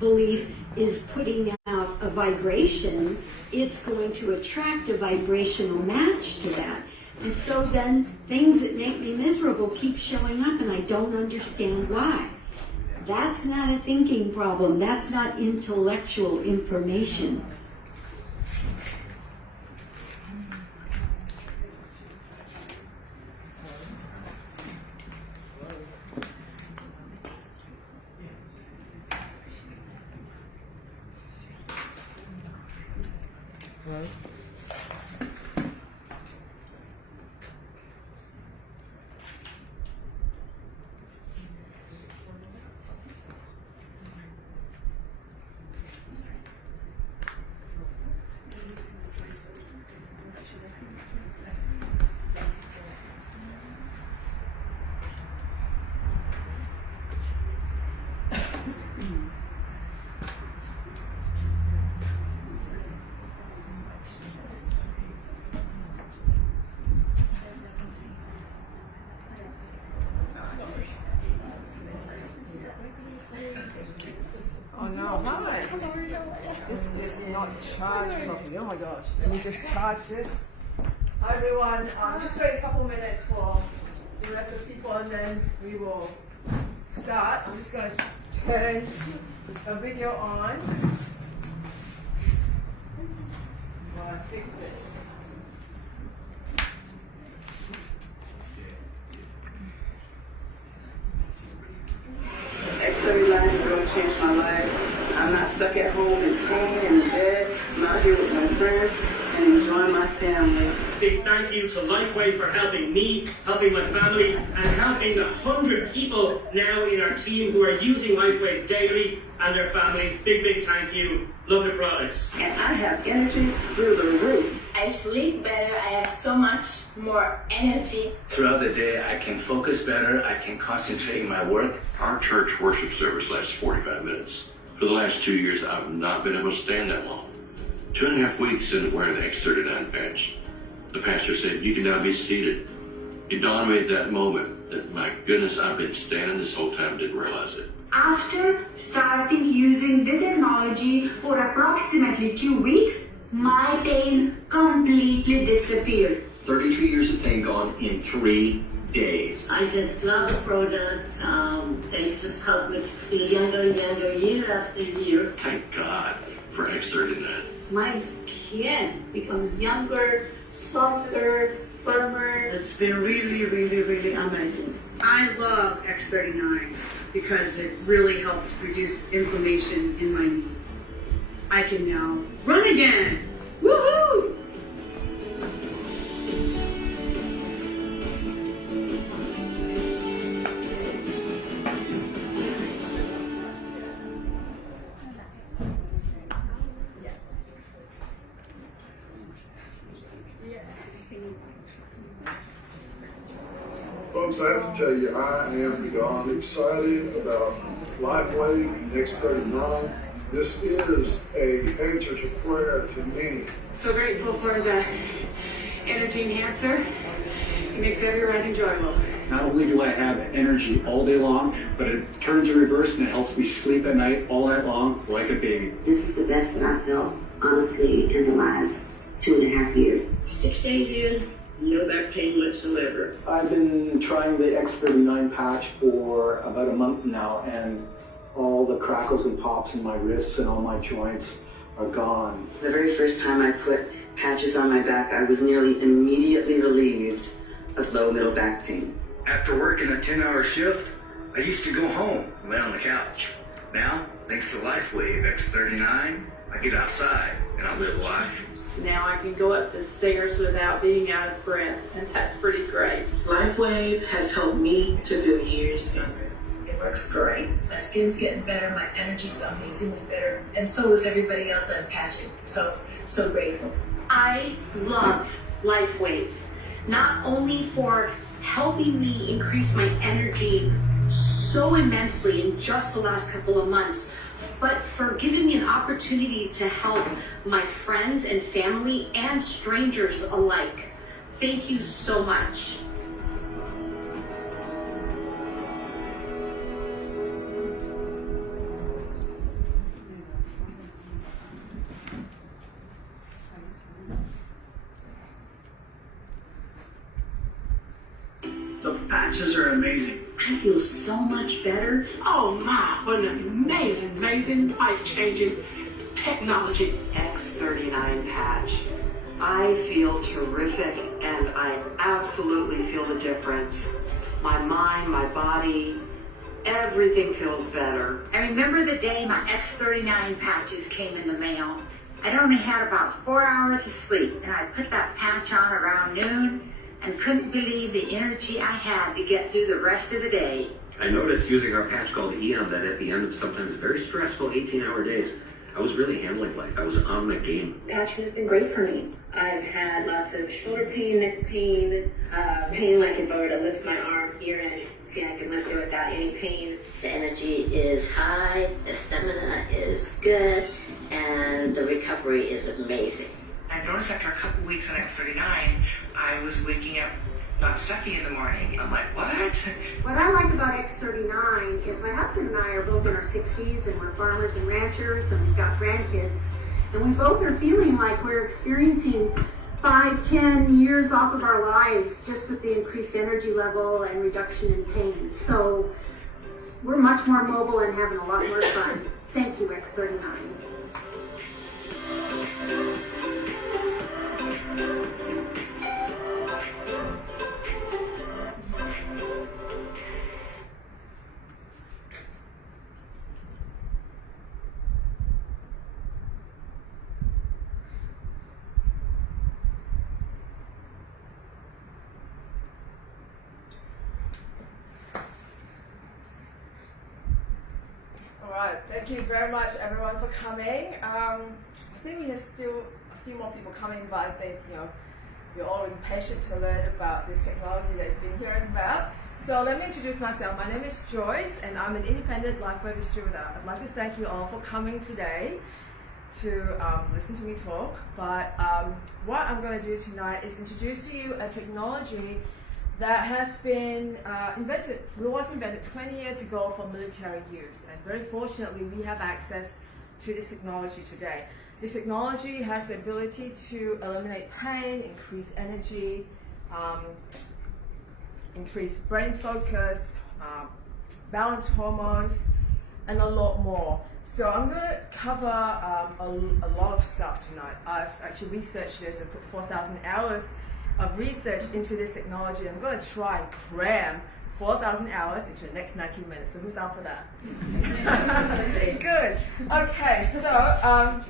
belief is putting out a vibration, it's going to attract a vibrational match to that. And so then things that make me miserable keep showing up and I don't understand why. That's not a thinking problem. That's not intellectual information. Oh no, hi. This is not charged properly. Oh my gosh. Let me just charge this. Hi everyone. Just wait a couple minutes for the rest of the people and then we will start. I'm just going to turn a video on while I fix this. X39 is going to change my life. I'm not stuck at home in pain in the bed. I'm out here with my friends and enjoying my family. Big thank you to LifeWave for helping me, helping my family, and helping the 100 people now in our team who are using LifeWave daily and their families. Big thank you. Love the products. And I have energy through the roof. I sleep better. I have so much more energy. Throughout the day, I can focus better. I can concentrate in my work. Our church worship service lasts 45 minutes. For the last 2 years, I've not been able to stand that long. 2.5 weeks in wearing the X39 patch. The pastor said, "You can now be seated." It dawned on me at that moment that, my goodness, I've been standing this whole time, didn't realize it. After starting using the technology for approximately 2 weeks, my pain completely disappeared. 32 years of pain gone in 3 days. I just love the products. They just help me to feel younger and younger year after year. Thank God for X39. My skin becomes younger, softer, firmer. It's been really amazing. I love X39 because it really helped reduce inflammation in my knee. I can now run again. Woohoo! Folks, I have to tell you, I am beyond excited about LifeWave and X39. This is an answer to prayer to me. So grateful for the energy enhancer. It makes every ride enjoyable. Not only do I have energy all day long, but it turns in reverse and it helps me sleep at night all night long like a baby. This is the best that I've felt, honestly, in the last 2.5 years. 6 days in, no back pain whatsoever. I've been trying the X39 patch for about a month now, and all the crackles and pops in my wrists and all my joints are gone. The very first time I put patches on my back, I was nearly immediately relieved of low middle back pain. After working a 10-hour shift, I used to go home, lay on the couch. Now, thanks to LifeWave X39, I get outside and I live life. Now I can go up the stairs without being out of breath, and that's pretty great. LifeWave has helped me to feel years younger. It works great. My skin's getting better, my energy's amazingly better, and so is everybody else I'm patching. So grateful. I love LifeWave, not only for helping me increase my energy so immensely in just the last couple of months, but for giving me an opportunity to help my friends and family and strangers alike. Thank you so much. amazing. I feel so much better. Oh my, what an amazing, life-changing technology. X39 patch. I feel terrific and I absolutely feel the difference. My mind, my body, everything feels better. I remember the day my X39 patches came in the mail. I'd only had about 4 hours of sleep, and I put that patch on around noon and couldn't believe the energy I had to get through the rest of the day. I noticed using our patch called Eon that at the end of sometimes very stressful 18-hour days, I was really handling life. I was on the game. Patching has been great for me. I've had lots of shoulder pain, neck pain, pain like if I were to lift my arm here, and as you can see, I can lift it without any pain. The energy is high, the stamina is good, and the recovery is amazing. I've noticed after a couple weeks on X39, I was waking up not stuffy in the morning. I'm like, what? What I like about X39 is my husband and I are both in our 60s, and we're farmers and ranchers, and we've got grandkids. And we both are feeling like we're experiencing 5-10 years off of our lives just with the increased energy level and reduction in pain. So we're much more mobile and having a lot more fun. Thank you, X39. Alright, thank you very much everyone for coming. I think we have still a few more people coming, but I think you're all impatient to learn about this technology that you've been hearing about. So let me introduce myself. My name is Joyce and I'm an independent LifeWave distributor. I'd like to thank you all for coming today to listen to me talk. But what I'm going to do tonight is introduce to you a technology that has been was invented 20 years ago for military use, and very fortunately we have access to this technology today. This technology has the ability to eliminate pain, increase energy, increase brain focus, balance hormones, and a lot more. So I'm going to cover a lot of stuff tonight. I've actually researched this and put 4,000 hours of research into this technology. I'm going to try and cram 4,000 hours into the next 90 minutes. So who's out for that? Good. Okay, so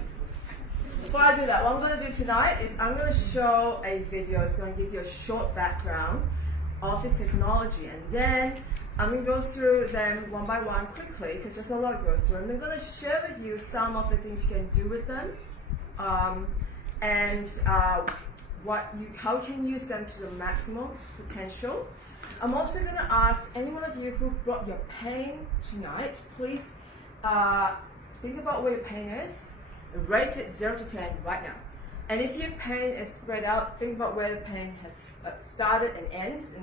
before I do that, what I'm going to do tonight is I'm going to show a video. It's going to give you a short background of this technology, and then I'm going to go through them one by one quickly because there's a lot to go through. And I'm going to share with you some of the things you can do with them, and how you can use them to the maximum potential. I'm also going to ask any one of you who've brought your pain tonight, please think about where your pain is, and rate it 0 to 10 right now. And if your pain is spread out, think about where the pain has started and ends,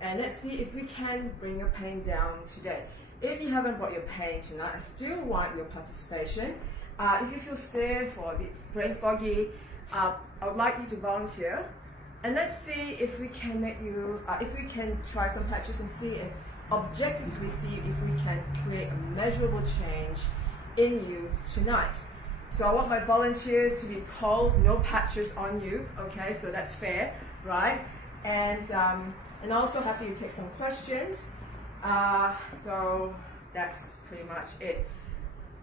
and let's see if we can bring your pain down today. If you haven't brought your pain tonight, I still want your participation. If you feel stiff or a bit brain foggy, I would like you to volunteer, and let's see if we can make you, if we can try some patches and see and objectively see if we can create a measurable change in you tonight. So I want my volunteers to be cold, no patches on you, okay? So that's fair, right? And also happy to take some questions. So that's pretty much it.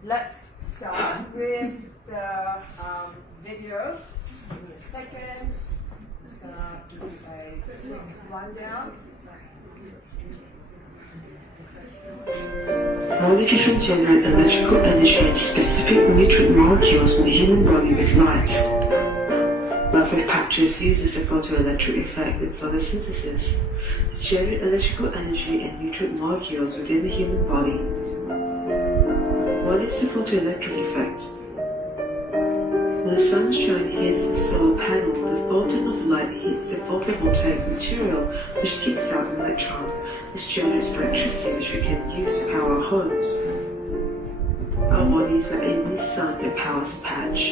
Let's start with the video. Just give me a second. I'm just gonna give you a quick rundown. Molecules generate electrical energy and specific nutrient molecules in the human body with light. LifeWave patches uses a photoelectric effect in photosynthesis to generate electrical energy and nutrient molecules within the human body. What is the photoelectric effect? When the sunshine hits the solar panel, the photon of light hits the photovoltaic material, which kicks out an electron. This generates electricity which we can use to power our homes. Our bodies are in the sun that powers the patch.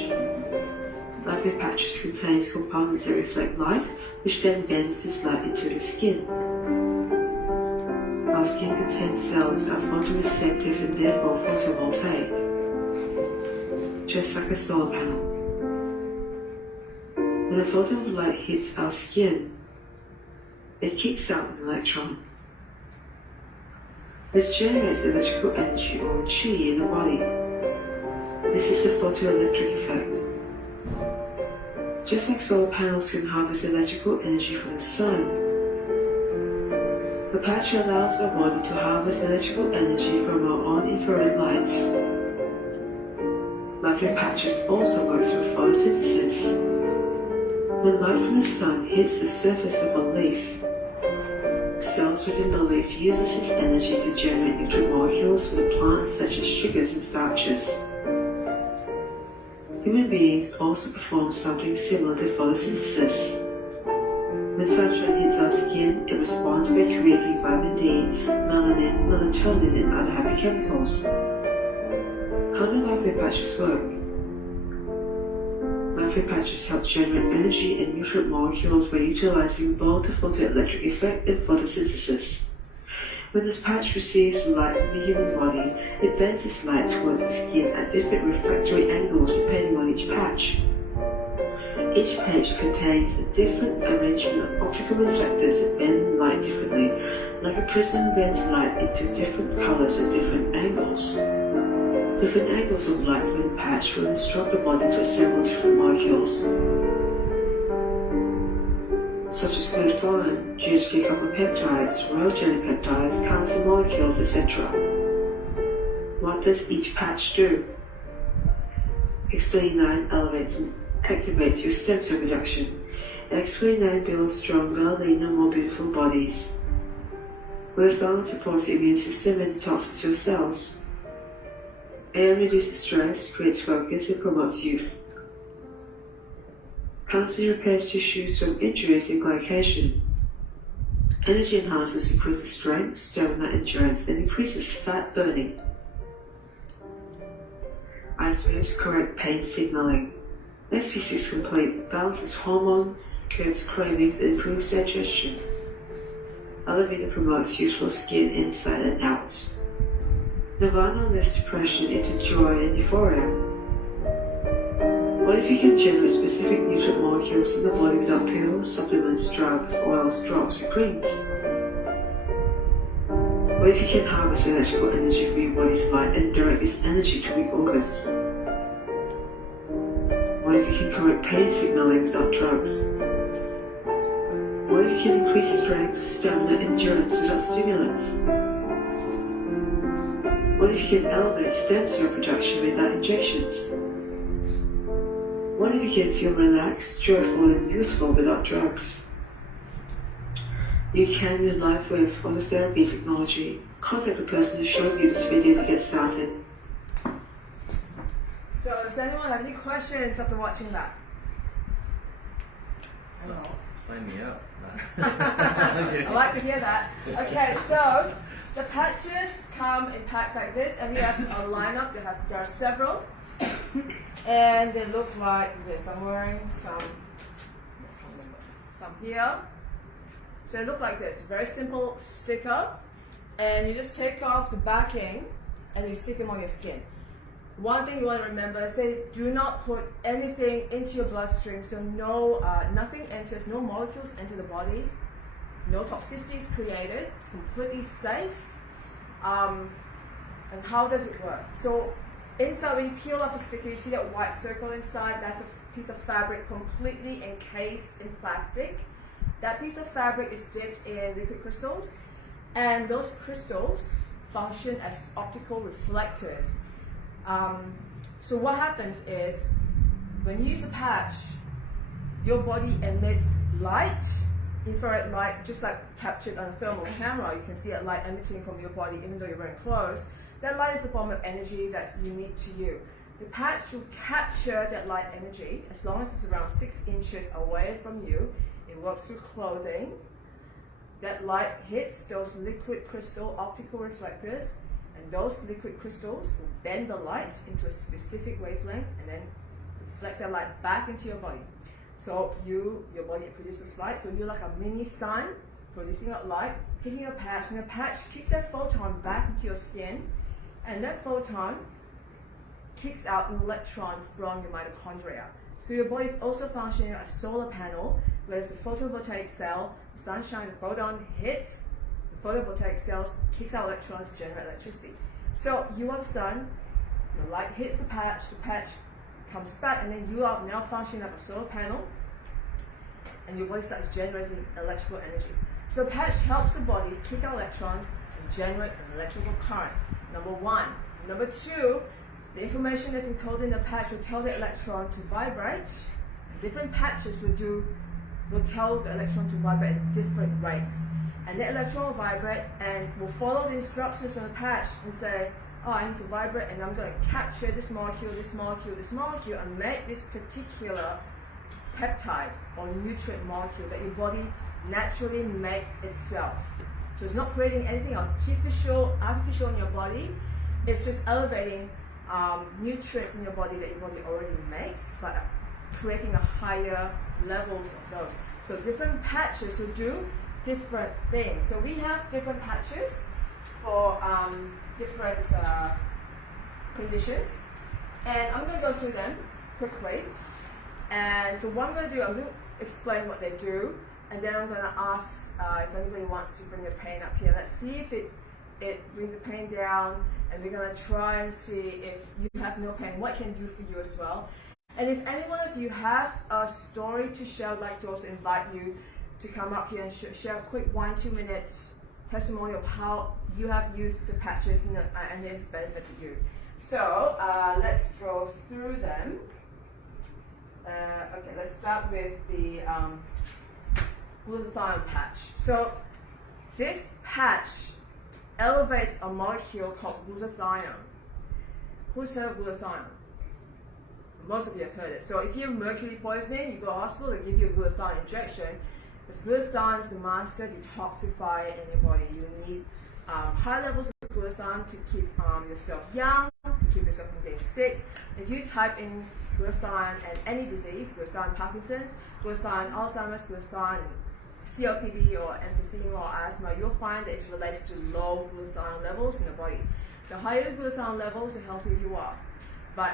LifeWave patches contains components that reflect light, which then bends this light into the skin. our skin contains cells that are photoreceptive and therefore photovoltaic, just like a solar panel. When a photon of light hits our skin, it kicks out an electron. This generates electrical energy or chi in the body. This is the photoelectric effect. Just like solar panels can harvest electrical energy from the sun, the patch allows our body to harvest electrical energy from our own infrared light. LifeWave patches also work through photosynthesis. When light from the sun hits the surface of a leaf, cells within the leaf use this energy to generate nutrient molecules for the plants such as sugars and starches. Human beings also perform something similar to photosynthesis. When sunshine hits our skin, it responds by creating vitamin D, melanin, melatonin, and other happy chemicals. How do LifeWave patches work? LifeWave patches help generate energy and nutrient molecules by utilizing both the photoelectric effect and photosynthesis. When this patch receives light from the human body, it bends its light towards the skin at different refractory angles depending on each patch. Each patch contains a different arrangement of optical reflectors that bend light differently, like a prism bends light into different colors at different angles. Different angles of light from the patch will instruct the body to assemble different molecules, such as glutathione, GHK coupled peptides, royal jelly peptides, calcium molecules, etc. What does each patch do? X29 elevates and activates your stem cell production. X29 builds stronger, leaner, more beautiful bodies. Glutathione supports the immune system and detoxes your cells. AN reduces stress, creates focus, and promotes youth. Calcium repairs tissues from injuries and glycation. Energy enhancers increases strength, stamina, endurance, and increases fat burning. Ice waves correct pain signaling. SPC complete, balances hormones, curbs cravings, and improves digestion. Aloe vera promotes youthful skin inside and out. Nirvana lifts depression into joy and euphoria. What if you can generate specific nutrient molecules in the body without pills, supplements, drugs, oils, drops, and creams? What if you can harvest electrical energy from your body's light and direct this energy to weak organs? What if you can correct pain signaling without drugs? What if you can increase strength, stamina, endurance without stimulants? What if you can elevate stem cell production without injections? What if you can feel relaxed, joyful, and youthful without drugs? You can with LifeWave phototherapy technology. Contact the person who showed you this video to get started. So does anyone have any questions after watching that? Sign me up. I like to hear that. Okay, so the patches come in packs like this, and we have a lineup. There are several, and they look like this. I'm wearing some here. So they look like this. Very simple sticker, and you just take off the backing, and you stick them on your skin. One thing you want to remember is they do not put anything into your bloodstream, so nothing enters, no molecules enter the body, no toxicity is created, it's completely safe. And how does it work? So inside, when you peel off the sticker, you see that white circle inside. That's a piece of fabric completely encased in plastic. That piece of fabric is dipped in liquid crystals, and those crystals function as optical reflectors. So what happens is, when you use a patch, your body emits light, infrared light, just like captured on a thermal camera. You can see that light emitting from your body even though you're wearing clothes. That light is a form of energy that's unique to you. The patch will capture that light energy as long as it's around 6 inches away from you. It works through clothing. That light hits those liquid crystal optical reflectors, and those liquid crystals will bend the light into a specific wavelength and then reflect that light back into your body. So your body produces light, so you're like a mini sun producing a light, hitting a patch, and the patch kicks that photon back into your skin, and that photon kicks out an electron from your mitochondria. So your body is also functioning like a solar panel, whereas the photovoltaic cell, the sunshine, the photon hits, the photovoltaic cells kicks out electrons, generate electricity. So you are the sun, the light hits the patch comes back, and then you are now functioning like a solar panel, and your body starts generating electrical energy. So the patch helps the body kick out electrons and generate an electrical current, number one. Number two, the information that's encoded in the patch will tell the electron to vibrate. Different patches will tell the electron to vibrate at different rates. And the electron will vibrate and will follow the instructions from the patch and say, oh, I need to vibrate, and I'm going to capture this molecule, this molecule, this molecule, and make this particular peptide or nutrient molecule that your body naturally makes itself. So it's not creating anything artificial in your body. It's just elevating nutrients in your body that your body already makes, but creating a higher levels of those. So different patches will do different things. So we have different patches for different conditions, and I'm going to go through them quickly. And so what I'm going to do, I'm going to explain what they do, and then I'm going to ask if anybody wants to bring the pain up here. Let's see if it brings the pain down, and we're going to try and see if you have no pain, what it can do for you as well. And if any one of you have a story to share, I'd like to also invite you to come up here and share a quick 1-2 minutes testimony of how you have used the patches and it's benefited you. So let's go through them. Okay, let's start with the glutathione patch. So this patch elevates a molecule called glutathione. Who's heard of glutathione? Most of you have heard it. So if you have mercury poisoning, you go to the hospital, they give you a glutathione injection. Because glutathione is the master detoxifier in your body. You need high levels of glutathione to keep yourself young, to keep yourself from getting sick. If you type in glutathione and any disease, glutathione Parkinson's, glutathione Alzheimer's, glutathione COPD or emphysema or asthma, you'll find that it's related to low glutathione levels in the body. The higher glutathione levels, the healthier you are. But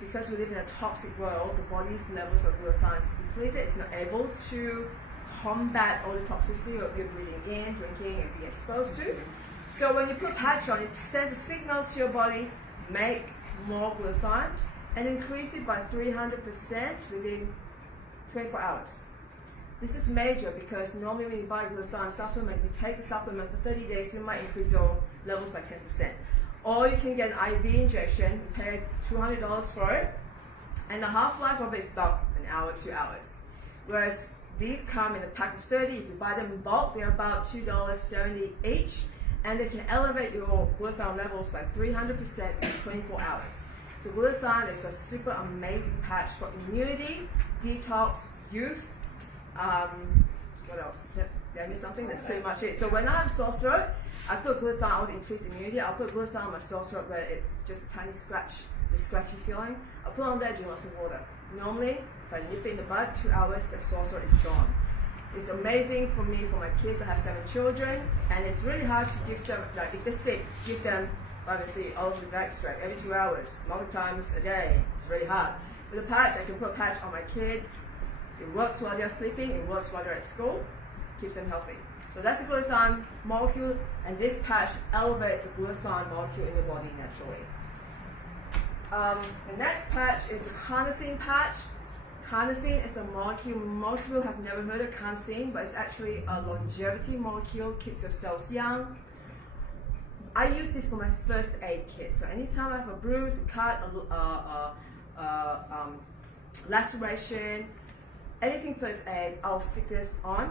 because we live in a toxic world, the body's levels of glutathione is depleted. It's not able to combat all the toxicity that you're breathing in, drinking, and being exposed to. So when you put patch on, it sends a signal to your body, make more glutathione, and increase it by 300% within 24 hours. This is major because normally when you buy a glutathione supplement, you take the supplement for 30 days, you might increase your levels by 10%. Or you can get an IV injection, pay $200 for it, and the half-life of it is about an hour, 2 hours. Whereas these come in a pack of 30. If you buy them in bulk, they're about $2.70 each, and they can elevate your glutathione levels by 300% in 24 hours. So glutathione is a super amazing patch for immunity, detox, youth. What else? Did I miss something? That's pretty much it. So when I have sore throat, I put glutathione to increase immunity. I'll put glutathione on my sore throat where it's just a tiny scratch, the scratchy feeling. I'll put on there, drink lots of water. Normally, if I nip it in the bud, 2 hours, the sore throat is gone. It's amazing for me, for my kids. I have 7 children, and it's really hard to give them, like if they're sick, give them, obviously, olive extract every 2 hours, multiple times a day. It's really hard. With a patch, I can put a patch on my kids. It works while they're sleeping, it works while they're at school, keeps them healthy. So that's a glutathione molecule, and this patch elevates the glutathione molecule in your body naturally. The next patch is the carnosine patch. Carnosine is a molecule, most people have never heard of carnosine, but it's actually a longevity molecule, keeps your cells young. I use this for my first aid kit. So anytime I have a bruise, a cut, laceration, anything first aid, I'll stick this on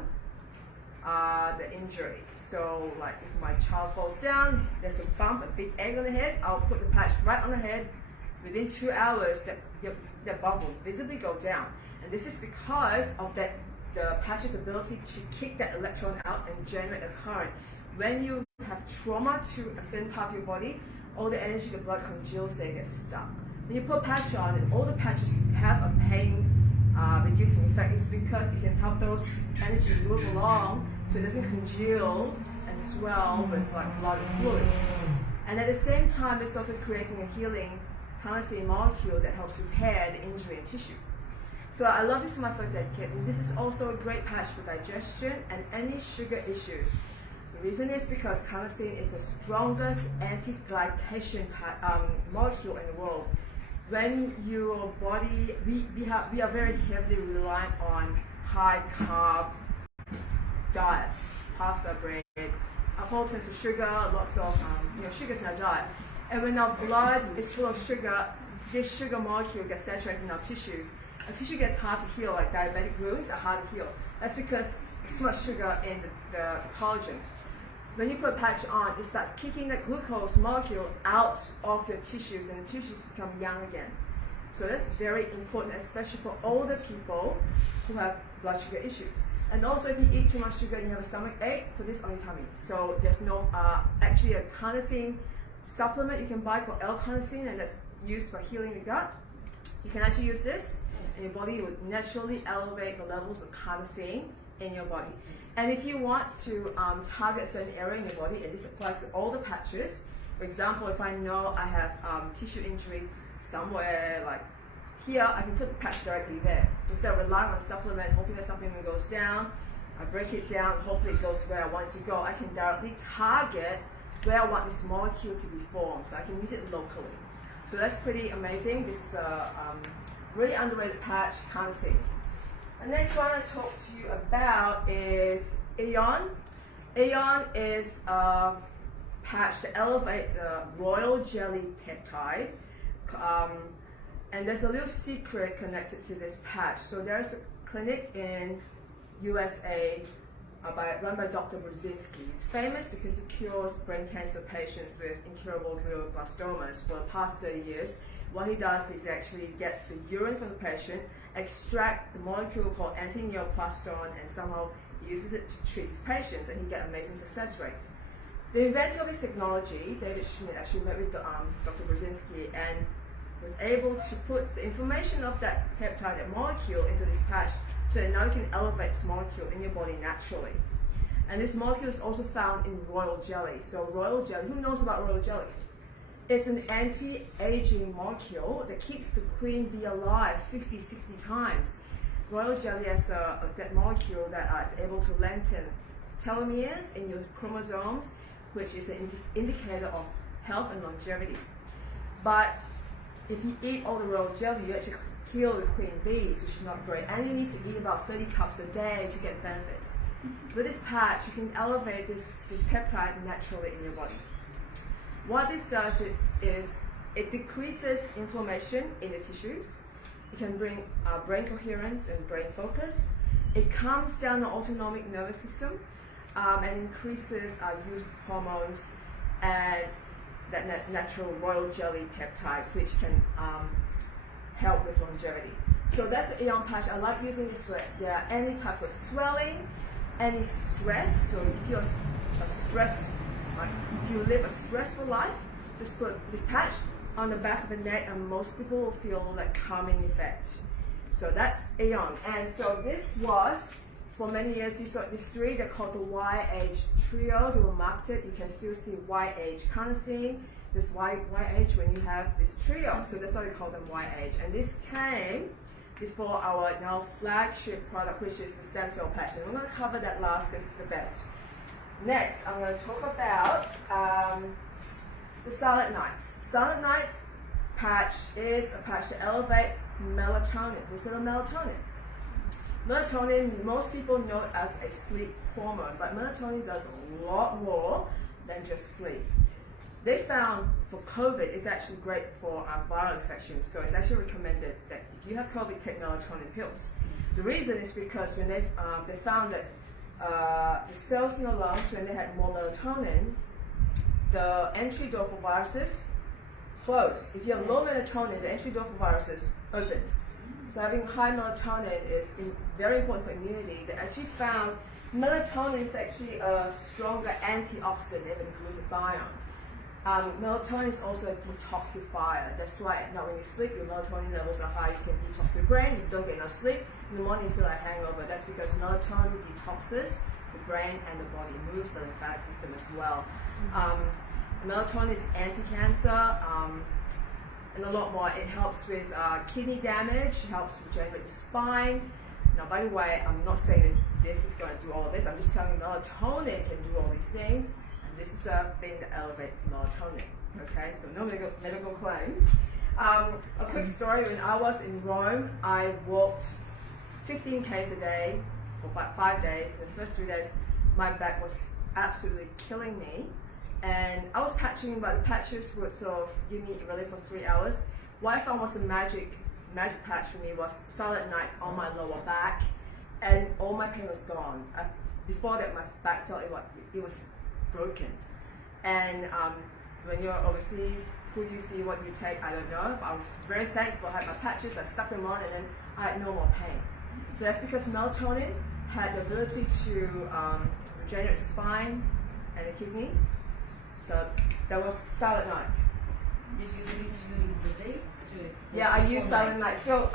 the injury. So like if my child falls down, there's a bump, a big egg on the head, I'll put the patch right on the head. Within 2 hours, that bump will visibly go down. And this is because of the patch's ability to kick that electron out and generate a current. When you have trauma to a certain part of your body, all the energy the blood congeals there gets stuck. When you put a patch on, and all the patches have a pain reducing effect, it's because it can help those energy move along so it doesn't congeal and swell with like blood and fluids. And at the same time, it's also creating a healing carnosine molecule that helps repair the injury and tissue. So I love this for my first aid kit. And this is also a great patch for digestion and any sugar issues. The reason is because carnosine is the strongest anti-glycation molecule in the world. When your body, we are very heavily reliant on high carb diets, pasta, bread, whole tons of sugar, lots of sugars in our diet. And when our blood is full of sugar, this sugar molecule gets saturated in our tissues. Our tissue gets hard to heal, like diabetic wounds are hard to heal. That's because there's too much sugar in the collagen. When you put a patch on, it starts kicking the glucose molecule out of your tissues, and the tissues become young again. So that's very important, especially for older people who have blood sugar issues. And also, if you eat too much sugar and you have a stomach ache, put this on your tummy. So there's no, actually a carnosine supplement you can buy called L-carnosine, and that's used for healing the gut. You can actually use this, and your body would naturally elevate the levels of carnosine in your body. And if you want to target a certain area in your body, and this applies to all the patches, for example, if I know I have tissue injury somewhere like here, I can put the patch directly there. Instead of relying on supplement, hoping that supplement goes down, I break it down, hopefully it goes where I want it to go. I can directly target where I want this molecule to be formed, so I can use it locally. So that's pretty amazing. This is a really underrated patch, carnosine. The next one I talk to you about is Aeon. Aeon is a patch that elevates a royal jelly peptide. And there's a little secret connected to this patch. So there's a clinic in USA run by Dr. Brzezinski. He's famous because he cures brain cancer patients with incurable glioblastomas for the past 30 years. What he does is actually gets the urine from the patient, extract the molecule called anti-neoplaston, and somehow uses it to treat his patients, and he gets amazing success rates. The inventor of this technology, David Schmidt, actually met with Dr. Brzezinski and was able to put the information of that peptide, that molecule, into this patch, so that now you can elevate this molecule in your body naturally. And this molecule is also found in royal jelly. So royal jelly, who knows about royal jelly? It's an anti-aging molecule that keeps the queen bee alive 50, 60 times. Royal jelly has that molecule that is able to lengthen telomeres in your chromosomes, which is an indicator of health and longevity. But if you eat all the royal jelly, you actually kill the queen bees, which is not great. And you need to eat about 30 cups a day to get benefits. With this patch, you can elevate this peptide naturally in your body. What this does is it decreases inflammation in the tissues. It can bring brain coherence and brain focus. It calms down the autonomic nervous system and increases youth hormones and that natural royal jelly peptide, which can help with longevity. So that's the Aeon patch. I like using this for any types of swelling, any stress. So if you're if you live a stressful life, just put this patch on the back of the neck, and most people will feel that calming effect. So that's Aeon. And so this was, for many years, these three, they're called the YH trio. They were marketed. You can still see YH carnosine, this YH when you have this trio. So that's why we call them YH. And this came before our now flagship product, which is the stem cell patch. And we're going to cover that last because it's the best. Next, I'm going to talk about the Silent Nights. Silent Nights patch is a patch that elevates melatonin. Who's heard of melatonin? Melatonin, most people know it as a sleep hormone, but melatonin does a lot more than just sleep. They found for COVID, it's actually great for viral infections, so it's actually recommended that if you have COVID, take melatonin pills. The reason is because when they found that the cells in the lungs, when they had more melatonin, the entry door for viruses closed. If you have low melatonin, the entry door for viruses opens. So having high melatonin is very important for immunity. They actually found melatonin is actually a stronger antioxidant than glutathione. Melatonin is also a detoxifier. That's why at night when you sleep, your melatonin levels are high. You can detox your brain. You don't get enough sleep. In the morning, you feel like a hangover. That's because melatonin detoxes the brain and the body, moves the lymphatic system as well. Melatonin is anti-cancer, and a lot more. It helps with kidney damage, helps regenerate the spine. Now, by the way, I'm not saying that this is going to do all of this. I'm just telling you melatonin can do all these things, and this is the thing that elevates melatonin. Okay, so no medical claims. A quick story: when I was in Rome, I walked 15 km a day for about 5 days. The first 3 days, my back was absolutely killing me. And I was patching, but the patches would sort of give me relief for 3 hours. What I found was a magic patch for me was Silent Nights on my lower back, and all my pain was gone. Before that, my back felt it was broken. And when you're overseas, who do you see, what do you take, I don't know. But I was very thankful. I had my patches, I stuck them on, and then I had no more pain. So that's because melatonin had the ability to regenerate the spine and the kidneys. So that was Silent Nights. Did you do it during the day, Joyce? Yeah, I use Silent Nights. So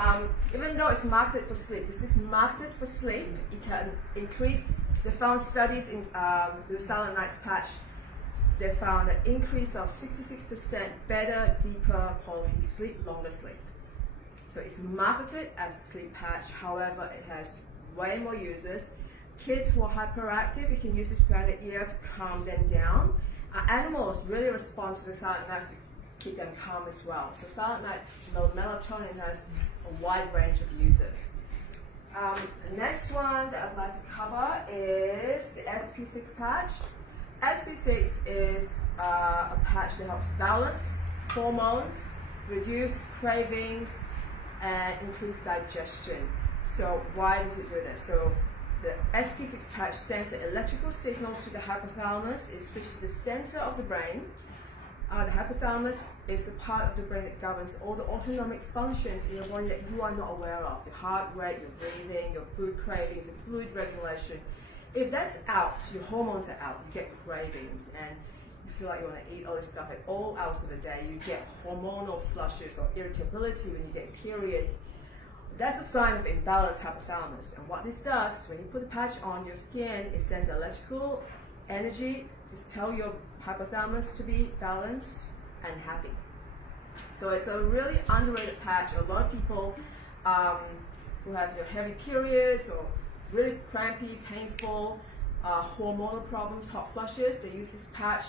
even though it's marketed for sleep, this is marketed for sleep. It can increase. They found studies in with Silent Nights patch. They found an increase of 66% better, deeper quality sleep, longer sleep. So it's marketed as a sleep patch. However, it has way more users. Kids who are hyperactive, you can use this behind the ear to calm them down. Animals really respond to the Silent Nights to keep them calm as well. So Silent Nights, melatonin has a wide range of users. The next one that I'd like to cover is the SP6 patch. SP6 is a patch that helps balance hormones, reduce cravings, and increase digestion. So why does it do this? So the SP6 patch sends an electrical signal to the hypothalamus, which is the center of the brain. The hypothalamus is the part of the brain that governs all the autonomic functions in your body that you are not aware of. Your heart rate, your breathing, your food cravings, your fluid regulation. If that's out, your hormones are out, you get cravings, and you feel like you want to eat all this stuff at all hours of the day. You get hormonal flushes or irritability when you get a period. That's a sign of imbalanced hypothalamus. And what this does, when you put a patch on your skin, it sends electrical energy to tell your hypothalamus to be balanced and happy. So it's a really underrated patch. A lot of people who have heavy periods or really crampy, painful, hormonal problems, hot flushes, they use this patch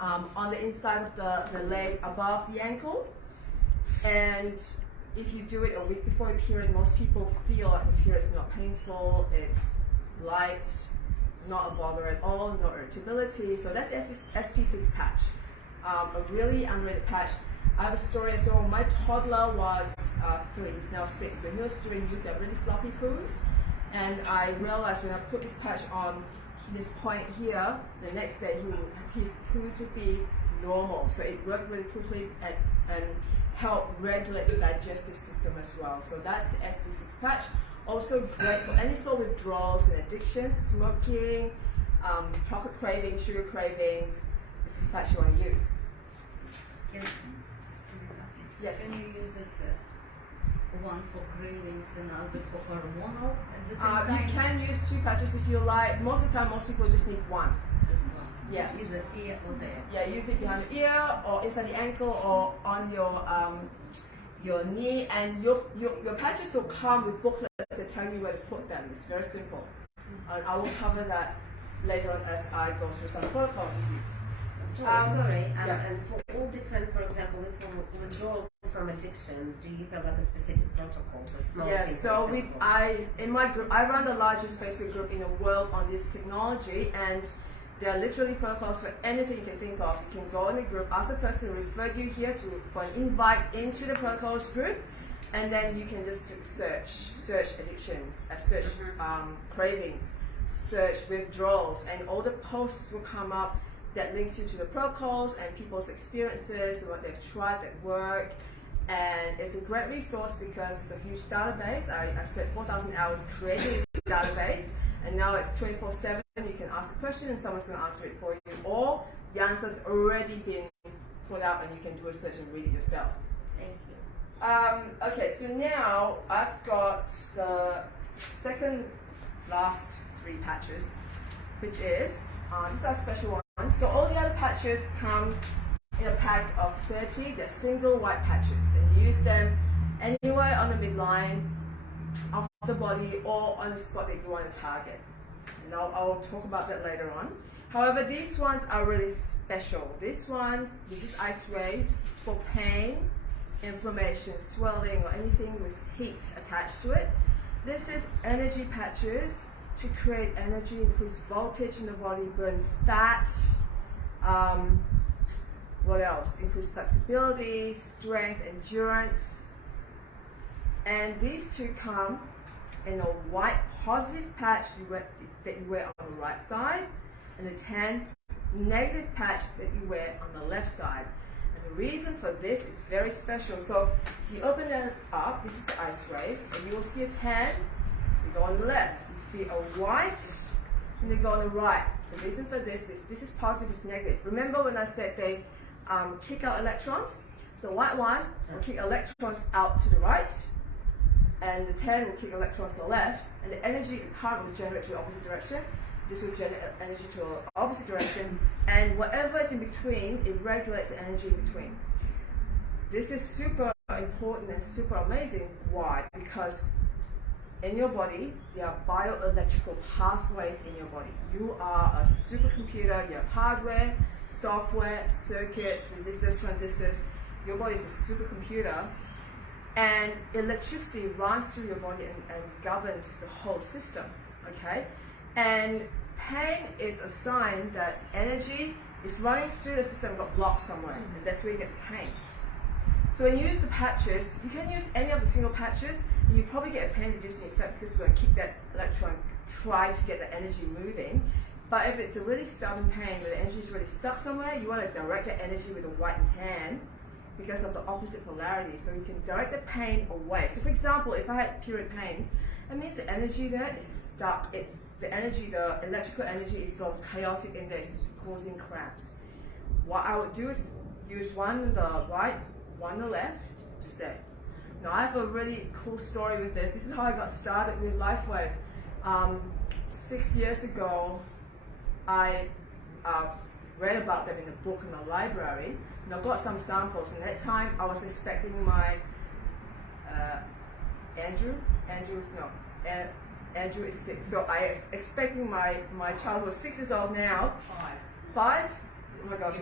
on the inside of the leg above the ankle. And if you do it a week before your period, most people feel like the period's not painful, it's light, not a bother at all, no irritability. So that's SP6 patch, a really underrated patch. I have a story. So my toddler was 3, he's now 6. When he was 3, he used to have really sloppy poos. And I realized when I put this patch on this point here, the next day his poos would be normal. So it worked really quickly and helped regulate the digestive system as well. So that's the SP6 patch. Also great for any sort of withdrawals and addictions, smoking, chocolate cravings, sugar cravings. This is the patch you want to use. Yes. Can you use it one for cravings and other for hormonal at the same time? You can use 2 patches if you like. Most of the time, most people just need 1. Just one. Yes. Either ear or there. Yeah, use it behind the ear or inside the ankle or on your knee, and your patches will come with booklets that tell you where to put them. It's very simple. And I will cover that later on as I go through some protocols with you. And for all different, for example, for withdrawals from addiction, do you have like a specific protocol for smoking? Yes, so in my group, I run the largest Facebook group in the world on this technology, and there are literally protocols for anything you can think of. You can go in the group, ask the person who referred you here for an invite into the protocols group, and then you can just search addictions, search cravings, search withdrawals, and all the posts will come up that links you to the protocols and people's experiences and what they've tried that work. And it's a great resource because it's a huge database. I spent 4,000 hours creating this database, and now it's 24/7. You can ask a question and someone's going to answer it for you, or the answer's already been put up and you can do a search and read it yourself. Thank you. Okay, so now I've got the second last 3 patches. which is, these are special ones. So all the other patches come in a pack of 30. They're single white patches, and you use them anywhere on the midline of the body or on the spot that you want to target. And I'll talk about that later on. However, these ones are really special. This is ice waves for pain, inflammation, swelling, or anything with heat attached to it. This is energy patches to create energy, increase voltage in the body, burn fat. What else? Increase flexibility, strength, endurance. And these two come in a white positive patch that you wear on the right side, and a tan negative patch that you wear on the left side. And the reason for this is very special. So if you open it up, this is the ice waves, and you will see a tan. You go on the left. You see a white, and they go on the right. The reason for this is positive, this is negative. Remember when I said they kick out electrons? So white one will kick electrons out to the right, and the tan will kick electrons to the left, and the energy and current will generate to the opposite direction. This will generate energy to the opposite direction, and whatever is in between, it regulates the energy in between. This is super important and super amazing. Why? Because in your body, there are bioelectrical pathways in your body. You are a supercomputer. You have hardware, software, circuits, resistors, transistors. Your body is a supercomputer, and electricity runs through your body and governs the whole system. Okay, and pain is a sign that energy is running through the system, got blocked somewhere, and that's where you get the pain. So when you use the patches, you can use any of the single patches, and you probably get a pain reducing effect because it's going to kick that electron, try to get the energy moving. But if it's a really stubborn pain where the energy is really stuck somewhere, you want to direct the energy with the white and tan because of the opposite polarity. So you can direct the pain away. So for example, if I had period pains, that means the energy there is stuck. It's the energy, the electrical energy is sort of chaotic in there, it's causing cramps. What I would do is use one on the right, one on the left, just there. Now I have a really cool story with this. This is how I got started with LifeWave. 6 years ago, I read about them in a book in the library, and I got some samples. And at that time, I was expecting my Andrew is 6. So I was expecting my child who was 6 years old now. 5? Oh my gosh,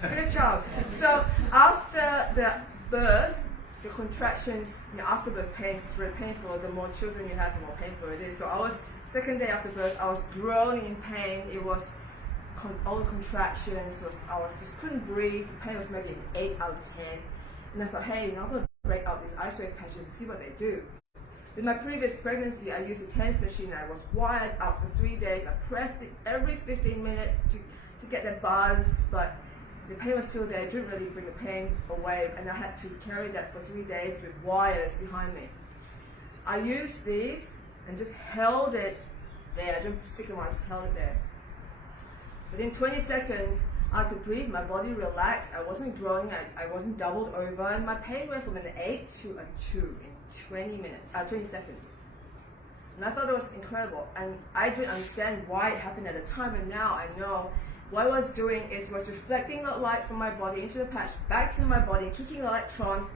fifth child. So after the birth, the contractions, after birth pains is very painful. The more children you have, the more painful it is. So I was, second day after birth, I was groaning in pain. It was all the contractions. I was just couldn't breathe. The pain was maybe an 8 out of 10. And I thought, hey, I'm going to break out these ice wave patches and see what they do. With my previous pregnancy, I used a TENS machine. I was wired up for 3 days. I pressed it every 15 minutes to get that buzz, but the pain was still there. It didn't really bring the pain away, and I had to carry that for 3 days with wires behind me. I used these and just held it there. I didn't stick them on, I just held it there. Within 20 seconds, I could breathe, my body relaxed, I wasn't groaning, I wasn't doubled over, and my pain went from an 8 to a 2 in 20 seconds. And I thought it was incredible, and I didn't understand why it happened at the time, and now I know what I was doing was reflecting the light from my body into the patch, back to my body, kicking electrons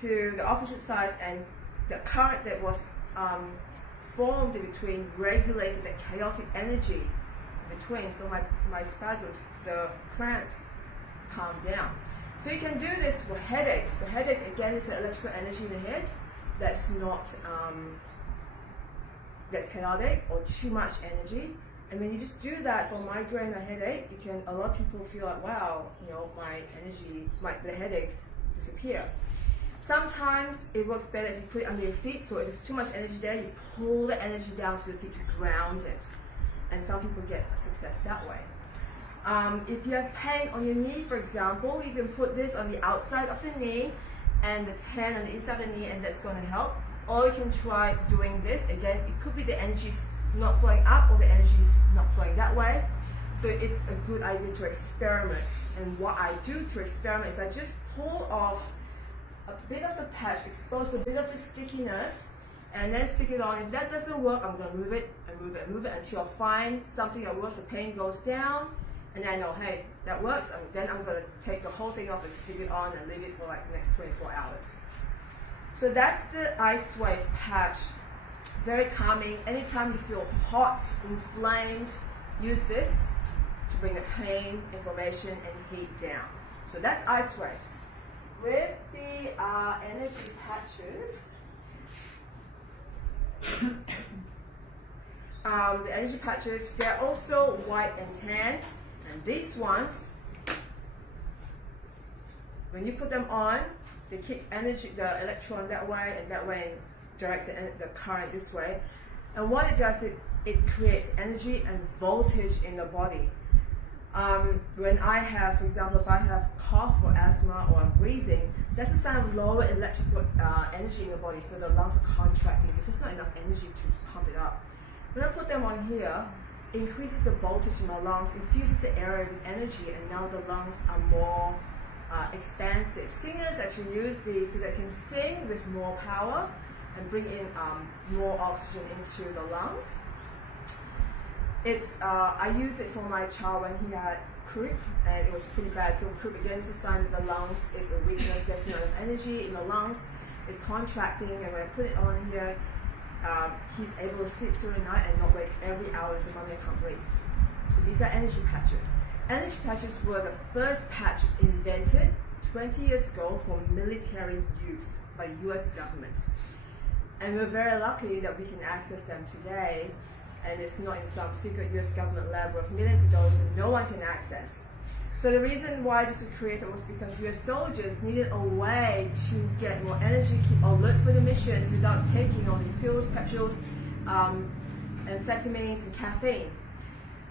to the opposite sides, and the current that was formed in between regulated the chaotic energy between, so my spasms, the cramps, calm down. So you can do this for headaches. So headaches, again, is the electrical energy in the head that's not, that's chaotic or too much energy. And when you just do that for migraine or headache, a lot of people feel like, wow, my energy, the headaches disappear. Sometimes it works better if you put it under your feet, so if there's too much energy there, you pull the energy down to the feet to ground it. And some people get success that way. If you have pain on your knee, for example, you can put this on the outside of the knee and the tan on the inside of the knee, and that's going to help. Or you can try doing this. Again, it could be the energy's not flowing up or the energy's not flowing that way. So it's a good idea to experiment. And what I do to experiment is I just pull off a bit of the patch, expose a bit of the stickiness, and then stick it on. If that doesn't work, I'm gonna move it and move it and move it until I find something that works. The pain goes down, and then I know, hey, that works. And then I'm gonna take the whole thing off and stick it on and leave it for like the next 24 hours. So that's the LifeWave patch. Very calming. Anytime you feel hot, inflamed, use this to bring the pain, inflammation, and heat down. So that's LifeWaves. With the energy patches, the energy patches, they're also white and tan, and these ones, when you put them on, they keep energy, the electron that way, and directs the current this way. And what it does, it creates energy and voltage in the body. When I have, for example, if I have cough or asthma or I'm wheezing, that's a sign of lower electrical energy in the body, so the lungs are contracting because there's not enough energy to pump it up. When I put them on here, it increases the voltage in my lungs, infuses the area with energy, and now the lungs are more expansive. Singers actually use these so they can sing with more power and bring in more oxygen into the lungs. I use it for my child when he had croup, and it was pretty bad. So croup, again, is a sign that the lungs is a weakness. There's not enough energy in the lungs. It's contracting, and when I put it on here, he's able to sleep through the night and not wake every hour. So mommy, I can't breathe. So these are energy patches. Energy patches were the first patches invented 20 years ago for military use by the US government. And we're very lucky that we can access them today, and it's not in some secret US government lab worth millions of dollars and no one can access. So the reason why this was created was because US soldiers needed a way to get more energy, keep alert for the missions without taking all these pills, pet pills, amphetamines, and caffeine.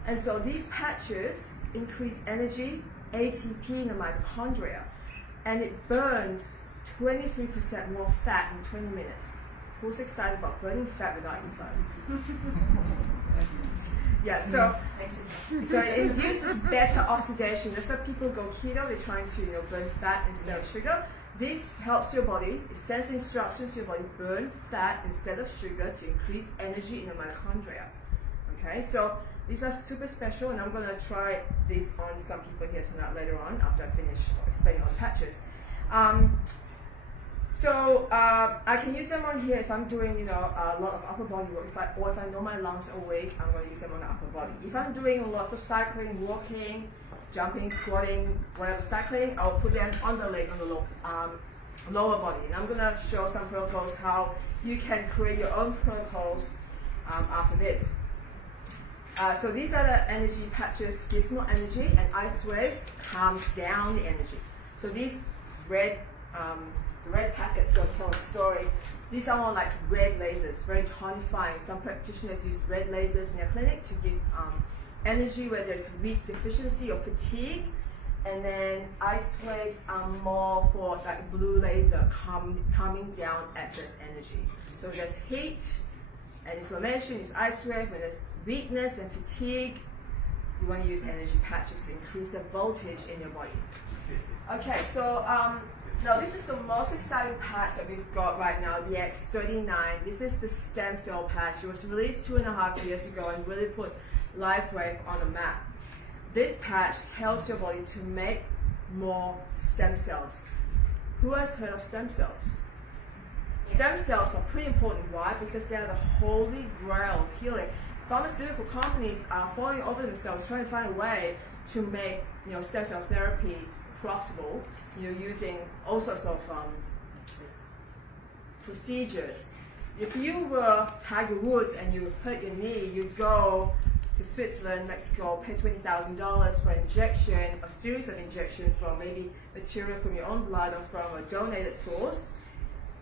And so these patches increase energy, ATP in the mitochondria, and it burns 23% more fat in 20 minutes. Who's excited about burning fat without exercise? Yeah, so it induces better oxidation. That's why people go keto. They're trying to burn fat instead of sugar. This helps your body. It sends instructions to your body: burn fat instead of sugar to increase energy in the mitochondria. Okay, so these are super special, and I'm going to try these on some people here tonight later on after I finish explaining on patches. So I can use them on here if I'm doing, a lot of upper body work, or if I know my lungs are weak, I'm going to use them on the upper body. If I'm doing lots of cycling, walking, jumping, squatting, whatever cycling, I'll put them on the leg, on the lower body. And I'm going to show some protocols how you can create your own protocols after this. So these are the energy patches, gives more energy, and LifeWaves calms down the energy. So these red packets will tell a story. These are all like red lasers, very tonifying. Some practitioners use red lasers in their clinic to give energy where there's weak deficiency or fatigue. And then LifeWaves are more for like blue laser, calming down excess energy. So there's heat and inflammation, use LifeWave. When there's weakness and fatigue, you want to use energy patches to increase the voltage in your body. Okay, so now this is the most exciting patch that we've got right now, the X39. This is the stem cell patch. It was released 2.5 years ago and really put LifeWave on the map. This patch tells your body to make more stem cells. Who has heard of stem cells? Stem cells are pretty important. Why? Because they are the holy grail of healing. Pharmaceutical companies are falling over themselves trying to find a way to make stem cell therapy profitable, using all sorts of procedures. If you were Tiger Woods and you hurt your knee, you go to Switzerland, Mexico, pay $20,000 for an injection, a series of injections from maybe material from your own blood or from a donated source,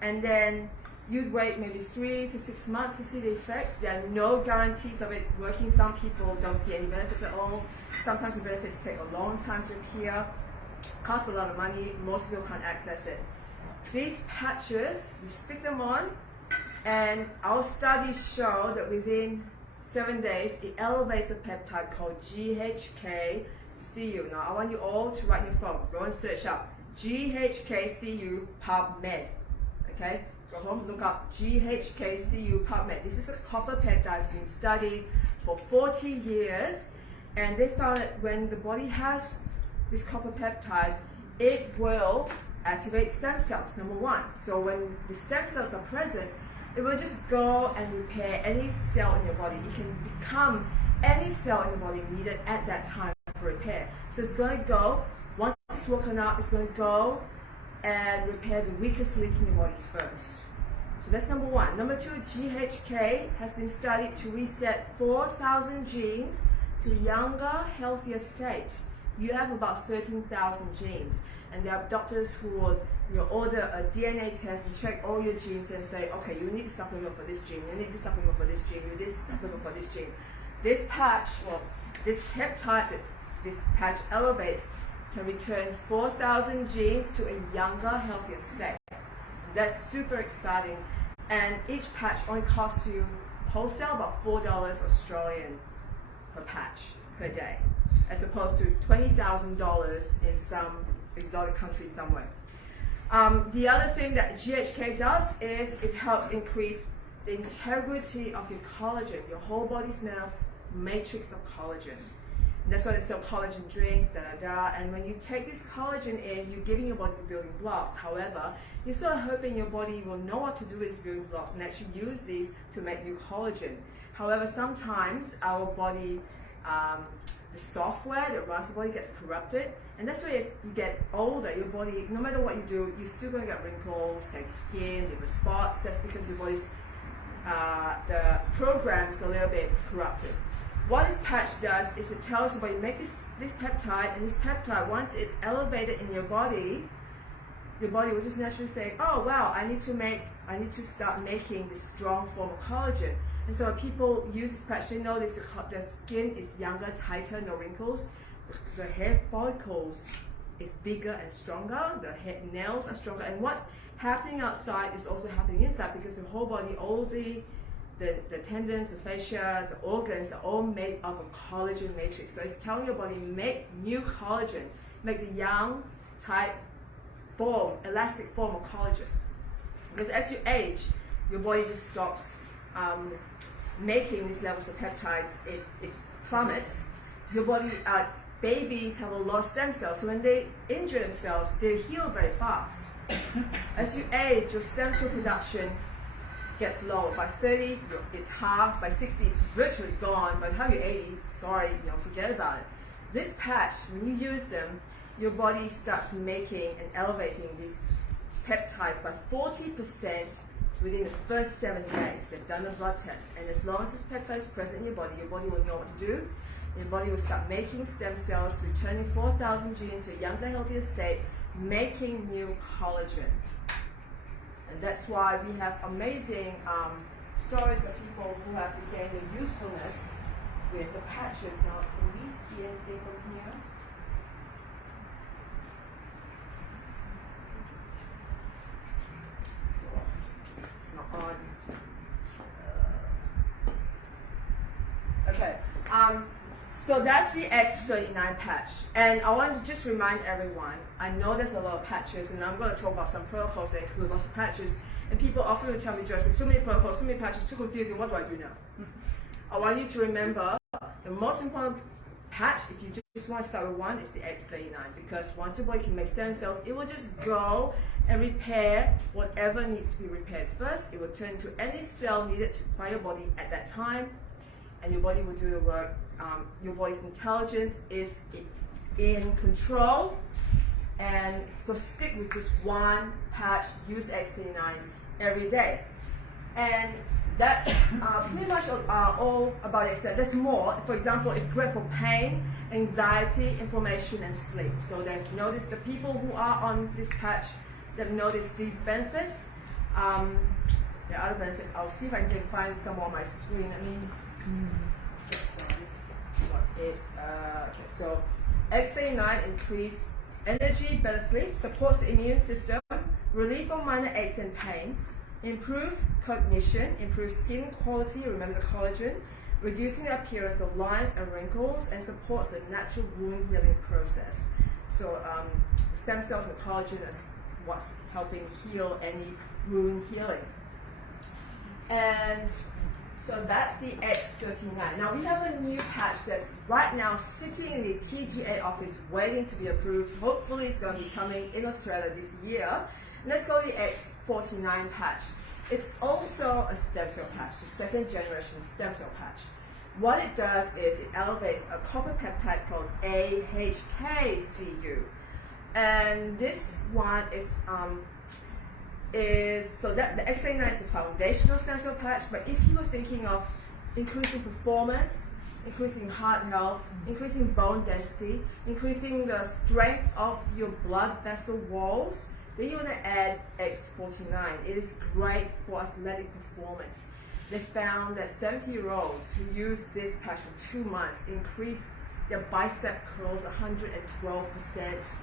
and then you'd wait maybe 3 to 6 months to see the effects. There are no guarantees of it working. Some people don't see any benefits at all. Sometimes the benefits take a long time to appear. Costs a lot of money. Most people can't access it. These patches, you stick them on, and our studies show that within 7 days, it elevates a peptide called GHK-Cu. Now, I want you all to write your phone. Go and search up GHK-Cu PubMed. Okay? go home, look up GHKCU PubMed. This is a copper peptide that's been studied for 40 years, and they found that when the body has this copper peptide, it will activate stem cells, number one. So when the stem cells are present, it will just go and repair any cell in your body. It can become any cell in the body needed at that time for repair. So it's going to go, once it's woken up, it's going to go and repair the weakest link in your body first. So that's number one. Number two, GHK has been studied to reset 4,000 genes to a younger, healthier state. You have about 13,000 genes, and there are doctors who will order a DNA test and check all your genes and say, okay, you need a supplement for this gene, you need this supplement for this gene, you need this supplement for this gene. This patch, well, this peptide that this patch elevates can return 4,000 genes to a younger, healthier state. That's super exciting, and each patch only costs you wholesale about $4 Australian per patch per day, as opposed to $20,000 in some exotic country somewhere. The other thing that GHK does is it helps increase the integrity of your collagen. Your whole body's made of matrix of collagen. And that's why they sell collagen drinks, and when you take this collagen in, you're giving your body the building blocks. However, you're sort of hoping your body will know what to do with these building blocks and actually use these to make new collagen. However, sometimes our body, the software that runs the body gets corrupted, and that's why as you get older, your body, no matter what you do, you're still going to get wrinkles, saggy skin, liver spots. That's because your body's the program's a little bit corrupted. What this patch does is it tells your body, make this peptide, and this peptide, once it's elevated in your body will just naturally say, oh wow, I need to start making this strong form of collagen. And so when people use this patch, they notice the skin is younger, tighter, no wrinkles. The hair follicles is bigger and stronger. The nails are stronger. And what's happening outside is also happening inside, because the whole body, all the tendons, the fascia, the organs are all made of a collagen matrix. So it's telling your body, make new collagen, make the young, tight form, elastic form of collagen. Because as you age, your body just stops making these levels of peptides. It plummets. Your body, babies have a lot of stem cells, so when they injure themselves, they heal very fast. As you age, your stem cell production gets low. By 30, it's half. By 60, it's virtually gone. By the time you're 80, sorry, forget about it. This patch, when you use them, your body starts making and elevating these peptides by 40% within the first 7 days. They've done a blood test, and as long as this peptide is present in your body will know what to do. Your body will start making stem cells, returning 4,000 genes to a younger, healthier state, making new collagen. And that's why we have amazing stories of people who have regained their youthfulness with the patches. Now, can we see anything from here? It's not on. Okay. So that's the X39 patch. And I want to just remind everyone, I know there's a lot of patches, and I'm going to talk about some protocols that include lots of patches. And people often will tell me, Joyce, there's too many protocols, too many patches, too confusing, what do I do now? I want you to remember the most important patch, if you just want to start with one, is the X39. Because once your body can make stem cells, it will just go and repair whatever needs to be repaired first. It will turn into any cell needed by your body at that time, and your body will do the work. Your body's intelligence is in control, and so stick with just one patch, use X39 every day. And that's pretty much all about it. There's more. For example, it's great for pain, anxiety, inflammation, and sleep. So they've noticed the people who are on this patch, they've noticed these benefits. There are other benefits. I'll see if I can find some on my screen. Okay, so X39 increase energy, better sleep, supports the immune system, relief of minor aches and pains, improve cognition, improve skin quality, remember the collagen, reducing the appearance of lines and wrinkles, and supports the natural wound healing process. So stem cells and collagen is what's helping heal any wound healing. And so that's the X39. Now we have a new patch that's right now sitting in the TGA office waiting to be approved. Hopefully it's going to be coming in Australia this year. And let's go to the X49 patch. It's also a stem cell patch, the second generation stem cell patch. What it does is it elevates a copper peptide called AHKCU. And this one is so that the X39 is the foundational stem cell patch, but if you are thinking of increasing performance, increasing heart health, increasing bone density, increasing the strength of your blood vessel walls, then you want to add X49. It is great for athletic performance. They found that 70-year-olds who used this patch for 2 months increased their bicep curls 112%,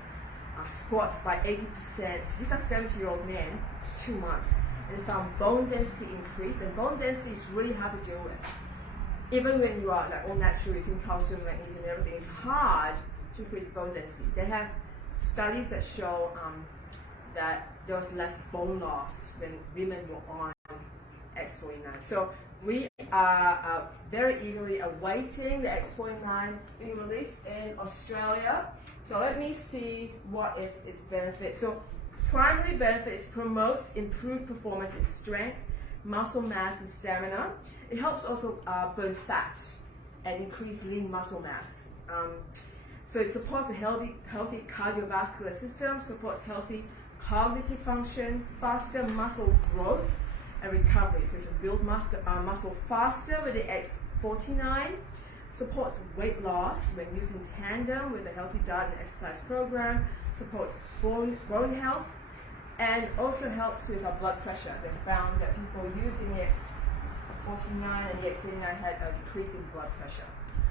squats by 80%. These are 70-year-old men, 2 months. And they found bone density increase, and bone density is really hard to deal with. Even when you are like all natural, eating calcium, magnesium, and everything, it's hard to increase bone density. They have studies that show that there was less bone loss when women were on X49. So we are very eagerly awaiting the X49 being released in Australia. So let me see what is its benefit. So primary benefit is promotes improved performance in strength, muscle mass, and stamina. It helps also burn fat and increase lean muscle mass. So it supports a healthy cardiovascular system, supports healthy cognitive function, faster muscle growth and recovery. So you can build muscle faster with the X49, supports weight loss when used in tandem with a healthy diet and exercise program, supports bone health, and also helps with our blood pressure. They found that people using the X49 and the X39 had a decrease in blood pressure.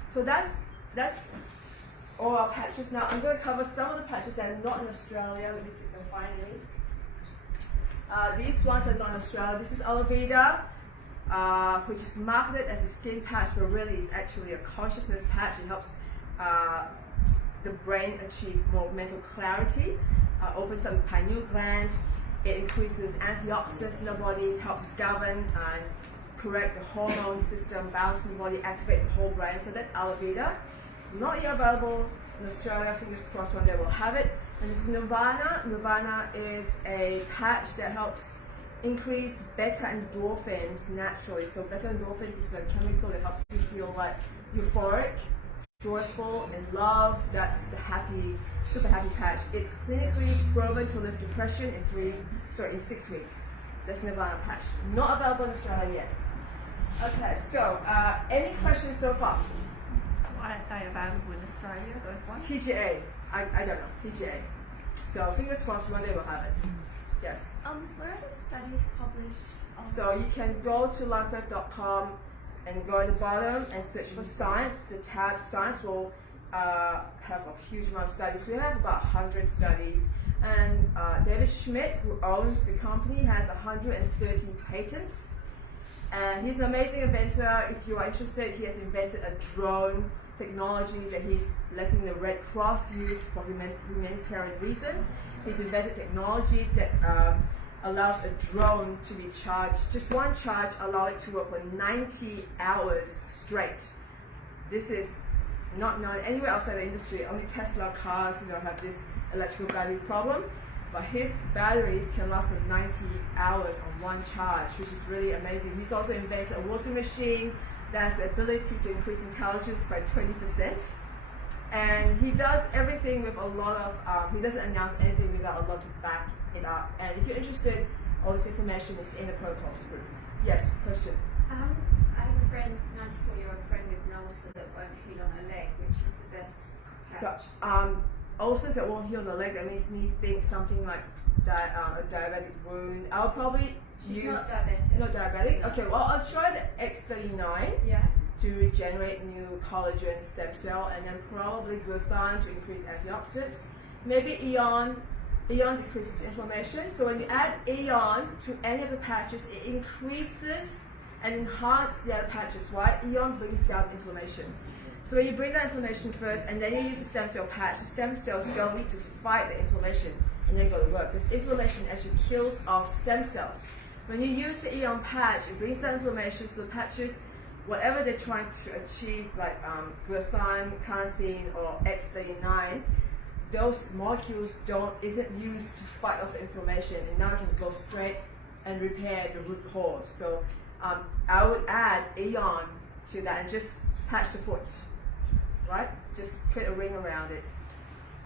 So that's all our patches. Now I'm going to cover some of the patches that are not in Australia. Let me see if I can find any. These ones are not in Australia. This is Alovida, which is marketed as a skin patch, but really it's actually a consciousness patch. It helps the brain achieve more mental clarity, opens up the pineal gland, it increases antioxidants in the body, helps govern and correct the hormone system, balances the body, activates the whole brain. So that's Alovida. Not yet available in Australia, fingers crossed one day we'll have it. And this is Nirvana. Nirvana is a patch that helps increase beta endorphins naturally. So beta endorphins is the chemical that helps you feel like euphoric, joyful, and love. That's the super happy patch. It's clinically proven to lift depression in 6 weeks. That's Nirvana patch. Not available in Australia yet. Okay, so any questions so far? Why aren't they available in Australia, those ones? TGA. I don't know. TGA. So fingers crossed one day we'll have it. Yes. Where are the studies published? So you can go to LifeWave.com and go at the bottom and search for science. The tab science will have a huge amount of studies. We have about 100 studies. And David Schmidt, who owns the company, has 130 patents. And he's an amazing inventor. If you are interested, he has invented a drone technology that he's letting the Red Cross use for humanitarian reasons. He's invented technology that allows a drone to be charged, just one charge, allow it to work for 90 hours straight. This is not known anywhere outside the industry. Only Tesla cars, have this electrical battery problem. But his batteries can last for 90 hours on one charge, which is really amazing. He's also invented a water machine that has the ability to increase intelligence by 20%. And he does everything with a lot of, he doesn't announce anything without a lot to back it up. And if you're interested, all this information is in the protocols group. Yes, question? I have a friend, 94-year-old friend with an ulcer that won't heal on her leg, which is the best patch. So, ulcers that won't heal on the leg, that makes me think something like a diabetic wound. I'll probably She's use... not diabetic. Not diabetic? No. Okay, well, I'll try the X39 to generate new collagen stem cell, and then probably glutathione to increase antioxidants. Maybe Eon decreases inflammation. So when you add Eon to any of the patches, it increases and enhances the other patches. Why? Eon brings down inflammation. So when you bring down inflammation first, and then you use the stem cell patch, the stem cells don't need to fight the inflammation. and then go to work. Because inflammation actually kills off stem cells. When you use the Aeon patch, it brings down inflammation, so the patches, whatever they're trying to achieve, like glutathione, carnosine, or X39, those molecules isn't used to fight off the inflammation, and now it can go straight and repair the root cause. So I would add Aeon to that and just patch the foot, right? Just put a ring around it,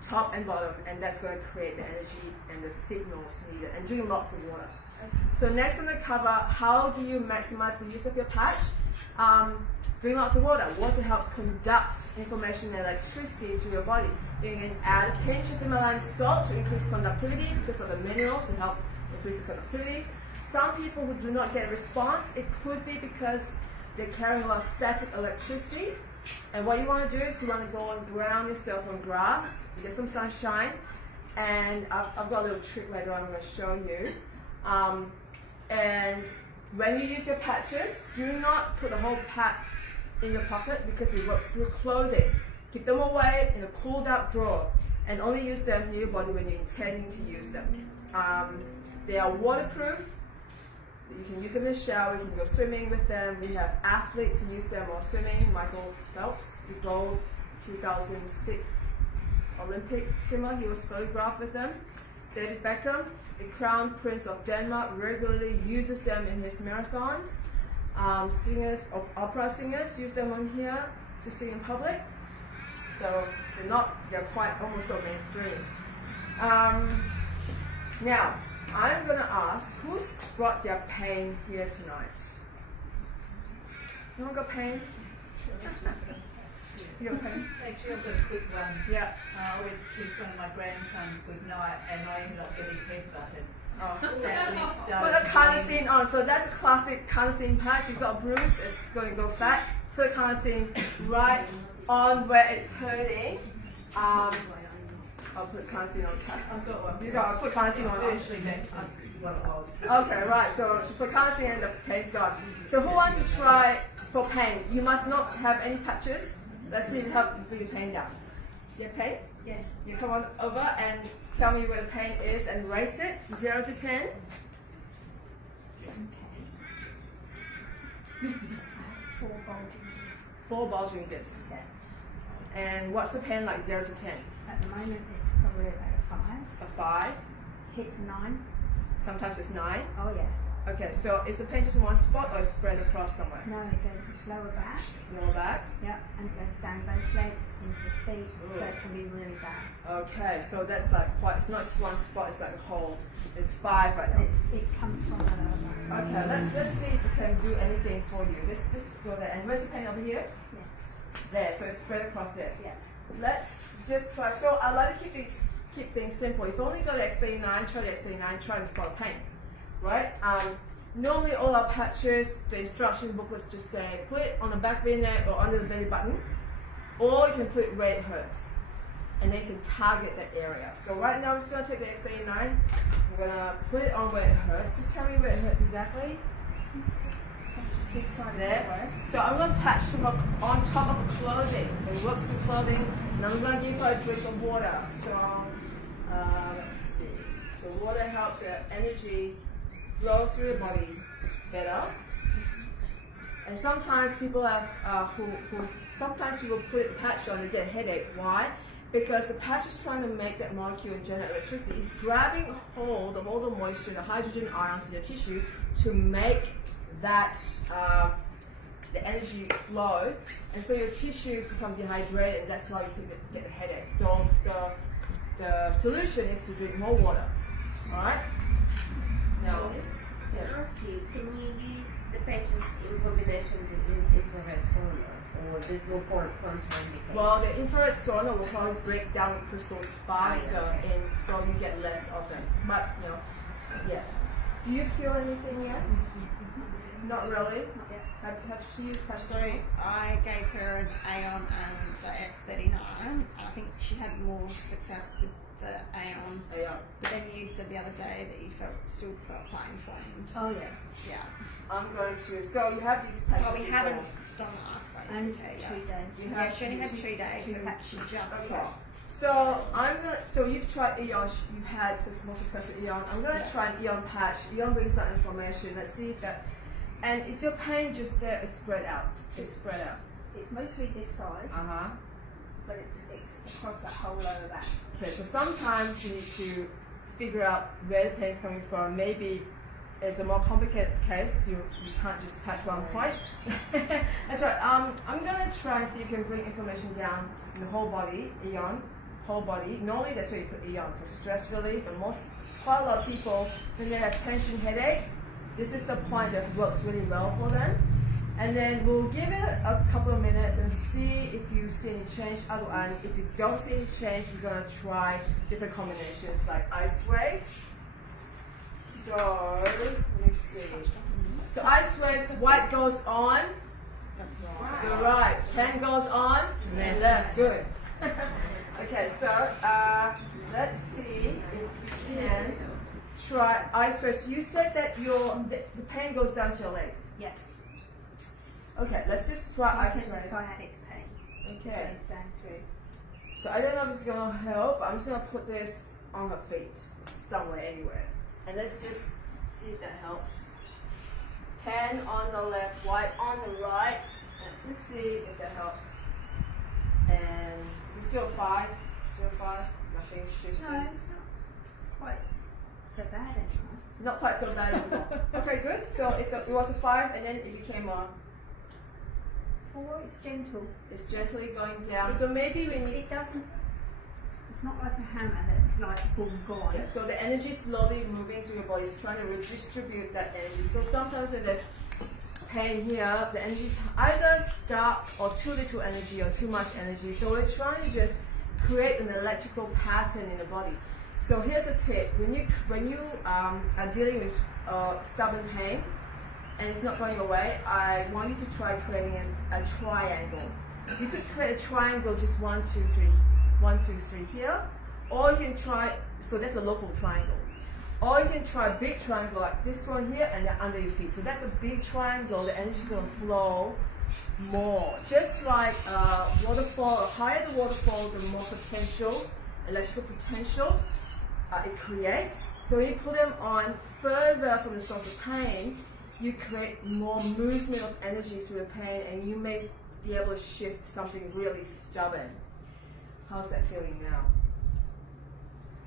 top and bottom, and that's going to create the energy and the signals needed. And drink lots of water. So next I'm going to cover how do you maximize the use of your patch. Drink lots of water. Water helps conduct information and electricity through your body. You can add a pinch of Himalayan salt to increase conductivity because of the minerals that help increase the conductivity. Some people who do not get a response, it could be because they're carrying a lot of static electricity. And what you want to do is you want to go and ground yourself on grass, get some sunshine, and I've got a little trick later on I'm going to show you. And when you use your patches, do not put a whole pack in your pocket because it works through clothing. Keep them away in a cool dark drawer and only use them near your body when you're intending to use them. They are waterproof. You can use them in the shower, you can go swimming with them. We have athletes who use them while swimming. Michael Phelps, the gold 2006 Olympic swimmer, he was photographed with them. David Beckham, the Crown Prince of Denmark, regularly uses them in his marathons. Singers, opera singers use them on here to sing in public. So they're quite almost so mainstream. Now, I'm going to ask, who's brought their pain here tonight? Anyone got pain? You got pain? Actually, I've got a quick one. Yeah. I went to kiss one of my grandsons goodnight and I ended up getting headbutted. Put a carnosine on. So that's a classic carnosine patch. You've got a bruise, it's going to go fat. Put carnosine right on where it's hurting. I'll put carnosine on top. I've got one. You got to put carnosine on. Actually, that's what it was. Okay, right. So put carnosine and the pain's gone. So who wants to try for pain? You must not have any patches. Let's see if it helps bring the pain down. You have pain? Yes. You come on over and tell me where the pain is and rate it, 0 to 10. Okay. 4 bulging discs. 4 bulging discs. Yeah. And what's the pain like 0 to 10? At the moment, it's probably about a 5. A 5. Hits 9. Sometimes it's 9. Oh yes. Okay, so is the pain just in one spot or spread across somewhere? No, it goes lower back. Lower back? Yeah, and it goes down both legs into the feet, Ooh. so it can be really bad. Okay, so that's like quite, it's not just one spot, it's like a whole, it's 5 right now. It comes from the Okay, let's see if it can do anything for you. Let's just go there. And where's the pain over here? Yeah. There, so it's spread across there. Yeah. Let's just try. So I like to keep things simple. If you only got the X39, try the X39, try the spot of pain. Right? Normally all our patches, the instruction booklets just say put it on the back of your neck or under the belly button, or you can put it where it hurts, and then you can target that area. So right now I'm just going to take the X39, I'm going to put it on where it hurts. Just tell me where it hurts exactly. This side there. So I'm going to patch them up on top of clothing. It works through clothing, and I'm going to give her a drink of water. So let's see. So water helps your energy flow through your body better. And sometimes people have sometimes people put a patch on and get a headache. Why? Because the patch is trying to make that molecule and generate electricity. It's grabbing hold of all the moisture, the hydrogen ions in your tissue to make that the energy flow, and so your tissues become dehydrated, and that's why you get a headache. So the solution is to drink more water. All right. Now, Yes. Can I ask you, can you use the patches in combination with infrared sauna, or this will contraindicate? Well, the infrared sauna will probably break down the crystals faster, and so you get less of them. But yeah. Do you feel anything yet? Not really. Not yet. Have she used patches? So I gave her an Aeon and the X39. I think she had more success with the Aeon. But then you said the other day that you still felt quite inflamed. Oh yeah. Yeah. I'm going to. So you have used patches. Well, we haven't done the last Only day. 2 days. Yeah, she only had 2 days, so she just got. So so you've tried Eon, you've had more success with Eon. I'm gonna try an Eon patch. Eon brings out information. Let's see if that. And is your pain just there? It's spread out. It's spread out. It's mostly this side. But it's across that whole lower back. Okay, so sometimes you need to figure out where the pain is coming from. Maybe it's a more complicated case. You can't just patch one point. That's right. I'm gonna try and see if you can bring information down in the whole body, Eon, whole body. Normally that's where you put Eon for stress relief. And quite a lot of people, when they have tension headaches, this is the point that works really well for them. And then we'll give it a couple of minutes and see if you see any change. Otherwise, if you don't see any change, we're gonna try different combinations like ice waves. So let me see. So ice waves, white goes on, the right. Pen goes on, left. Good. Okay, so let's see if you can try ice waves. You said that the pain goes down to your legs. Yes. Okay, let's just try ice waves. Sciatic pain. Okay. Stand through. So I don't know if it's gonna help. I'm just gonna put this on her feet, somewhere, anywhere. And let's just see if that helps. 10 on the left, white on the right. Let's just see if that helps. And is it still 5? Still 5? Nothing shifted. No, it's not quite so bad anymore. Not quite so bad anymore. Okay, good. So it was a 5 and then it became a 4. It's gentle. It's gently going down. So maybe we need. It doesn't. It's not like a hammer that's like boom gone. Yeah, so the energy slowly moving through your body is trying to redistribute that energy. So sometimes when there's pain here, the energy is either stuck or too little energy or too much energy. So we're trying to just create an electrical pattern in the body. So here's a tip: when you are dealing with stubborn pain and it's not going away, I want you to try creating a triangle. You could create a triangle, just 1, 2, 3. 1, 2, 3 here, or you can try, so that's a local triangle, or you can try a big triangle like this one here and then under your feet. So that's a big triangle, the energy is going to flow more. Just like waterfall, the higher the waterfall, the more potential, electrical potential it creates. So when you put them on further from the source of pain, you create more movement of energy through the pain and you may be able to shift something really stubborn. How's that feeling now?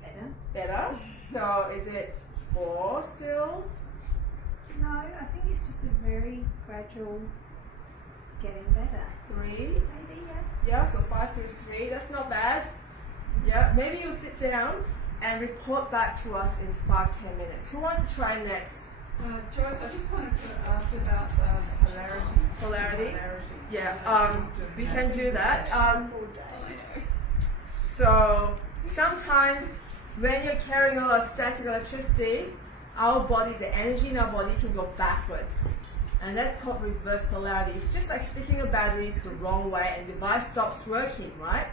Better. Better? So is it 4 still? No, I think it's just a very gradual getting better. 3? Maybe, yeah. Yeah, so 5 to 3, that's not bad. Yeah, maybe you'll sit down and report back to us in 5-10 minutes. Who wants to try next? Joyce, I just wanted to ask about polarity. Polarity? Yeah, we can do that. So sometimes when you're carrying a lot of static electricity, our body, the energy in our body can go backwards. And that's called reverse polarity. It's just like sticking a battery the wrong way and the device stops working, right?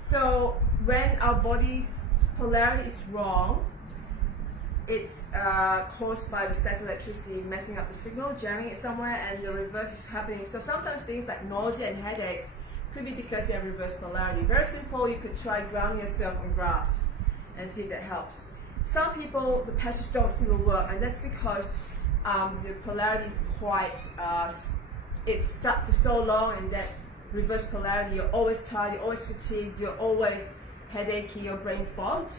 So when our body's polarity is wrong, it's caused by the static electricity messing up the signal, jamming it somewhere, and the reverse is happening. So sometimes things like nausea and headaches could be because you have reverse polarity. Very simple, you could try grounding yourself on grass and see if that helps. Some people, the patches don't seem to work, and that's because the polarity is quite, it's stuck for so long in that reverse polarity. You're always tired, you're always fatigued, you're always headachy or brain fogged.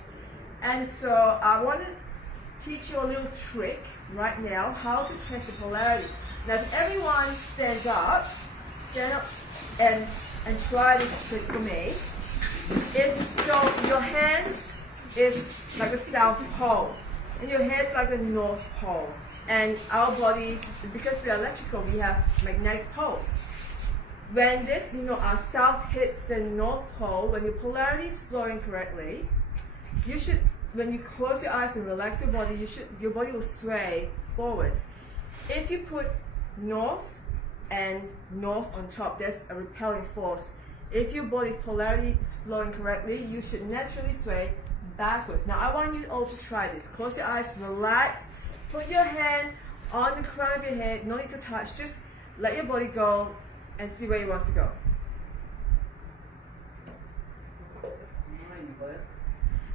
And so I want to teach you a little trick right now how to test the polarity. Now if everyone stand up and try this trick for me. So your hand is like a south pole and your head's like a north pole. And our bodies, because we are electrical, we have magnetic poles. When this, our south hits the north pole, when your polarity is flowing correctly, you should, when you close your eyes and relax your body, your body will sway forwards. If you put north and north on top, there's a repelling force. If your body's polarity is flowing correctly, you should naturally sway backwards. Now I want you all to try this. Close your eyes, relax, put your hand on the crown of your head, no need to touch, just let your body go and see where it wants to go.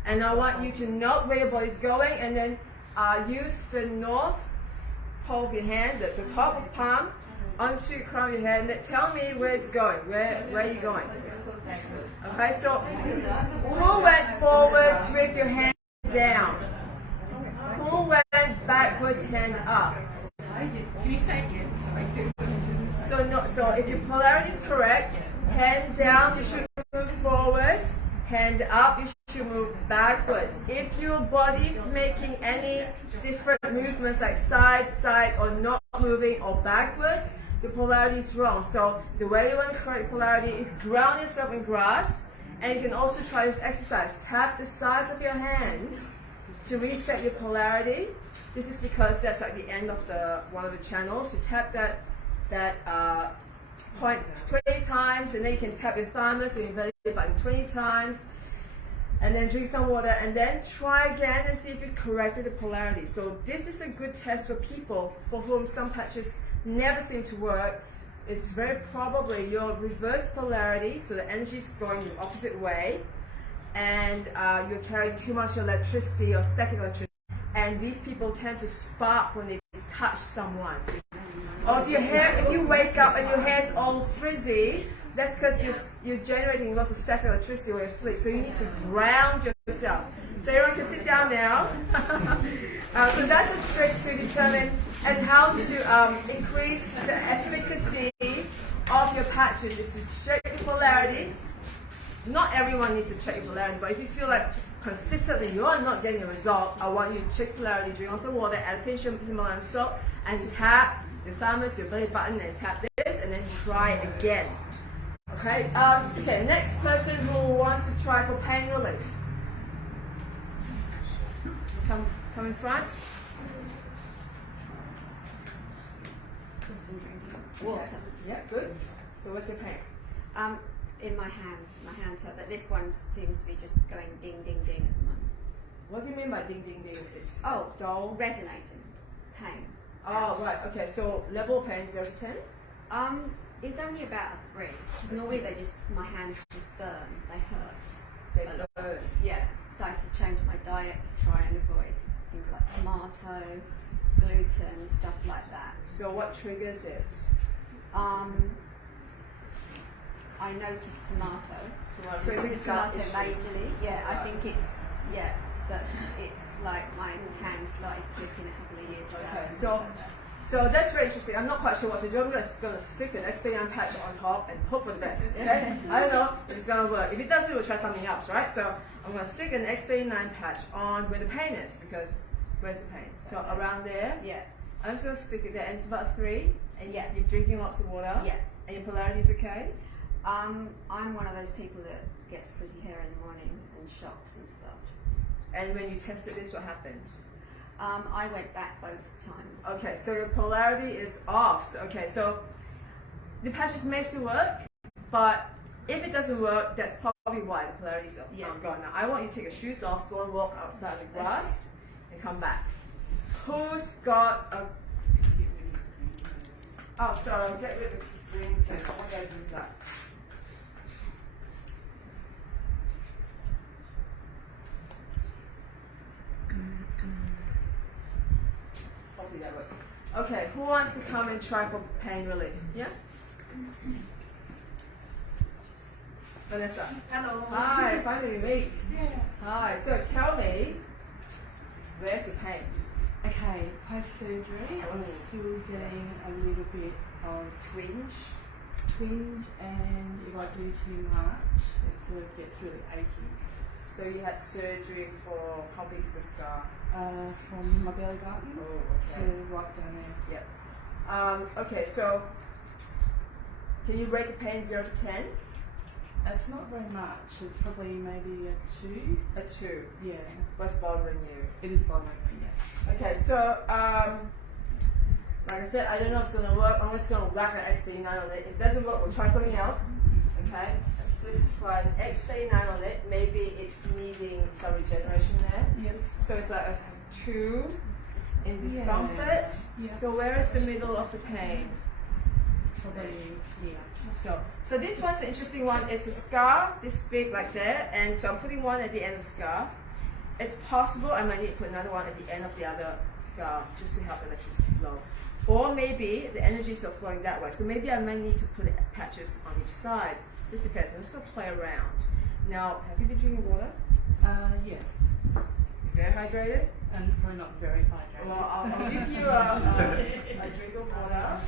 And I want you to note where your body is going, and then use the north pole of your hand, the top of palm, onto the crown of your head, and then tell me where it's going. Where are you going? Okay, so who went forwards with your hand down? Who went backwards, hand up? Can you say again? So if your polarity is correct, hand down, you should move forwards. Hand up, you should move backwards. If your body is making any different movements like side, or not moving, or backwards, your polarity is wrong. So the way you want to correct polarity is ground yourself in grass, and you can also try this exercise. Tap the sides of your hand to reset your polarity. This is because that's like the end of one of the channels. You tap that point 20 times, and then you can tap your thymus or your belly button 20 times, and then drink some water, and then try again and see if you corrected the polarity. So this is a good test for people for whom some patches never seem to work. It's very probably your reverse polarity, so the energy is going the opposite way, and you're carrying too much electricity or static electricity, and these people tend to spark when they touch someone. Or if you wake up and your hair's all frizzy, that's because you're generating lots of static electricity while you sleep. So you need to ground yourself. So everyone can sit down now. So that's a trick to determine and how to increase the efficacy of your patches is to check your polarity. Not everyone needs to check your polarity, but if you feel like consistently you are not getting a result, I want you to check polarity, drink lots of water, add a pinch of Himalayan salt, and tap your thymus, your belly button, and tap this, and then try again. Okay. Okay. Next person who wants to try for pain relief. Come in front. Water. Yeah. Good. So what's your pain? In my hands hurt, but this one seems to be just going ding, ding, ding at the moment. What do you mean by ding, ding, ding? It's dull, resonating, pain. Oh, right. Okay. So level of pain 0 to 10. It's only about a 3. Normally my hands just burn. They hurt. They burn. Yeah. So I have to change my diet to try and avoid things like tomato, gluten, stuff like that. So what triggers it? I noticed tomato. So is it tomato majorly? Yeah, I think it's but it's like my hand started clicking a couple of years ago. Okay, so that's very interesting. I'm not quite sure what to do. I'm just going to stick an X39 patch on top and hope for the best. Okay? I don't know if it's going to work. If it doesn't, we'll try something else, right? So I'm going to stick an X39 patch on where the pain is, because where's the pain? So around there. Yeah. I'm just going to stick it there, and it's about 3. And yeah. You're drinking lots of water. Yeah. And your polarity is okay. I'm one of those people that gets frizzy hair in the morning and shocks and stuff. And when you tested this, what happened? I went back both times. Okay, so your polarity is off. Okay, so the patches may still work, but if it doesn't work, that's probably why the polarity is gone. Now, I want you to take your shoes off, go and walk outside the grass, and come back. Who's got a... Oh, sorry, get rid of the screen so I want to do that. Hopefully that works. Okay, who wants to come and try for pain relief? Yeah? Vanessa. Hello. Hi, finally meet. Yes. Hi, so tell me, where's your pain? Okay, post-surgery, I'm still getting a little bit of twinge, and if I do too much, it sort of gets really achy. So you had surgery for, how big's the scar? From my belly button to right down there. Yep. Okay, so can you rate the pain 0 to 10? It's not very much. It's probably maybe a 2. A 2? Yeah. What's bothering you? It is bothering me, yeah. Okay, so like I said, I don't know if it's going to work. I'm just going to whack an X39 on it. If it doesn't work, we'll try something else. Okay, let's just try an X39 on it. Maybe it's needing some regeneration there. Yes. So it's like a 2 in discomfort. Yeah. So where is the middle of the pain? Probably, yeah. So this one's the interesting one. It's a scar this big like that, and so I'm putting one at the end of the scar. It's possible I might need to put another one at the end of the other scar just to help electricity flow. Or maybe the energy is still flowing that way. So maybe I might need to put patches on each side. Just depends. I'm still play around. Now, have you been drinking water? Yes. Very hydrated? And probably not very hydrated. Well, I'll give you a drink of water.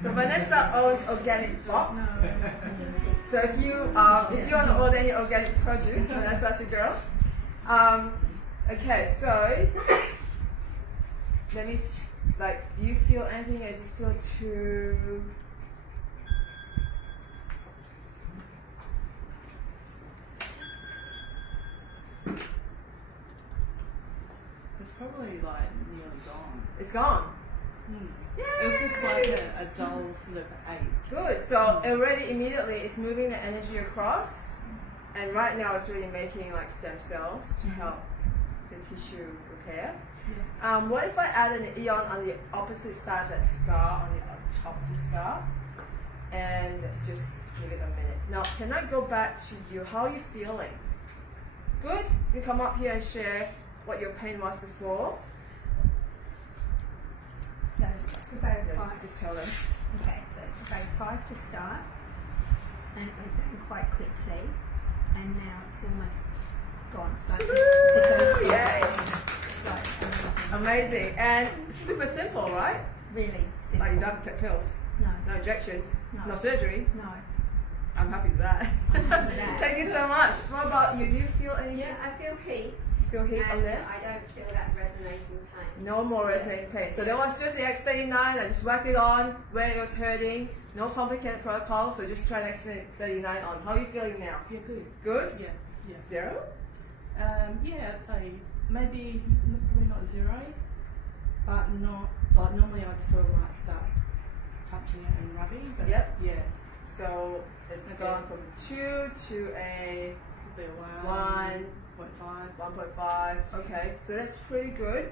So Vanessa owns Organic Box. So if you want to order any organic produce, Vanessa's your girl. Okay, so let me do you feel anything? Is it still too? It's probably like nearly gone. It's gone. Yay! It's just like a dull sort of ache. Good. So already immediately it's moving the energy across, and right now it's really making like stem cells to help the tissue repair. Yeah. What if I add an ion on the opposite side of that scar, on the top of the scar? And let's just give it a minute. Now, can I go back to you? How are you feeling? Good. You come up here and share what your pain was before. So it's about five. Just tell them. Okay, so it's about 5 to start, and it went down quite quickly, and now it's almost gone. So it goes through. Yay! It's like amazing. And super simple, right? Really simple. Like you don't have to take pills. No. No injections. No. No surgery. No. I'm happy with that. I'm happy with that. Thank you so much. What about you? Do you feel anything? Yeah, I feel heat. You feel heat on And there? I don't feel that resonating pain. No more resonating pain. So that was just the X39. I just whacked it on where it was hurting. No complicated protocol. So just try the X39 on. How are you feeling now? Yeah, good. Good? Yeah. Yeah. 0? Yeah, I'd say maybe probably not 0, but not like normally I'd sort of like start touching it and rubbing. But Yep. Yeah. So it's gone from 2 to a 1. 1.5. Okay, so that's pretty good.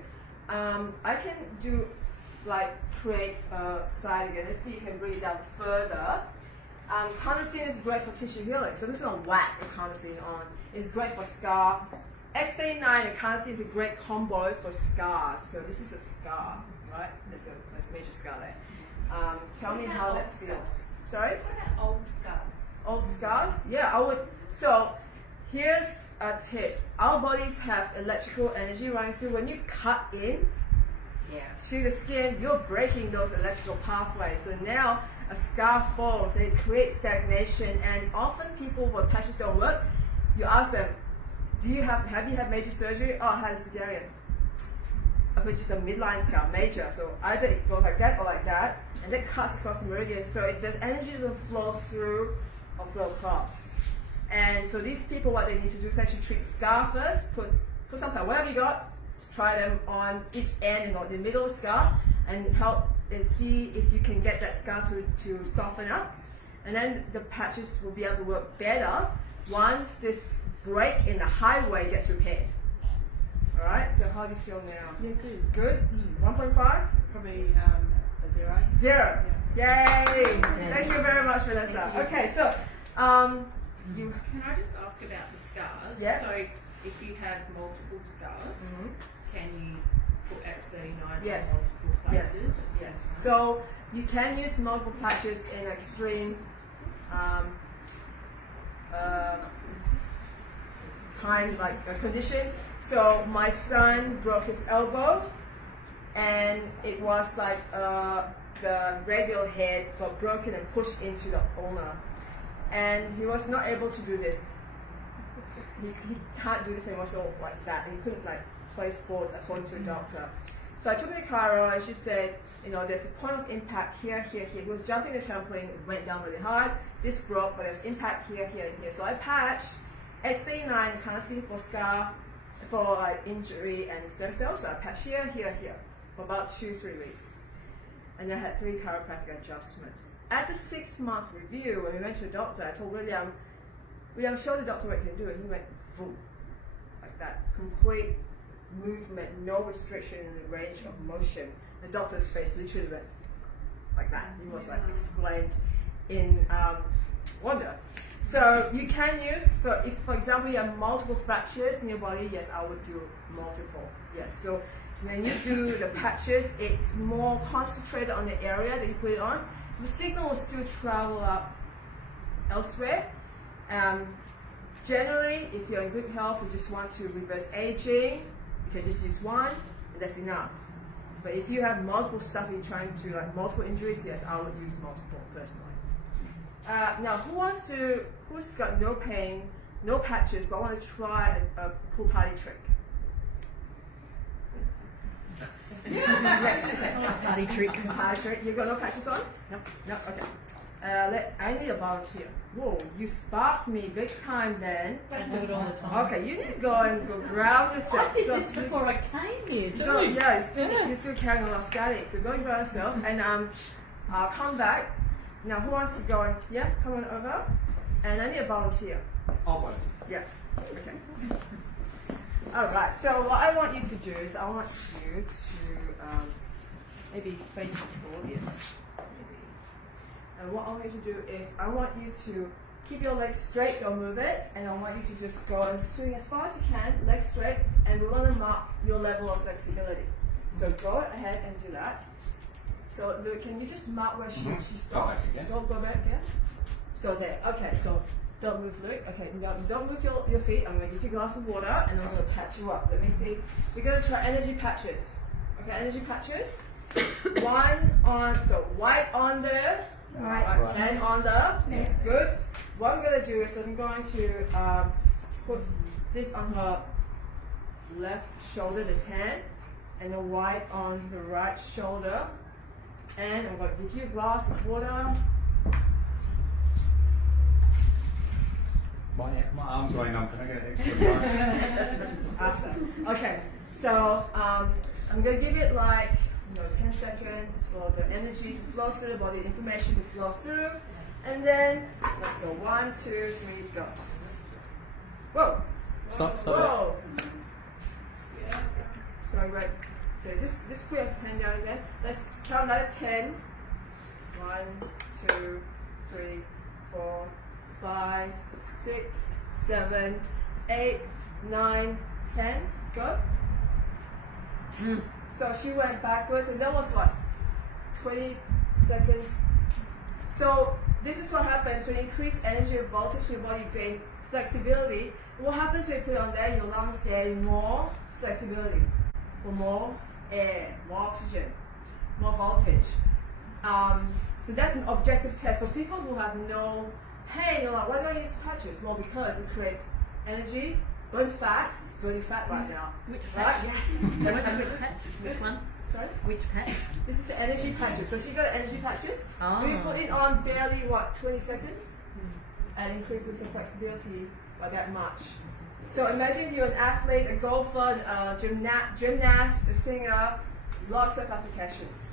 I can do create a side again. Let's see if you can bring it down further. Carnosine is great for tissue healing, so I'm just gonna whack the carnosine on. It's great for scars. X39 and carnosine is a great combo for scars. So this is a scar, right? There's a major scar there. Tell me how that feels. Sorry? What about old scars? Old scars? Yeah, I would. So here's a tip. Our bodies have electrical energy running through. When you cut in to the skin, you're breaking those electrical pathways. So now a scar forms and it creates stagnation. And often people, when patches don't work, you ask them, have you had major surgery? Oh, I had a cesarean. Which is a midline scar, major. So either it goes like that or like that, and then cuts across the meridian. So there's energy doesn't flow through or flow across. And so these people, what they need to do is actually treat the scar first, put some powder, whatever you got, just try them on each end and the middle of the scar, and help and see if you can get that scar to soften up. And then the patches will be able to work better once this break in the highway gets repaired. Alright, so how do you feel now? Yeah, good. Good? 1.5? Probably a 0. 0. Yeah. Yay! Thank you very much, Vanessa. Okay, so you. Can I just ask about the scars? Yeah. So if you have multiple scars, can you put X39 Yes. in multiple places? Yes. So you can use multiple patches in extreme time, like a condition. So my son broke his elbow, and it was like the radial head got broken and pushed into the ulna, and he was not able to do this. He can't do this anymore, so like that. And he couldn't play sports according to the doctor. So I took him to chiro, and she said, there's a point of impact here, here, here. He was jumping the trampoline, it went down really hard. This broke, but there's impact here, here, and here. So I patched X39 carnosine for scar, for injury and stem cells. So I patched here, here, here for about 2-3 weeks. And then I had 3 chiropractic adjustments. At the 6-month review, when we went to the doctor, I told William, show the doctor what you can do. And he went, boom, like that. Complete movement, no restriction in the range of motion. The doctor's face literally went like that. He was like exclaimed in wonder. So you can use, so if for example you have multiple fractures in your body, yes, I would do multiple. Yes, so when you do the patches, it's more concentrated on the area that you put it on. The signal will still travel up elsewhere. Generally, if you're in good health, you just want to reverse aging, you can just use one, and that's enough. But if you have multiple stuff you're trying to, like multiple injuries, yes, I would use multiple personally. Now, who's got no pain, no patches, but want to try a pool party trick? Yes, okay. Party trick. Party trick. You got no patches on? No. No, okay. I need a volunteer. Whoa, you sparked me big time then. I do it all the time. Okay, you need to go and go ground yourself. I did this before I came here too. Go, yeah, you're still carrying a lot of static, so go and ground yourself and I'll come back. Now, who wants to go and, yeah, come on over. And I need a volunteer. I'll wait. Yeah, okay. Alright, so what I want you to do is I want you to maybe face the audience. And what I want you to do is I want you to keep your legs straight, don't move it, and I want you to just go and swing as far as you can, legs straight, and we want to mark your level of flexibility. So go ahead and do that. So Luke, can you just mark where she stopped? Don't go back again. So there, okay, so don't move Luke. Okay, no, don't move your feet. I'm going to give you a glass of water and I'm going to patch you up. Let me see. We're going to try energy patches. Okay, energy patches. One on, so white on there. Right. And on the good. What I'm going to do is I'm going to put this on her left shoulder, the tan, and the white on the right shoulder. And I'm going to give you a glass of water. My arm's going up. Can I get extra After. Okay. So I'm going to give it like 10 seconds for the energy to flow through the body, information to flow through, and then let's go 1, 2, 3, go. Whoa! Stop. Whoa! Sorry, wait. Okay, just put your hand down again. Let's count out at 10. 1, 2, 3, 4, 5, 6, 7, 8, 9, 10. Go. So she went backwards, and that was what? 20 seconds. So this is what happens when you increase energy or voltage in your body, you gain flexibility. What happens when you put it on there? Your lungs gain more flexibility for more air, more oxygen, more voltage. So that's an objective test. So people who have no pain, you're like, why do I use patches? Well, because it creates energy, burns fat. It's burning fat right now. Which right? patch? Yes. Which patch? Which one? Sorry? Which patch? This is the energy patches. So she got energy patches. Oh. We put it on barely, 20 seconds? And increases the flexibility by that much. So imagine you're an athlete, a golfer, a gymnast, a singer, lots of applications.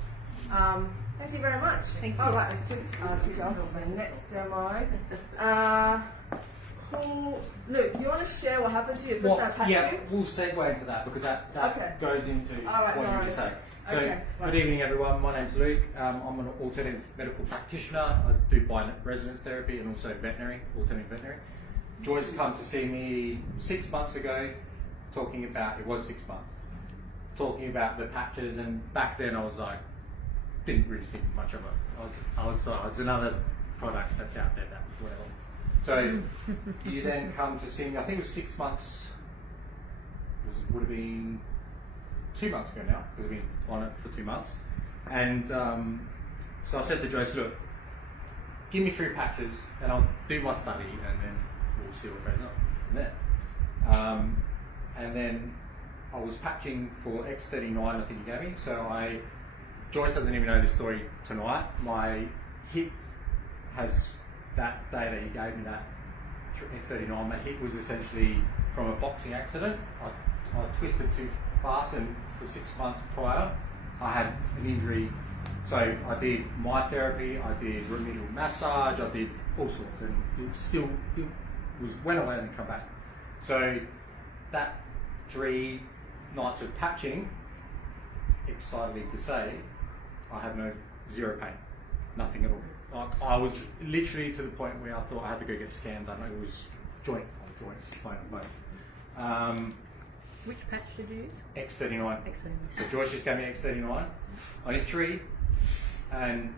Thank you very much. Thank you. All right, let's just switch off my next demo. Luke, do you want to share what happened to you first time patching? Yeah, we'll segue into that because that Okay. goes into All right, what no you worries. just said. So, Okay, good evening everyone. My name's Luke. I'm an alternative medical practitioner. I do residence therapy and also alternative veterinary. Joyce came to see me 6 months ago, talking about the patches, and back then I was like, didn't really think much of it. It's another product that's out there that was well. So you then come to see me, I think it was 6 months, would have been 2 months ago now, because I've been on it for 2 months. And so I said to Joyce, look, give me 3 patches and I'll do my study and then we'll see what goes on from there. And then I was patching for X39, I think you gave me. So Joyce doesn't even know this story tonight. My hip has, that day that you gave me that X39, my hip was essentially from a boxing accident. I twisted too fast, and for 6 months prior I had an injury. So I did my therapy, I did remedial massage, I did all sorts, and it went away and come back. So that 3 nights of patching, excitedly to say, I have zero pain, nothing at all. Like, I was literally to the point where I thought I had to go get a scan done. It was joint, bone on bone. Which patch did you use? X39. X39. So Joyce just gave me X39, only 3, and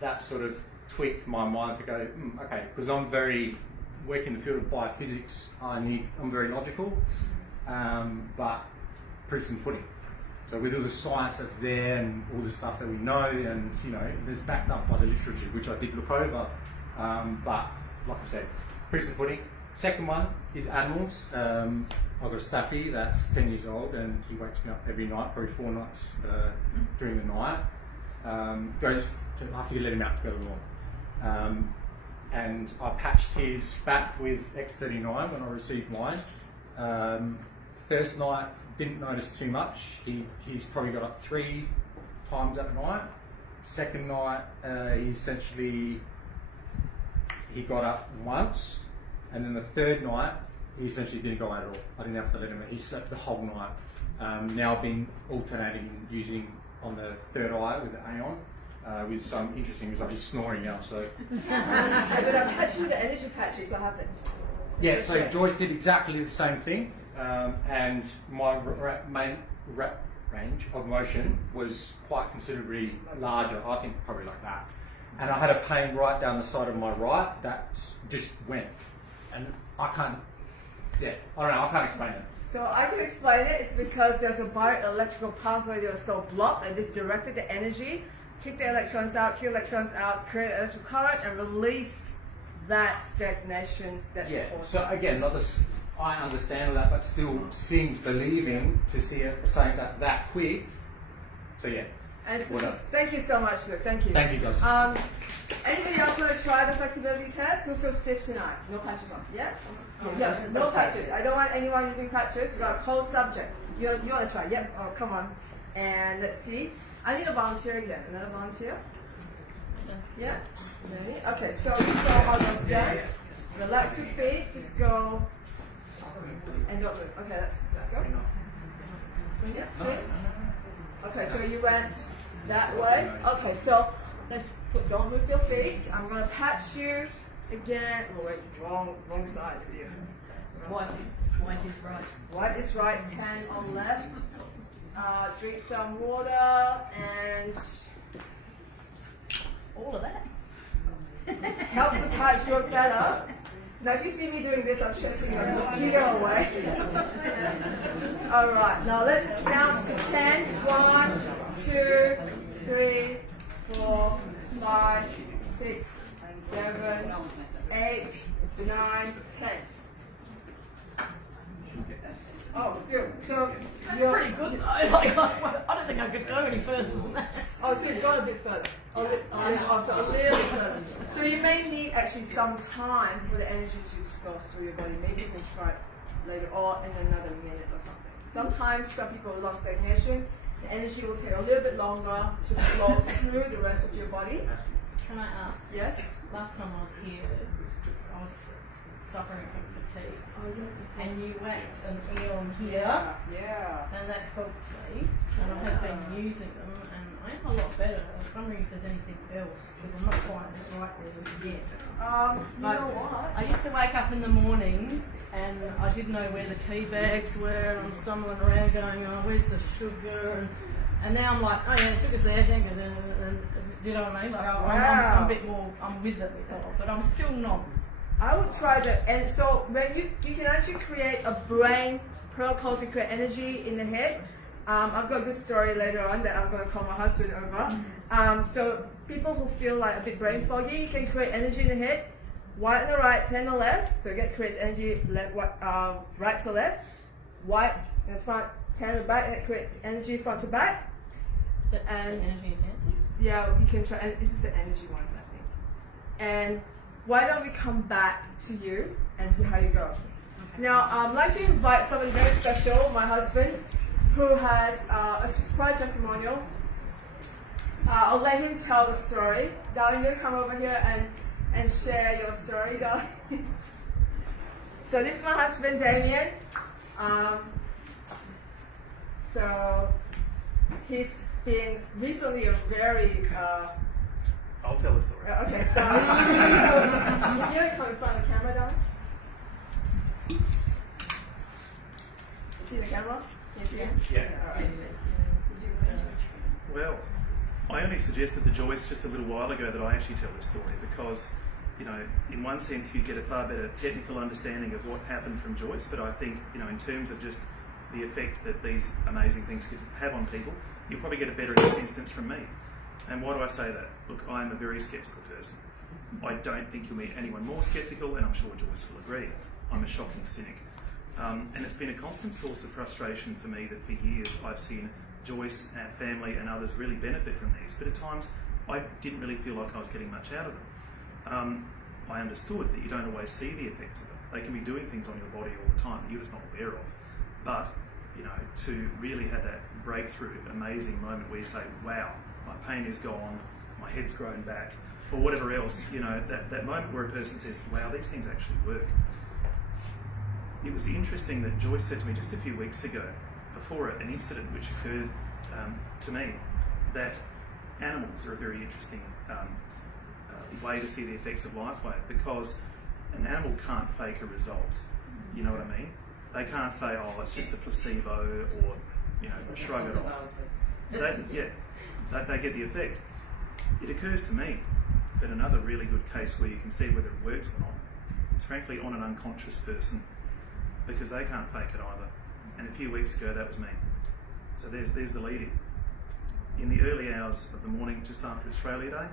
that sort of tweaked my mind to go, okay, because I'm very, work in the field of biophysics, I'm very logical, but proofs in the pudding. So with all the science that's there and all the stuff that we know, and you know, it's backed up by the literature, which I did look over, but like I said, proofs in the pudding. Second one is animals. I've got a staffy that's 10 years old, and he wakes me up every night, probably 4 nights during the night. I have to let him out to go to the lawn. And I patched his back with X39 when I received mine. First night, didn't notice too much. He's probably got up 3 times at night. Second night, he got up once, and then the third night, he essentially didn't go out at all. I didn't have to let him out. He slept the whole night. Now I've been alternating using on the third eye with the Aeon. With some interesting results. He's snoring now, so. But I'm patching the energy patches, what happened? Yeah, so Joyce did exactly the same thing, and my main range of motion was quite considerably larger, I think probably like that. And I had a pain right down the side of my right that just went. And I can't explain it. So I can explain it. It's because there's a bioelectrical pathway that was so blocked, and this directed the energy, kick the electrons out, create electrical current, and release that stagnation that's caused. So again, I understand all that, but still seems believing to see it saying that quick. So yeah. And so, thank you so much, Luke. Thank you. Thank you, guys. Anybody else want to try the flexibility test? Who feels stiff tonight? No patches on. Yeah? Yes, no patches. I don't want anyone using patches. We've got a cold subject. You want to try? Yep. Oh, come on. And let's see. I need a volunteer again. Another volunteer? Yeah? Okay, so how that's done. Relax your feet. Just go. And don't move. Okay, let's go. Yeah, see? Okay, so you went that way. Okay, so don't move your feet. I'm going to patch you again. Oh, wait, wrong side of you. White is right. White is right, hand on left. Drink some water and all of that. Helps the patch work better. Now, if you see me doing this, I'm chasing a mosquito away. All right, now let's count to 10. 1, 2, 3, 4, 5, 6, 7, 8, 9, 10. Oh, still. So that's pretty good. I don't think I could go any further than that. Oh, so you've gone a bit further. A little bit further. So you may need actually some time for the energy to just go through your body. Maybe you can try it later or in another minute or something. Sometimes some people lost stagnation. The energy will take a little bit longer to flow through the rest of your body. Can I ask? Yes. Last time I was here, I was suffering from fatigue. And you whacked an Eon here. Yeah. And that helped me. And I have been using them, and I'm a lot better. I was wondering if there's anything else, because I'm not quite as right there yet. You know what? I used to wake up in the morning and I didn't know where the tea bags were, and I'm stumbling around going, oh, where's the sugar? And now I'm like, oh yeah, sugar's there, do you know what I mean? Like, I'm a bit more, I'm with it, but I'm still not. I would try that. And so when you can actually create a brain protocol to create energy in the head. I've got a good story later on that I'm going to call my husband over. So people who feel like a bit brain foggy, you can create energy in the head. White on the right, 10 on the left. So it creates energy right to left. White in front, 10 on the back, and it creates energy front to back. That's energy enhancing? Yeah, you can try. And this is the energy ones, I think. And why don't we come back to you and see how you go? Now, I'd like to invite somebody very special, my husband, who has a surprise testimonial. I'll let him tell the story. Darling, you come over here and share your story, darling. So this is my husband, Damien. So he's been recently a very I'll tell a story. okay. If you come in front of the camera down. See the camera? Can you see it? Yeah. All right. Well, I only suggested to Joyce just a little while ago that I actually tell this story because, you know, in one sense you get a far better technical understanding of what happened from Joyce, but I think, you know, in terms of just the effect that these amazing things could have on people, you'll probably get a better in this instance from me. And why do I say that? Look, I'm a very sceptical person. I don't think you'll meet anyone more sceptical, and I'm sure Joyce will agree. I'm a shocking cynic. And it's been a constant source of frustration for me that for years I've seen Joyce, our family and others really benefit from these, but at times I didn't really feel like I was getting much out of them. I understood that you don't always see the effects of them. They can be doing things on your body all the time that you're just not aware of. But, you know, to really have that breakthrough, amazing moment where you say, wow, my pain is gone, my head's grown back, or whatever else, you know, that moment where a person says, wow, these things actually work. It was interesting that Joyce said to me just a few weeks ago, before an incident which occurred to me, that animals are a very interesting way to see the effects of LifeWave, because an animal can't fake a result. You know what I mean? They can't say, oh, it's just a placebo, or, you know, shrug it off. They get the effect. It occurs to me that another really good case where you can see whether it works or not is frankly on an unconscious person, because they can't fake it either. And a few weeks ago, that was me. So there's the lead in. In the early hours of the morning, just after Australia Day,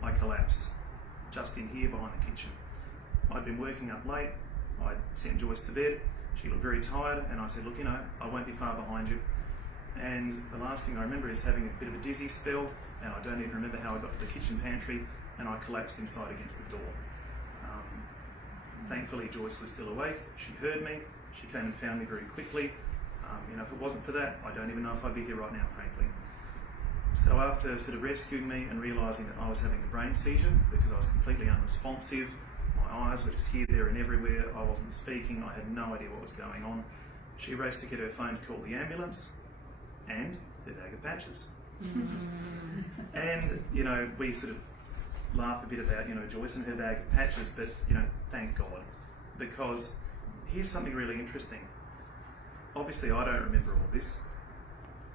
I collapsed, just in here behind the kitchen. I'd been working up late, I'd sent Joyce to bed, she looked very tired, and I said, look, you know, I won't be far behind you. And the last thing I remember is having a bit of a dizzy spell, and I don't even remember how I got to the kitchen pantry, and I collapsed inside against the door. Thankfully, Joyce was still awake. She heard me. She came and found me very quickly. You know, if it wasn't for that, I don't even know if I'd be here right now, frankly. So after sort of rescuing me and realising that I was having a brain seizure because I was completely unresponsive, my eyes were just here, there and everywhere, I wasn't speaking, I had no idea what was going on, she raced to get her phone to call the ambulance and her bag of patches. And, you know, we sort of laugh a bit about, you know, Joyce and her bag of patches, but, you know, thank God, because here's something really interesting. Obviously, I don't remember all this,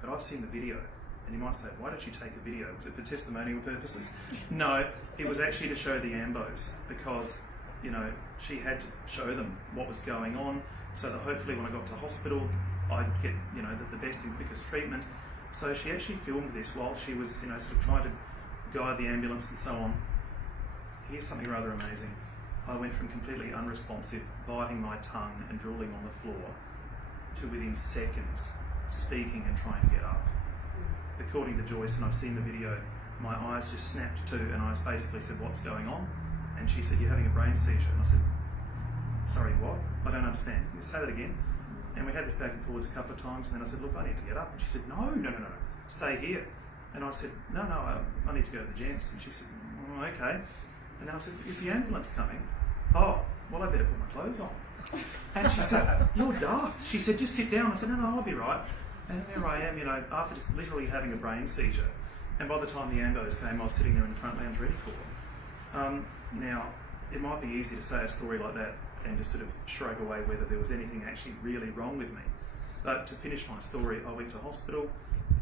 but I've seen the video. And you might say, why did you take a video? Was it for testimonial purposes? No, it was actually to show the ambos, because, you know, she had to show them what was going on, so that hopefully when I got to hospital, I'd get, you know, the best and quickest treatment. So she actually filmed this while she was, you know, sort of trying to guide the ambulance and so on. Here's something rather amazing. I went from completely unresponsive, biting my tongue and drooling on the floor, to within seconds, speaking and trying to get up. According to Joyce, and I've seen the video, my eyes just snapped to, and I basically said, what's going on? And she said, you're having a brain seizure. And I said, sorry, what? I don't understand. Can you say that again? And we had this back and forwards a couple of times, and then I said, look, I need to get up. And she said, no, stay here. And I said, no, I need to go to the gents. And she said, oh, okay. And then I said, is the ambulance coming? Oh, well, I better put my clothes on. And she said, you're daft. She said, just sit down. I said, no, I'll be right. And there I am, you know, after just literally having a brain seizure. And by the time the ambos came, I was sitting there in the front lounge ready for them. Now, it might be easy to say a story like that and just sort of shrug away whether there was anything actually really wrong with me. But to finish my story, I went to hospital,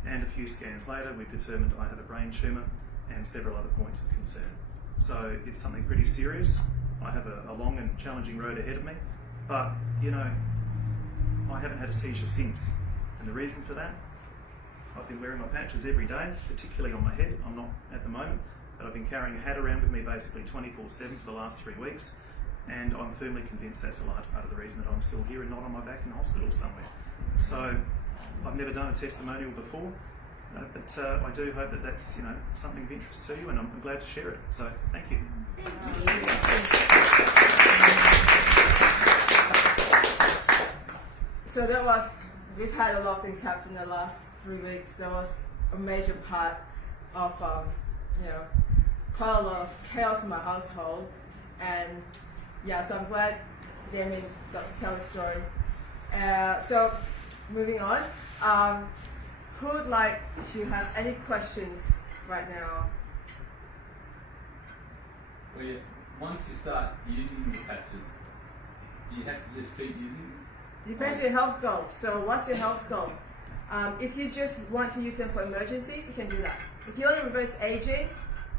and a few scans later, we determined I had a brain tumour and several other points of concern. So it's something pretty serious. I have a long and challenging road ahead of me, but, you know, I haven't had a seizure since. And the reason for that, I've been wearing my patches every day, particularly on my head. I'm not at the moment, but I've been carrying a hat around with me basically 24/7 for the last 3 weeks. And I'm firmly convinced that's a large part of the reason that I'm still here and not on my back in hospital somewhere. So I've never done a testimonial before, but I do hope that that's, you know, something of interest to you, and I'm glad to share it. So thank you. So that was, we've had a lot of things happen in the last 3 weeks. That was a major part of, you know, quite a lot of chaos in my household. And yeah, so I'm glad Damien got to tell the story. So moving on, Who would like to have any questions right now? Well, yeah, once you start using the patches, do you have to just keep using them? Depends on your health goal. So what's your health goal? If you just want to use them for emergencies, you can do that. If you want to reverse aging,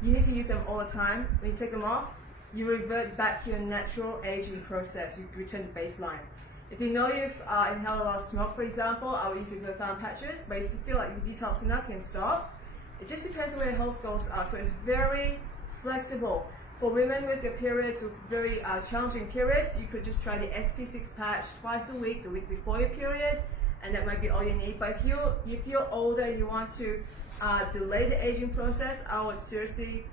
you need to use them all the time. When you take them off, you revert back to your natural aging process. You return to baseline. If you know you've inhaled a lot of smoke, for example, I will use your glutathione patches. But if you feel like you've detoxed enough, you can stop. It just depends on where your health goals are. So it's very flexible. For women with their periods, with very challenging periods, you could just try the SP6 patch twice a week, the week before your period, and that might be all you need. But if you're older and you want to delay the aging process, I would seriously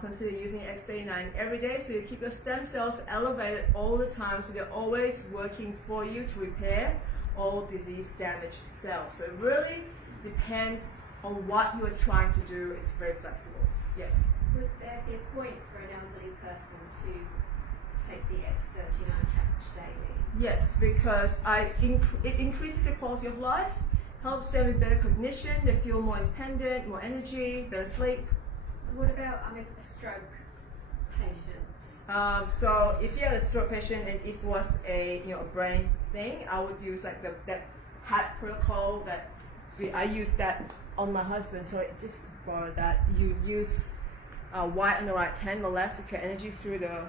consider using X39 every day, so you keep your stem cells elevated all the time, so they're always working for you to repair all disease-damaged cells. So it really depends on what you are trying to do. It's very flexible. Yes? Would there be a point for an elderly person to take the X39 patch daily? Yes, because it increases their quality of life, helps them with better cognition, they feel more independent, more energy, better sleep. What about a stroke patient? So if you had a stroke patient and if it was a brain thing, I would use like that HAT protocol that I use that on my husband. So I just borrowed that. You use white on the right, tan on the left to create energy through the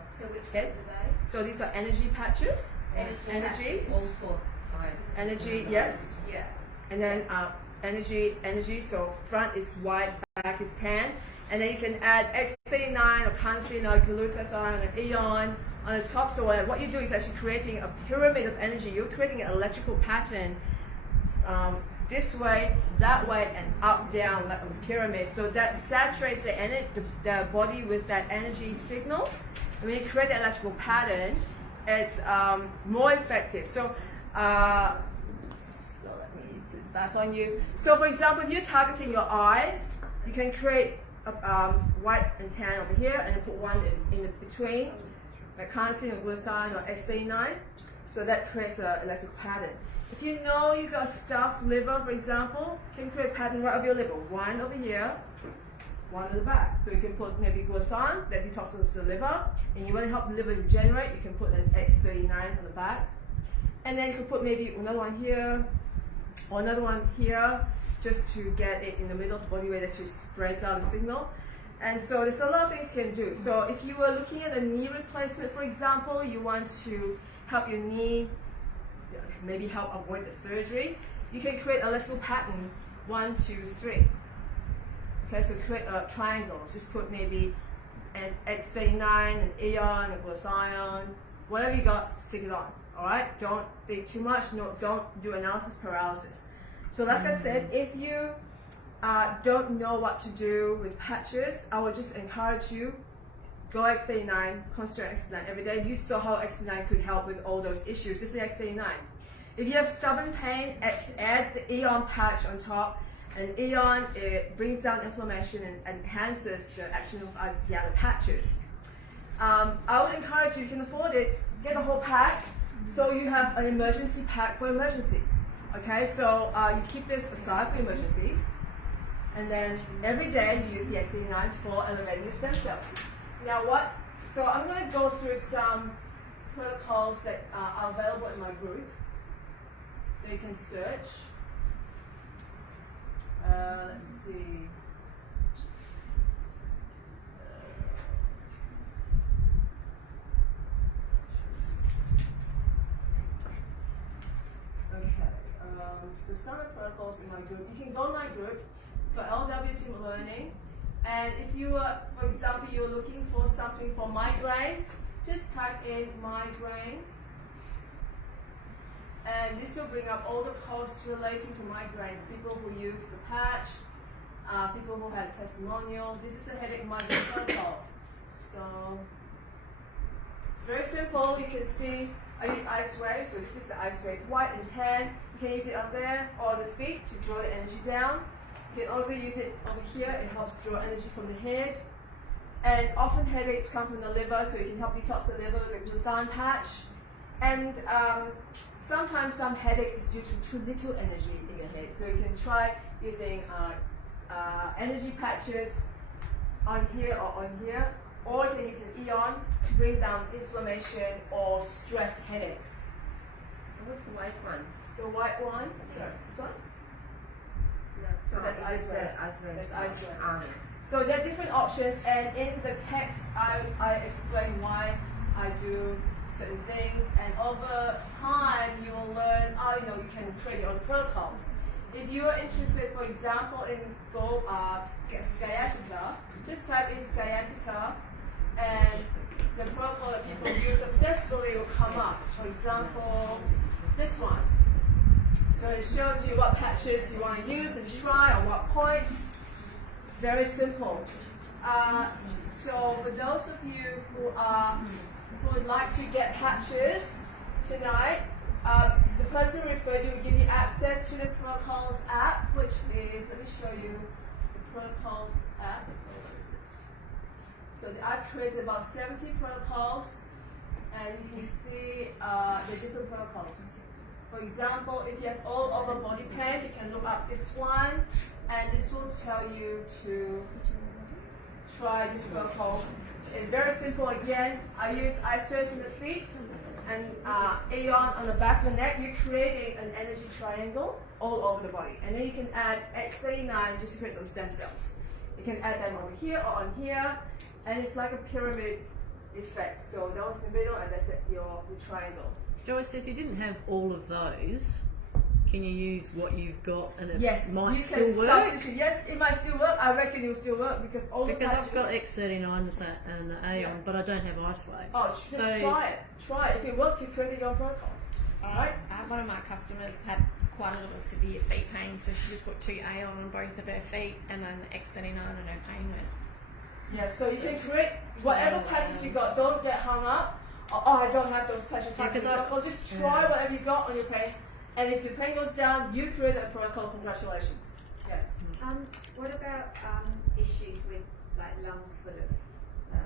head. Ones are they? So these are energy patches. Energy. Also. Energy. Yes. Yeah. And then energy. So front is white, back is tan. And then you can add X39 or Cancin or glutathione or Eon on the top. So what you do is actually creating a pyramid of energy. You're creating an electrical pattern this way, that way, and up, down, like a pyramid. So that saturates the body with that energy signal. And when you create the electrical pattern, it's more effective. So let me put it back on you. So for example, if you're targeting your eyes, you can create white and tan over here, and then put one in between, like Cancin or glutathione or X39. So that creates an electrical pattern. If you know you've got a stuffed liver, for example, you can create a pattern right over your liver. One over here, one at the back. So you can put maybe glutathione that detoxes the liver, and you want to help the liver regenerate, you can put an X39 on the back. And then you can put maybe another one here, or another one here, just to get it in the middle of the body where that just spreads out the signal. And so there's a lot of things you can do. So if you were looking at a knee replacement, for example, you want to help your knee, maybe help avoid the surgery, you can create an electrical pattern 1, 2, 3. Okay, so create a triangle. Just put maybe an X39, an Eon, a glutathione, whatever you got, stick it on. All right, don't think too much. No, don't do analysis paralysis. So like I said, if you don't know what to do with patches, I would just encourage you, go X39, concentrate X39 every day. You saw how X39 could help with all those issues. Just the X39. If you have stubborn pain, add the Eon patch on top. And Eon, it brings down inflammation and enhances the action of the other patches. I would encourage you, if you can afford it, get a whole pack, so you have an emergency pack for emergencies. Okay, so you keep this aside for emergencies, and then every day you use the X39 for elevating your stem cells. Now so I'm going to go through some protocols that are available in my group that you can search. Let's see. Okay, so some of the protocols in my group, you can go to my group, it's got LWT Learning, and if you were, for example, you're looking for something for migraines, just type in migraine, and this will bring up all the posts relating to migraines, people who use the patch, people who had a testimonial. This is a headache migraine protocol. So, very simple, you can see I use LifeWave, so this is the LifeWave white and tan. You can use it up there or the feet to draw the energy down. You can also use it over here, it helps draw energy from the head. And often headaches come from the liver, so you can help detox the liver with a glutathione patch. And Sometimes some headaches is due to too little energy in your head. So you can try using energy patches on here or on here, or you can use an Eon to bring down inflammation or stress headaches. What's the white one? The white one? Sorry, this one? So that's ice. So there are different options, and in the text I explain why I do certain things, and over time you will learn how you can create your own protocols. If you are interested, for example, in sciatica, just type in sciatica, and the protocol that people use successfully will come up. For example, this one. So it shows you what patches you want to use and try on what points. Very simple. So for those of you who would like to get patches tonight, the person who referred you will give you access to the Protocols app, which is, let me show you the Protocols app. Where is it? So I've created about 70 protocols, and you can see the different protocols. For example, if you have all over body pain, you can look up this one, and this will tell you to try this protocol. It's very simple again. I use ice trays in the feet and Aeon on the back of the neck. You're creating an energy triangle all over the body. And then you can add X39 just to create some stem cells. You can add them over here or on here, and it's like a pyramid effect. So that was the middle, and that's your triangle. Joyce, if you didn't have all of those, can you use what you've got and it might you still can work? Substitute. Yes, it might still work. I reckon it will still work because all the patches. I've got X39 and the Aeon, but I don't have LifeWave. Oh, just try it. Try it. If it works, you create your own protocol. Right? One of my customers had quite a little severe feet pain, so she just put 2 Aeon on both of her feet and then X39 and her pain went. Yeah, so you can create whatever patches you got. Don't get hung up. Oh, I don't have those patches. Or just try whatever you got on your pain. And if your pain goes down, you create a protocol. Congratulations. Yes. What about issues with like lungs full of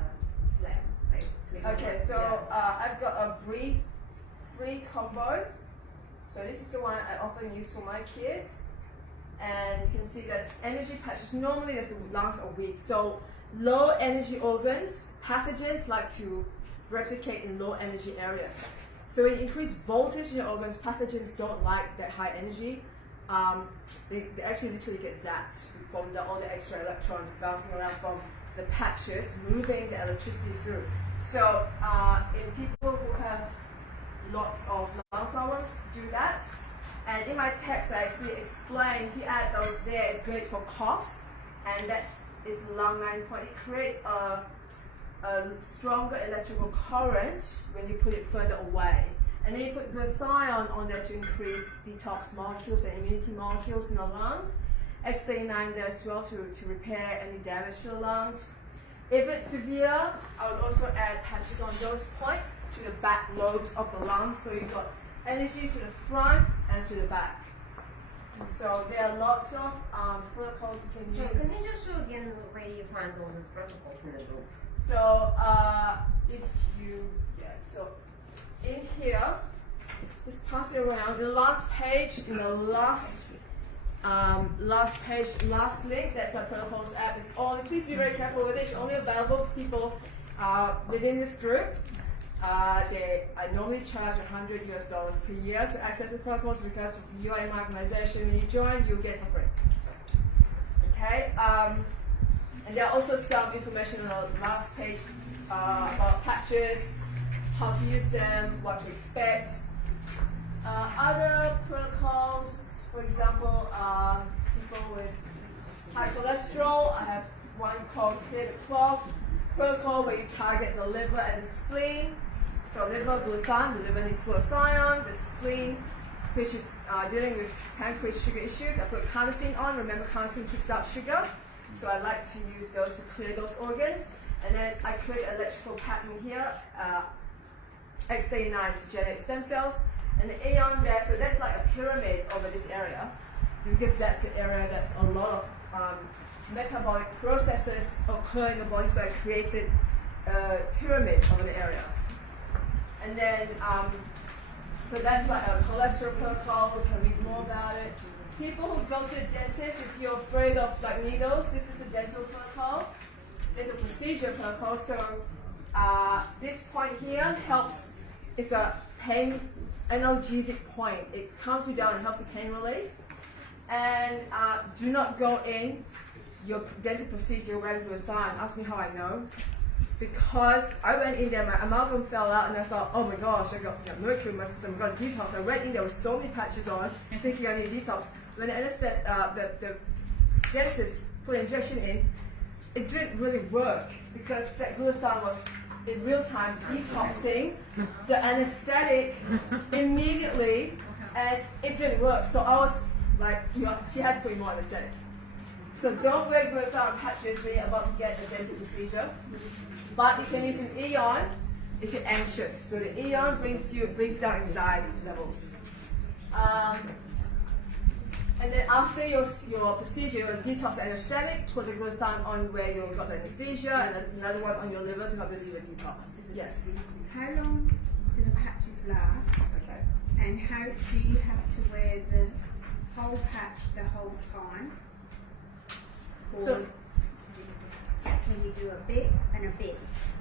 phlegm, basically? Okay, so I've got a breathe-free combo. So this is the one I often use for my kids, and you can see there's energy patches. Normally, the lungs are weak, so low energy organs, pathogens like to replicate in low energy areas. So when you increase voltage in your organs, pathogens don't like that high energy. They actually literally get zapped from all the extra electrons bouncing around from the patches, moving the electricity through. So in people who have lots of lung problems, do that. And in my text, I actually explain, if you add those there, it's great for coughs, and that is lung 9 point. It creates a stronger electrical current when you put it further away. And then you put glutathione on there to increase detox molecules and immunity molecules in the lungs. X39 there as well to repair any damage to the lungs. If it's severe, I would also add patches on those points to the back lobes of the lungs, so you've got energy to the front and to the back. So there are lots of protocols you can use. Can you just show again where you find all these protocols in the group? So if you, so in here, just pass it around. The last page, in the last page, last link, that's our protocols app. Is only, please be very careful with it. It's only available for people within this group. I normally charge $100 per year to access the protocols, because you are in my organization. When you join, you get for free. Okay. And there are also some information on the last page about patches, how to use them, what to expect. Other protocols, for example, people with high cholesterol, I have one called Clear the Clog protocol, where you target the liver and the spleen. So liver, glutathione, the liver needs glutathione, the spleen, which is dealing with pancreas sugar issues. I put carnosine on. Remember, carnosine kicks out sugar. So I like to use those to clear those organs. And then I create an electrical pattern here, X39 to generate stem cells. And the Aeon there, so that's like a pyramid over this area, because that's the area that's a lot of metabolic processes occur in the body. So I created a pyramid over the area. And then So that's like a cholesterol protocol. We can read more about it. People who go to the dentist, if you're afraid of like needles, this is the dental protocol. Dental procedure protocol. So this point here helps. It's a pain analgesic point. It calms you down and helps with pain relief. And do not go in your dental procedure wearing glutathione. Ask me how I know. Because I went in there, my amalgam fell out, and I thought, oh my gosh, I got mercury in my system, I got a detox. I went in there with so many patches on, thinking I need a detox. When the dentist put an injection in, it didn't really work because that glutathione was in real time detoxing the anesthetic immediately, and it didn't work. So I was like, she had to put more anesthetic. So don't wear glutathione patches when you're about to get a dental procedure. But you can use an Eon if you're anxious. So the Eon brings down anxiety levels. And then after your procedure, your detox anesthetic, put the glutathione on where you got the anesthesia, and another one on your liver to help the liver detox. Yes? How long do the patches last? Okay. And how do you have to wear the whole patch the whole time? Or can you do a bit and a bit?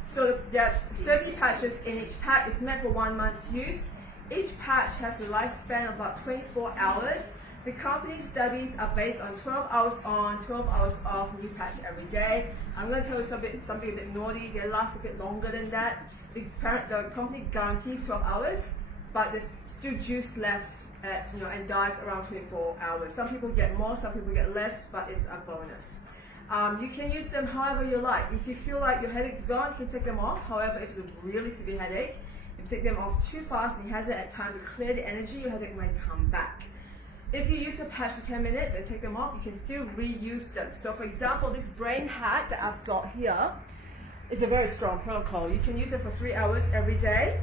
So there are 30 patches in each pack. It's meant for 1 month's use. Each patch has a lifespan of about 24 hours. The company studies are based on 12 hours on, 12 hours off, new patch every day. I'm going to tell you something a bit naughty. They last a bit longer than that. The company guarantees 12 hours, but there's still juice left and dies around 24 hours. Some people get more, some people get less, but it's a bonus. You can use them however you like. If you feel like your headache's gone, you can take them off. However, if it's a really severe headache, if you take them off too fast and you have that time to clear the energy, your headache might come back. If you use a patch for 10 minutes and take them off, you can still reuse them. So for example, this brain hat that I've got here is a very strong protocol. You can use it for 3 hours every day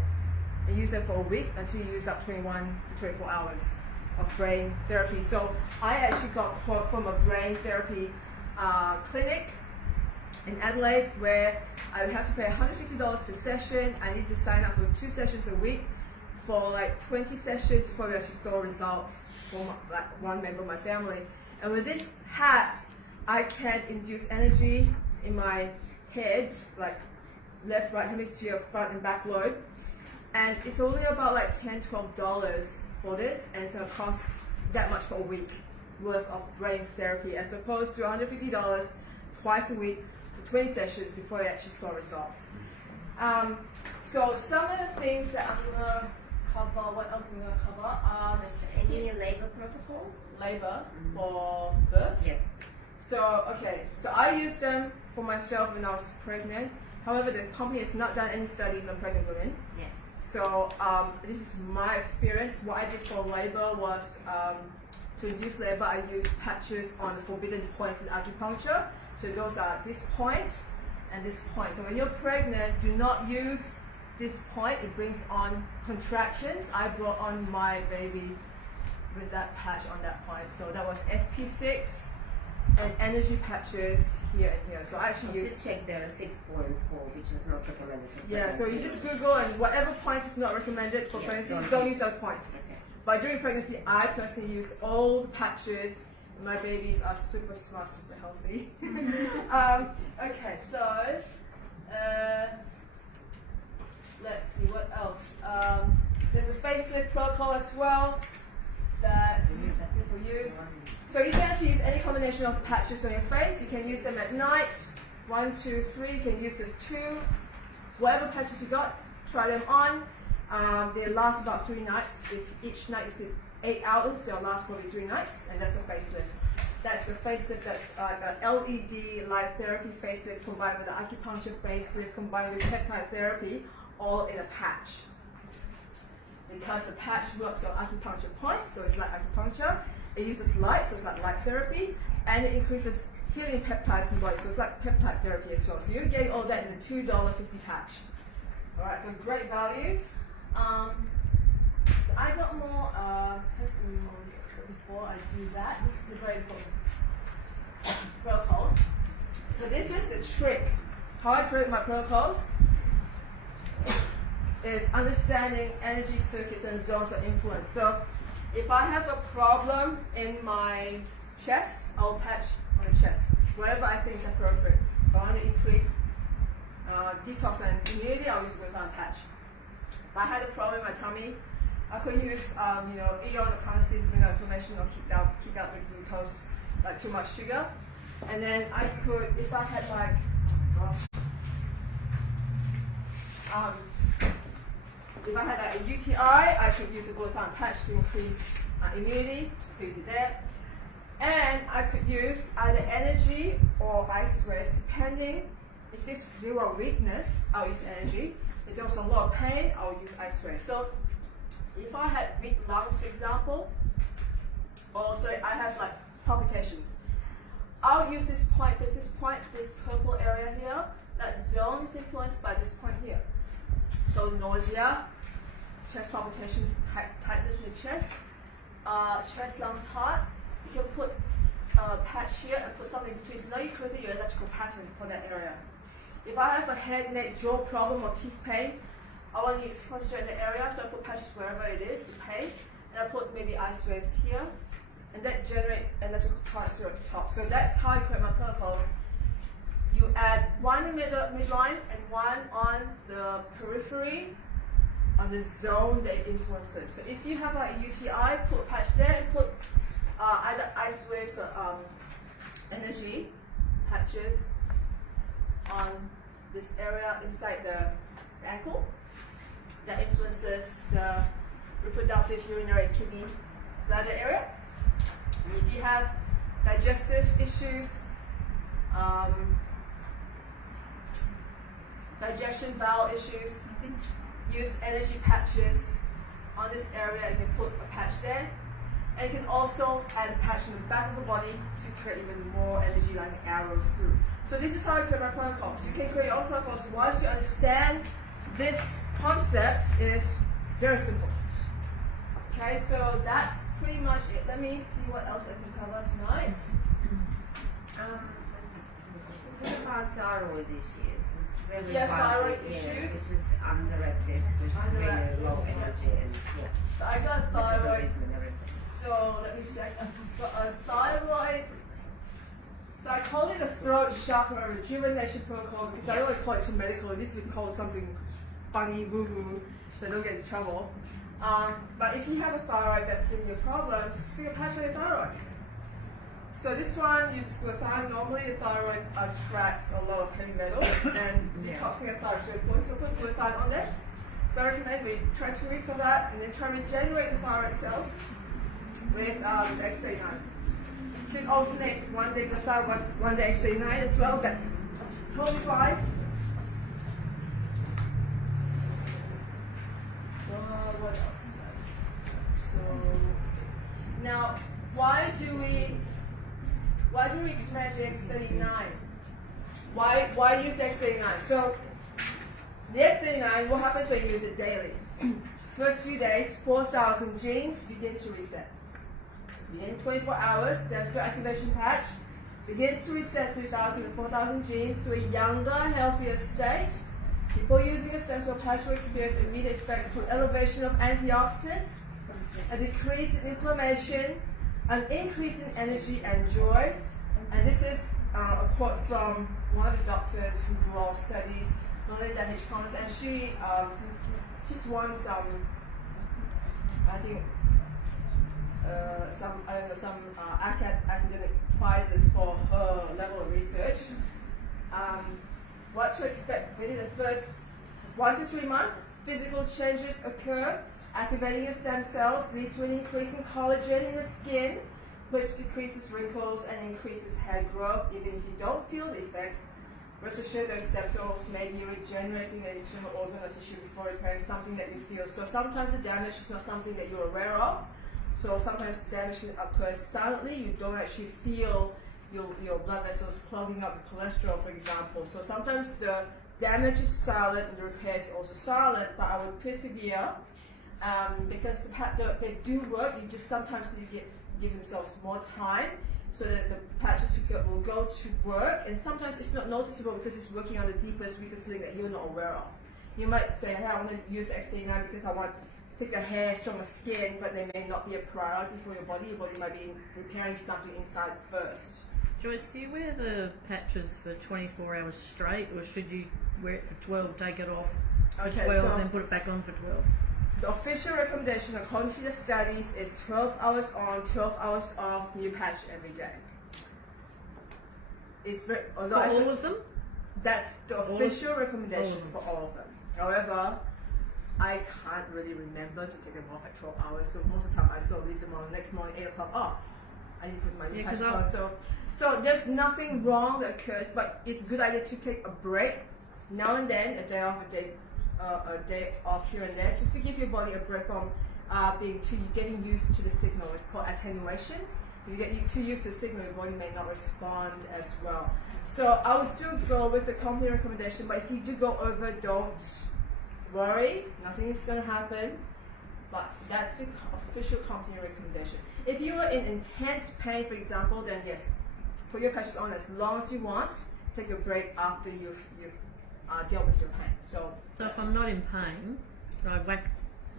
and use it for a week until you use up 21 to 24 hours of brain therapy. So I actually got quote from a brain therapy clinic in Adelaide where I would have to pay $150 per session. I need to sign up for 2 sessions a week for like 20 sessions before we actually saw results for one member of my family. And with this hat, I can induce energy in my head, like left, right hemisphere, front and back lobe. And it's only about like $10, $12 for this, and it's going to cost that much for a week worth of brain therapy, as opposed to $150 twice a week for 20 sessions before I actually saw results. So some of the things that I'm going to cover, what else am I going to cover? Any labor protocol? Labor for birth? Yes. So, okay, so I used them for myself when I was pregnant. However, the company has not done any studies on pregnant women. Yeah. So this is my experience. What I did for labor was to induce labor, I used patches on the forbidden points in acupuncture. So those are this point and this point. So when you're pregnant, do not use this point. It brings on contractions. I brought on my baby with that patch on that point. So that was SP6 and energy patches here and here. So I actually use... Just check there are 6 points for which is not recommended. Yeah, so you just Google and whatever points is not recommended for pregnancy, don't use those points. Okay. But during pregnancy, I personally use all the patches. My babies are super smart, super healthy. Okay, so let's see what else. There's a facelift protocol as well that people use. So you can actually use any combination of patches on your face. You can use them at night, 1, 2, 3. You can use this 2. Whatever patches you got, try them on. They last about 3 nights. If each night is 8 hours, they'll last probably 3 nights, and that's a facelift. That's the facelift that's an LED light therapy facelift combined with an acupuncture facelift combined with peptide therapy, all in a patch. Because the patch works on acupuncture points, so it's like acupuncture. It uses light, so it's like light therapy, and it increases healing peptides in the body, so it's like peptide therapy as well. So you're getting all that in the $2.50 patch. Alright, so great value. So I got more testimony before I do that. This is a very important protocol. So this is the trick. How I create my protocols. is understanding energy circuits and zones of influence. So if I have a problem in my chest, I'll patch on the chest, whatever I think is appropriate. If I want to increase detox and immunity, I'll use a glutathione patch. If I had a problem in my tummy, I could use Eon or Carnosine inflammation or kick out the glucose, like too much sugar. And then I could, if I had like, if I had like a UTI, I should use a glutathione patch to increase immunity. Use it there. And I could use either energy or ice waves, depending. If there's real weakness, I'll use energy. If there was a lot of pain, I'll use ice waves. So if I had weak lungs, for example, or so I have like palpitations, I'll use this point, because this point, this purple area here, that zone is influenced by this point here. So nausea, chest palpitation, tightness in the chest, chest, lungs, heart. You can put a patch here and put something between. So now you create your electrical pattern for that area. If I have a head, neck, jaw problem or teeth pain, I want to concentrate in the area, so I put patches wherever it is, the pain, and I put maybe ice waves here, and that generates electrical currents through at the top. So that's how I create my protocols. You add one in the midline and one on the periphery, on the zone that it influences. So if you have a UTI, put a patch there and put either ice waves or energy patches on this area inside the ankle that influences the reproductive, urinary, kidney, bladder area. And if you have digestive issues, digestion, bowel issues, use energy patches on this area. You can put a patch there. And you can also add a patch in the back of the body to create even more energy, like arrows through. So this is how you create my protocols. You can create your own protocols once you understand this concept. Is very simple. Okay, so that's pretty much it. Let me see what else I can cover tonight. What about thyroid issues? It's very yes, thyroid widely, issues. Which is underactive, with really low energy and So I got thyroid. So let me see. I got a thyroid. So I call it a throat chakra rejuvenation protocol because I don't want to call it too medical. This would call it something funny, woo-woo, so I don't get into trouble. But if you have a thyroid that's giving you problems, stick a patch on your thyroid. So this one uses glutathione. Normally the thyroid attracts a lot of heavy metals and detoxing the thyroid is very important. So put glutathione on there. So I recommend we try 2 weeks of that and then try to regenerate the thyroid cells with X39. You can alternate one day glutathione, one day X39 as well. That's totally fine. What else? So now, why do we recommend the X39? Why use the X39? So the X39, what happens when you use it daily? First few days, 4,000 genes begin to reset. Within 24 hours, the cell activation patch begins to reset 3,000 to 4,000 genes to a younger, healthier state. People using a stem cell patch will experience immediate effect through elevation of antioxidants, a decrease in inflammation, an increase in energy and joy. And this is a quote from one of the doctors who do all studies, Melinda H. Collins, and she's won some, I think, some academic prizes for her level of research. What to expect within the first 1 to 3 months? Physical changes occur, activating your stem cells lead to an increase in collagen in the skin, which decreases wrinkles and increases hair growth. Even if you don't feel the effects, rest assured those stem cells may be regenerating an internal organ or tissue before repairing something that you feel. So sometimes the damage is not something that you're aware of. So sometimes damage occurs silently. You don't actually feel your blood vessels clogging up with cholesterol, for example. So sometimes the damage is silent and the repair is also silent, but I would persevere because they do work. You just sometimes need to give themselves more time so that the patches will go to work. And sometimes it's not noticeable because it's working on the deepest, weakest link that you're not aware of. You might say, hey, I want to use X39 because I want thicker hair, stronger skin, but they may not be a priority for your body. Your body might be repairing something inside first. Joyce, do you wear the patches for 24 hours straight, or should you wear it for 12, take it off for 12, then put it back on for 12? The official recommendation according to the studies is 12 hours on, 12 hours off, new patch every day. It's very, for all of them? That's the official recommendation for all of them. However, I can't really remember to take them off at 12 hours, so most of the time I still leave them on the next morning, 8 o'clock off. I need to put my new patches on. So there's nothing wrong that occurs, but it's a good idea to take a break now and then, a day off here and there, just to give your body a break from getting used to the signal. It's called attenuation. If you get too used to the signal, your body may not respond as well. So I would still go with the company recommendation, but if you do go over, don't worry, nothing is going to happen. But that's the official company recommendation. If you are in intense pain, for example, then yes, put your patches on as long as you want. Take a break after you've dealt with your pain. So if I'm not in pain, I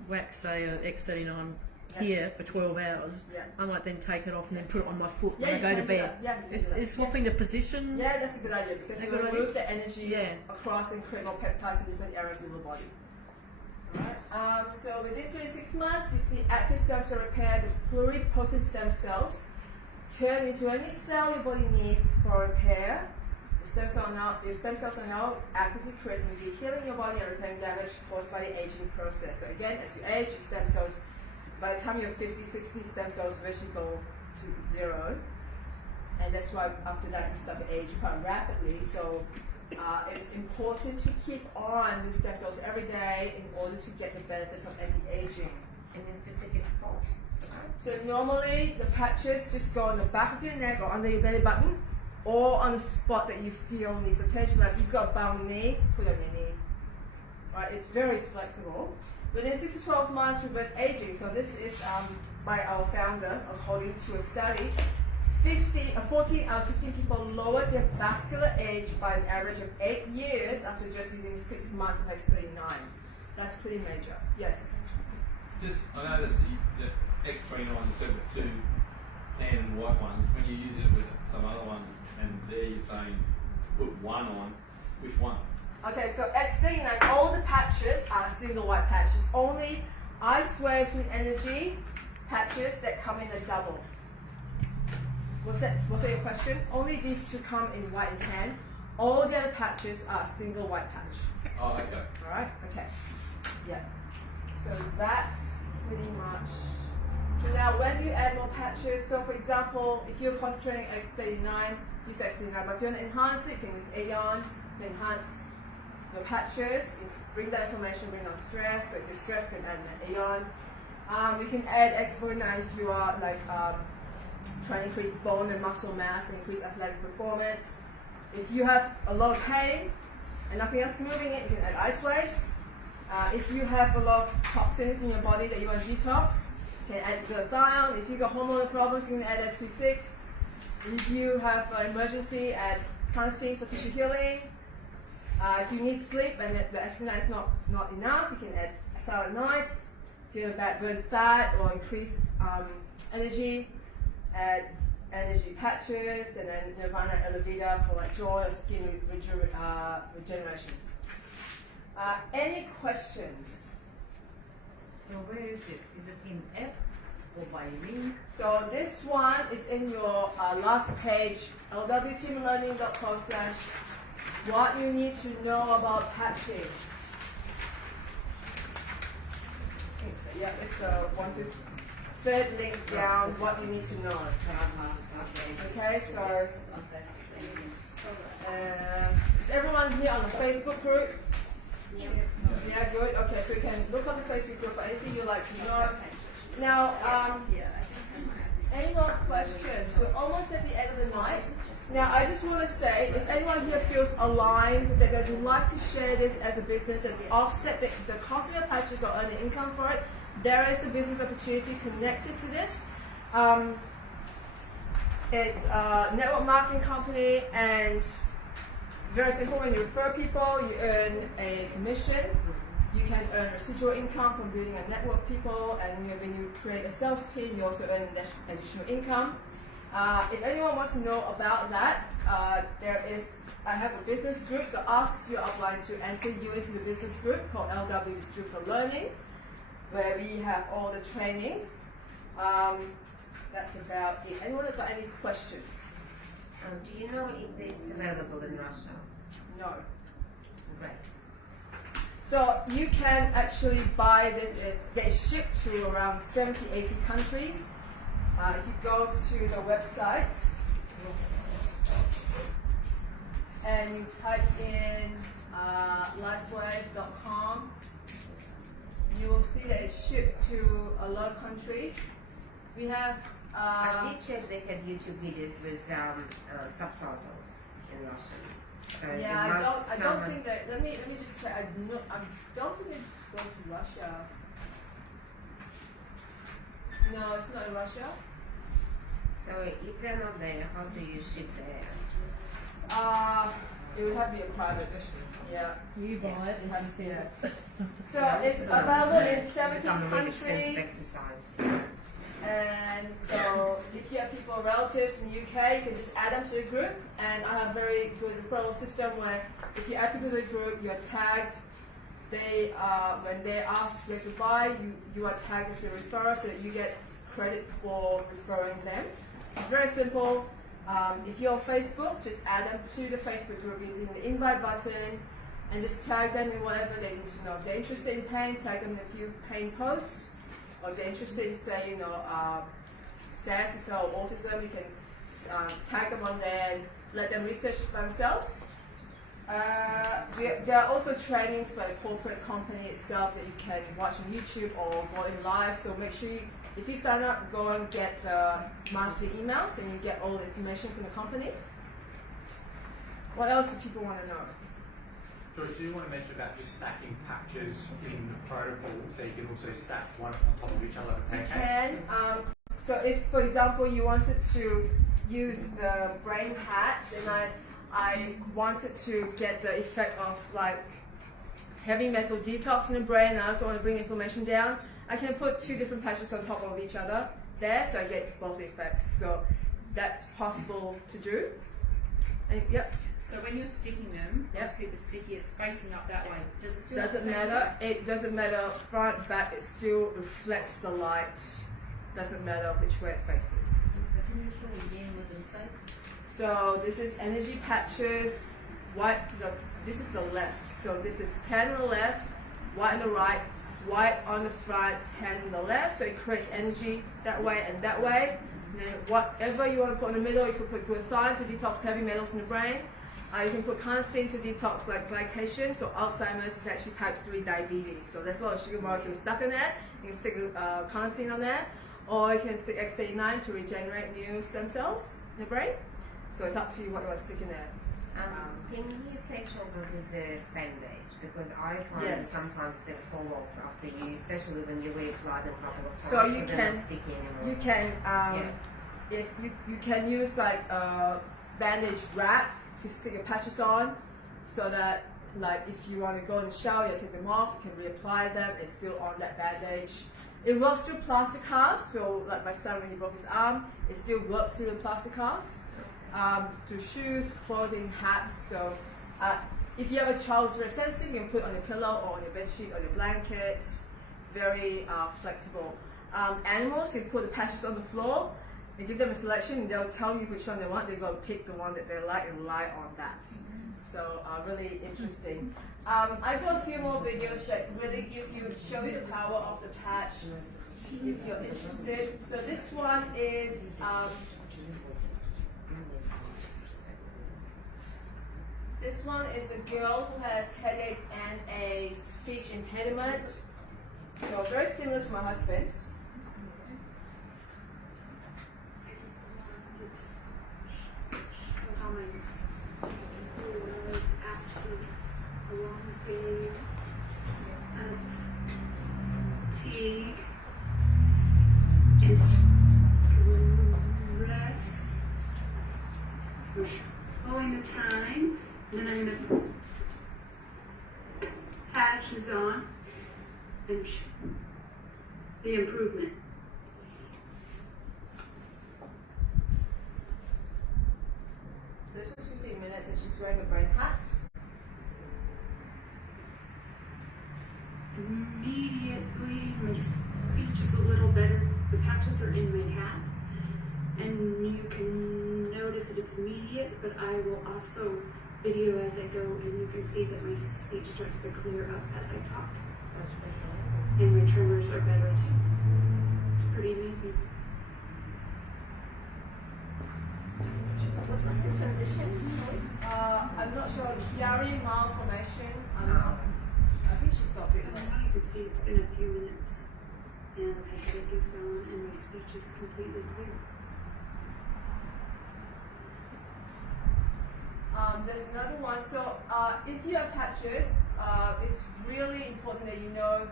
whack say a X39 here for 12 hours, I might then take it off and then put it on my foot when I go to bed. Is swapping the position? Yeah, that's a good idea because you will move the energy across and create more peptides in different areas of the body. Alright, so within 26 months, you see active stem cell repair, the pluripotent stem cells turn into any cell your body needs for repair. Your stem cells are now actively creating, healing your body and repairing damage caused by the aging process. So again, as you age, your stem cells, by the time you're 50, 60, stem cells eventually go to 0. And that's why after that you start to age quite rapidly. So it's important to keep on with stem cells every day in order to get the benefits of anti-aging. In a specific spot. So normally the patches just go on the back of your neck or under your belly button, or on a spot that you feel needs attention. Like you've got a bum knee, put it on your knee. Right, it's very flexible. Within 6 to 12 months, reverse aging. So this is by our founder, according to a study. 14 out of 15 people lowered their vascular age by an average of 8 years after just using 6 months of X39. That's pretty major. Yes? I noticed the X29, you said with 2 tan and white ones. When you use it with some other ones, and there you're saying to put one on, which one? Okay, so X39, all the patches are single white patches. Only LifeWave with energy patches that come in a double. Was that your question? Only these two come in white and tan. All the other patches are single white patch. Oh, okay. Alright, okay. Yeah. So that's pretty much. So now when do you add more patches? So for example, if you're concentrating X39, use X39. But if you want to enhance it, you can use Aeon to enhance your patches, bring that inflammation, bring down stress. So if you're stressed, you can add an Aeon. You can add X49 if you are trying to increase bone and muscle mass and increase athletic performance. If you have a lot of pain and nothing else moving it, you can add ice waves. If you have a lot of toxins in your body that you want to detox, you can add glutathione. If you got hormonal problems, you can add SP6. If you have an emergency, add Tansine for tissue healing. If you need sleep and the X39 is not enough, you can add Acetylenites. If you have burn fat or increase energy, add energy patches, and then Nirvana Elevita for joy or skin regeneration. Any questions? So where is this? Is it in app or by link? So this one is in your last page, lwteamlearning.com/ what you need to know about patches. Yeah, it's the third link down, what you need to know. Okay, so is everyone here on the Facebook group? Yeah, good. Okay, so you can look on the Facebook group for anything you'd like to know. Now, any more questions? We're almost at the end of the night. Now, I just want to say, if anyone here feels aligned that they would like to share this as a business and offset the cost of your patches or earn an income for it, there is a business opportunity connected to this. It's a network marketing company, and very simple. When you refer people, you earn a commission. You can earn residual income from building a network of people, and when you create a sales team, you also earn additional income. If anyone wants to know about that, I have a business group, so ask your upline to enter you into the business group called LW Distributor Learning, where we have all the trainings. That's about it. Anyone have got any questions? Do you know if this is available in Russia? No. Great. So you can actually buy this, get shipped to around 70, 80 countries. If you go to the website and you type in LifeWave.com, you will see that it ships to a lot of countries. We have. I did check they had YouTube videos with subtitles in Russian. Yeah, I don't think that. Let me just check. I don't think they go to Russia. No, it's not in Russia. So if they're not there, how do you ship there? It would have to be a private. Yeah. You buy it. You have to see it. So it's available in 17 countries. And so if you have people, relatives in the UK, you can just add them to the group. And I have a very good referral system where if you add people to the group, you're tagged. They, when they ask where to buy, you are tagged as a referrer so that you get credit for referring them. It's very simple. If you're on Facebook, just add them to the Facebook group using the invite button and just tag them in whatever they need to know. If they're interested in pain, tag them in a few pain posts. Or if they're interested in, say, sciatica or autism, you can tag them on there and let them research themselves. There are also trainings by the corporate company itself that you can watch on YouTube or go in live. So make sure if you sign up, go and get the monthly emails and you get all the information from the company. What else do people want to know? Joyce, do you want to mention about just stacking patches in the protocol so you can also stack one on top of each other? You can. So if, for example, you wanted to use the brain patch and I wanted to get the effect of like heavy metal detox in the brain, and I also want to bring inflammation down, I can put two different patches on top of each other there, so I get both the effects. So that's possible to do. And, yep. So when you're sticking them, obviously the sticky is facing up that way. Does it still doesn't matter. It doesn't matter front, back. It still reflects the light. Doesn't matter which way it faces. So can you show again what inside? So this is energy patches. This is the left. So this is 10 on the left, white on the right, white on the front, 10 on the left. So it creates energy that way and that way. And then whatever you want to put in the middle, you can put glutathione to detox heavy metals in the brain. You can put carnosine to detox like glycation. So Alzheimer's is actually type 3 diabetes. So there's a lot of sugar molecules stuck in there. You can stick carnosine on there. Or you can stick X89 to regenerate new stem cells in the brain. So it's up to you what you want to stick in there. Can you use patients with a bandage? Because I find sometimes they fall off after you, especially when you reapply them a couple of times. So you can, if you can use like a bandage wrap to stick your patches on, so that like if you want to go in the shower, you take them off, you can reapply them. It's still on that bandage. It works through plastic casts. So like my son, when he broke his arm, it still worked through the plastic casts. Through shoes, clothing, hats. So if you have a child who's very sensitive, you can put it on your pillow or on your bed sheet or your blanket. Very flexible. Animals, you put the patches on the floor. You give them a selection, and they'll tell you which one they want. They go pick the one that they like and rely on that. So really interesting. I've got a few more videos that really show you the power of the patch if you're interested. So this one is a girl who has headaches and a speech impediment. So very similar to my husband. Fatigue and stress. I'm showing the time, and then I'm going to patch this on. and the improvement. So it's just 15 minutes and she's wearing a brain hat. Immediately, my speech is a little better. The patches are in my hat, and you can notice that it's immediate, but I will also video as I go, and you can see that my speech starts to clear up as I talk. And my tremors are better too. It's pretty amazing. What was your condition? I'm not sure. Chiari malformation. I think she stopped it. So now you can see it's been a few minutes, and my headache is gone, and my speech is completely clear. There's another one. So if you have patches, it's really important that you know,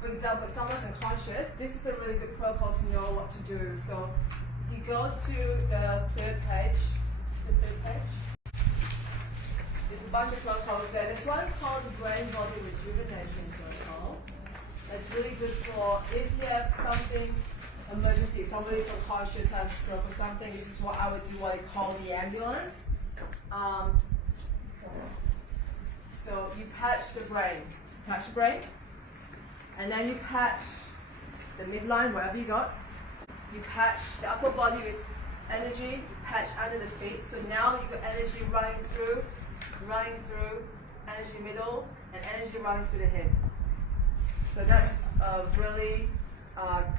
for example, if someone's unconscious, this is a really good protocol to know what to do. So if you go to the third page, there's a bunch of protocols there. There's one called the Brain Body Rejuvenation Protocol. That's really good for if you have something emergency, somebody's unconscious, has a stroke or something. This is what I would do, what I call the ambulance. So you patch the brain, and then you patch the midline, wherever you got. You patch the upper body with energy, you patch under the feet. So now you got energy running through, energy middle, and energy running through the hip. So that's a really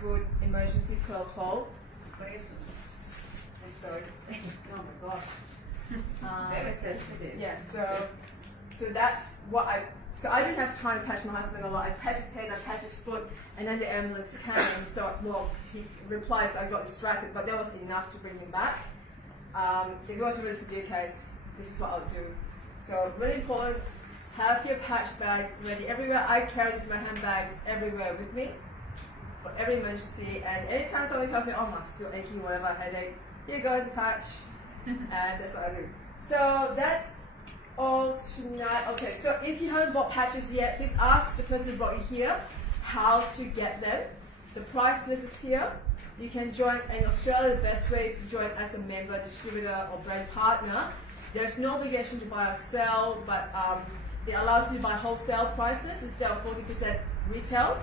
good emergency protocol. I'm sorry. Oh my gosh. Very sensitive. Yeah, so that's what so I didn't have time to patch my husband a lot. I patched his hand, I patched his foot, and then the ambulance came. So, well, he replied, so I got distracted, but that was enough to bring him back. If it was a really severe case, this is what I would do. So, really important, have your patch bag ready everywhere. I carry this in my handbag everywhere with me for every emergency. And anytime somebody tells me, oh, I feel achy, whatever, headache, here goes the patch. And that's what I do. So that's all tonight. Okay, so if you haven't bought patches yet, please ask the person who brought you here how to get them. The price list is here. You can join in Australia. The best way is to join as a member, distributor, or brand partner. There's no obligation to buy or sell, but it allows you to buy wholesale prices instead of 40% retail.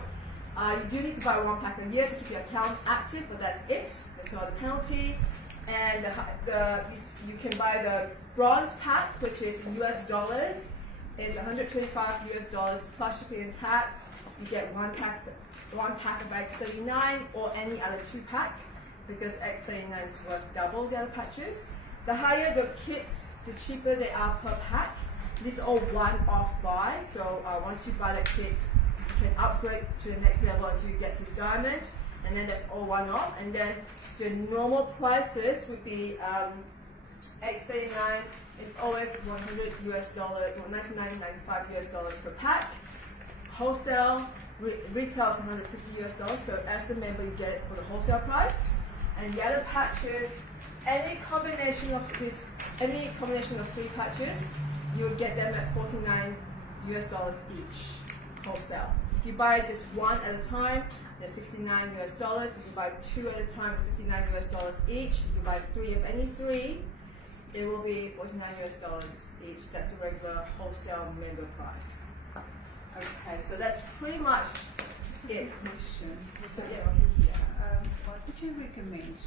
You do need to buy 1 pack a year to keep your account active, but that's it. There's no other penalty. And you can buy the bronze pack, which is in US dollars. It's $125 US plus shipping and tax. You get one pack of X39 or any other 2-pack because X39 is worth double the other patches. The higher the kits, the cheaper they are per pack. These are all one-off buys, so once you buy that kit, you can upgrade to the next level until you get to diamond, and then that's all one-off. And then the normal prices would be X39 is always $100 US, $99.95 US per pack. Wholesale retail is $150 US, so as a member you get it for the wholesale price. And the other patches, any combination of 3 patches, you will get them at $49 US each, wholesale. If you buy just one at a time, they're $69 US. If you buy 2 at a time, it's $59 US each. If you buy 3 of any 3, it will be $49 US each. That's the regular wholesale member price. Okay, so that's pretty much it. Question. So, yeah. What would you recommend?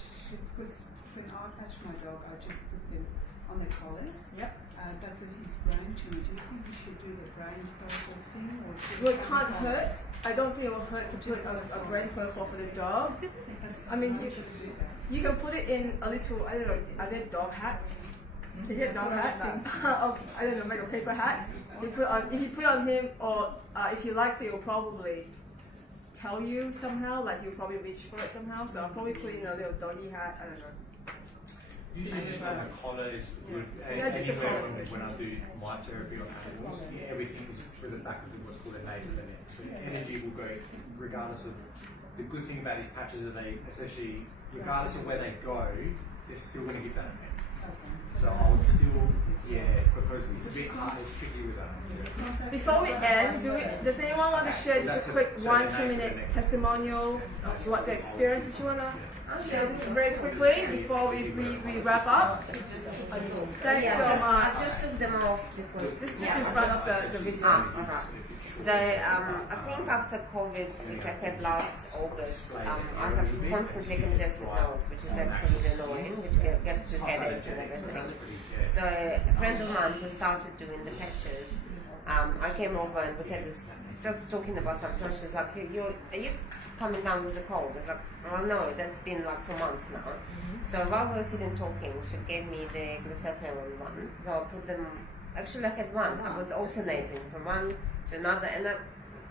Because when I patch my dog, I just put them on the collars. Yep. Does it his brain too? Do you think we should do the brain protocol thing? Or Well, it can't hurt. I don't think it will hurt to put a brain protocol for the dog. I mean, you can put it in a little, I don't know, are there dog hats? Can you get dog hats? Oh, I don't know, make a paper hat. If you put it on him, or if he likes it, he'll probably tell you somehow, like he'll probably reach for it somehow. So I'll probably put in a little doggy hat, I don't know. Usually just like a collar is good. Yeah, just a anywhere collar. when I do my therapy on animals, everything is through the back of what's called a nape of the neck. So energy will go regardless of, the good thing about these patches are they, especially regardless of where they go, they're still going to give that effect. So I would still, because it's a bit hard, it's tricky with that. Before we end, does anyone want to share just a quick 1-2 minute testimonial of what the experiences you want to share just very quickly before we wrap up? Thanks so much. I just took them off because this is in front of the video. So I think after COVID, which I had last August, I have constantly congested nose, which is absolutely annoying, which gets to headaches and everything. So a friend of mine who started doing the patches, I came over and we had this, just talking about something. She's like, are you coming down with a cold? I was like, well, no, that's been like for months now. So while we were sitting talking, she gave me the glutathione ones. So I put them, actually I had one. I was alternating from one to another, and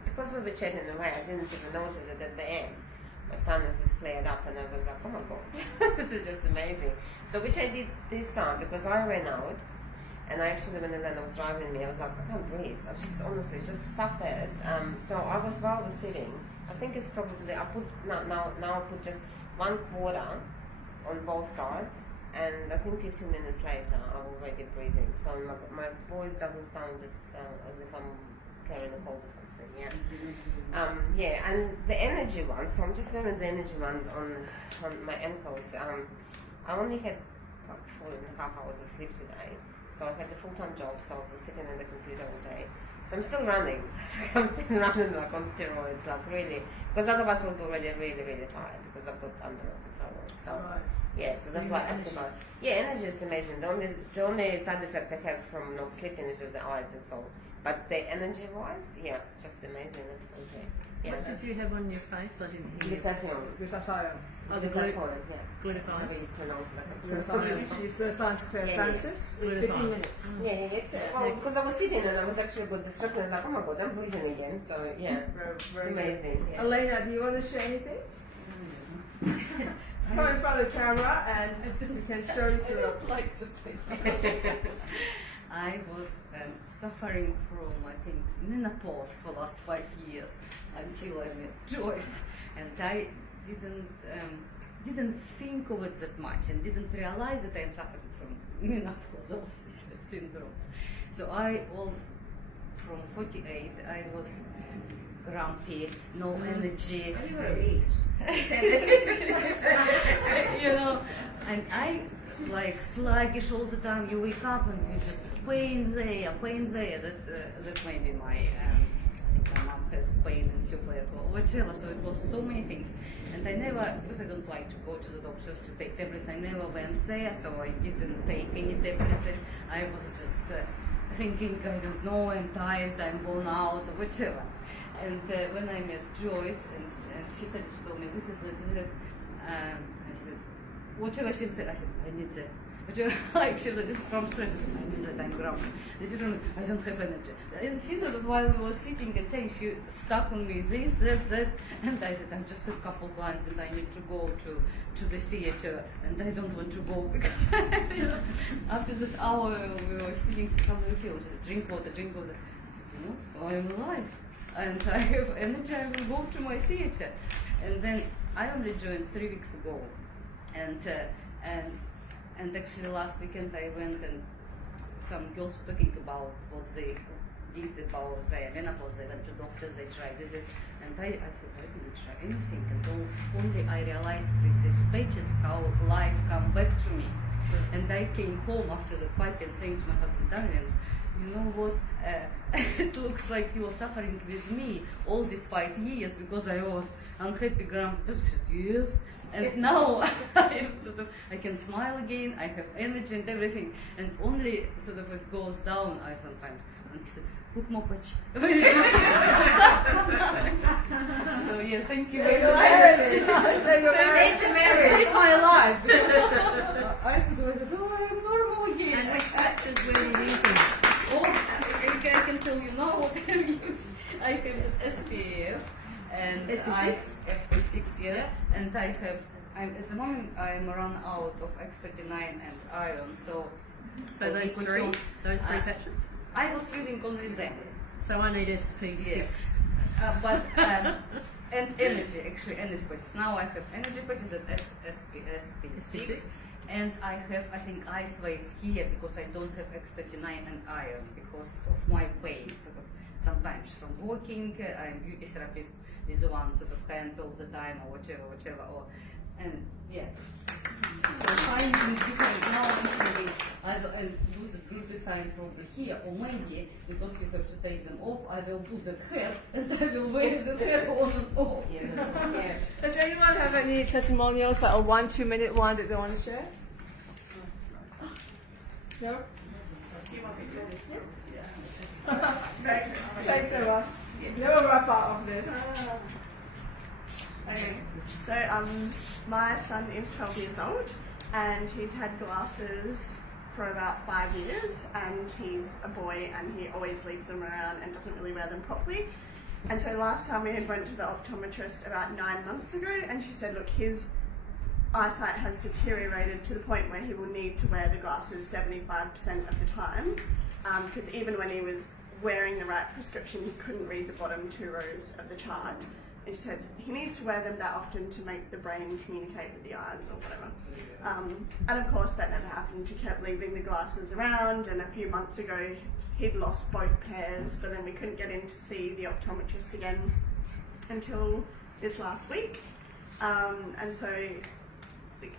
because we were chatting away, I didn't even notice it at the end. My sinuses cleared up, and I was like, oh my god, this is just amazing. So which I did this time because I ran out, and I actually, when Elena was driving me, I was like, I can't breathe. I just honestly just stuck there. So I was, while I was sitting, I think it's probably, I put now I put just 1/4 on both sides, and I think 15 minutes later I'm already breathing. So my voice doesn't sound as if I'm carrying a cold or something. And the energy one. So I'm just wearing the energy one on my ankles. I only had like 4.5 hours of sleep today. So I had a full-time job, so I was sitting in the computer all day. So I'm still running. I'm still running like on steroids, like really, because otherwise I'll be already really, really tired because I've got underactive thyroid. So so that's why I asked about. Energy is amazing. The only side effect I have from not sleeping is just the eyes, that's all. But the energy-wise, just amazing, absolutely. What did you have on your face? I didn't hear. Glutathione. Oh, the glutathione. Glutathione. However you pronounce it. Glutathione. Use glutathione to clear sinuses. 15 minutes. Because I was sitting and I was actually got distracted. I was like, oh my god, I'm breathing again. So it's amazing. Elena, do you want to share anything? Just come in front of the camera and we can show it to you. Like just I was suffering from, I think, menopause for the last 5 years until I met Joyce, and I didn't think of it that much and didn't realize that I'm suffering from menopausal syndrome. So from 48, I was grumpy, no energy. You were rich. And I like sluggish all the time. You wake up and you just pain there. That maybe my mom has pain in her back or whatever. So it was so many things. And I never, because I don't like to go to the doctors to take tablets, I never went there. So I didn't take any tablets. I was just thinking, I don't know, I'm tired, I'm worn out, whatever. And when I met Joyce, and she told me, this is it. I said, whatever she said, I said, I need that. Actually, this is from stress. I need that, I'm grumpy. This is from, I don't have energy. And she said, while we were sitting and chatting, she stuck on me this, that. And I said, I've just got a couple clients and I need to go to the theater. And I don't want to go because, after that hour we were sitting, she said, how do you feel? She said, drink water. I said, I'm alive. And I have energy, I will go to my theater. And then I only joined 3 weeks ago. And actually last weekend I went and some girls talking about what they did about their menopause. They went to doctors, they tried this, and I said, I didn't try anything. And only I realized with these pages how life come back to me. And I came home after the party and saying to my husband, darling, you know what, it looks like you were suffering with me all these 5 years because I was unhappy grumpy. Yes. And now I can smile again, I have energy and everything. And only sort of it goes down, I sometimes. And he said, put more patch. So yeah, thank you very much. Saved my life. I said, oh, I'm normal again. And which patches were you using? I can tell you now what I'm using. I have the SPF. And SP6, yes. And I have, at the moment I'm run out of X39 and iron, so those three patches? I was using only them. So I need SP6. And energy, actually energy patches. Now I have energy patches at SP6, And I have, I think, LifeWave here because I don't have X39 and iron because of my pain. Sort of sometimes from working, I'm beauty therapist with the one sort of hand all the time or whatever. And yeah. So finding different now I'm thinking I'll do the glutathione probably here, or maybe because you have to take them off, I will do the head and I will wear the head on and off. Yeah. Does anyone have any testimonials, like a 1-2 minute one that they want to share? No? Do you want me to? Yeah. Thanks so much. We'll wrap up of this. Okay, so my son is 12 years old and he's had glasses for about 5 years, and he's a boy and he always leaves them around and doesn't really wear them properly. And so last time we had went to the optometrist about 9 months ago, and she said, look, his eyesight has deteriorated to the point where he will need to wear the glasses 75% of the time, because even when he was wearing the right prescription, he couldn't read the bottom 2 rows of the chart. And she said he needs to wear them that often to make the brain communicate with the eyes or whatever. And of course that never happened. He kept leaving the glasses around, and a few months ago he'd lost both pairs, but then we couldn't get in to see the optometrist again until this last week. And so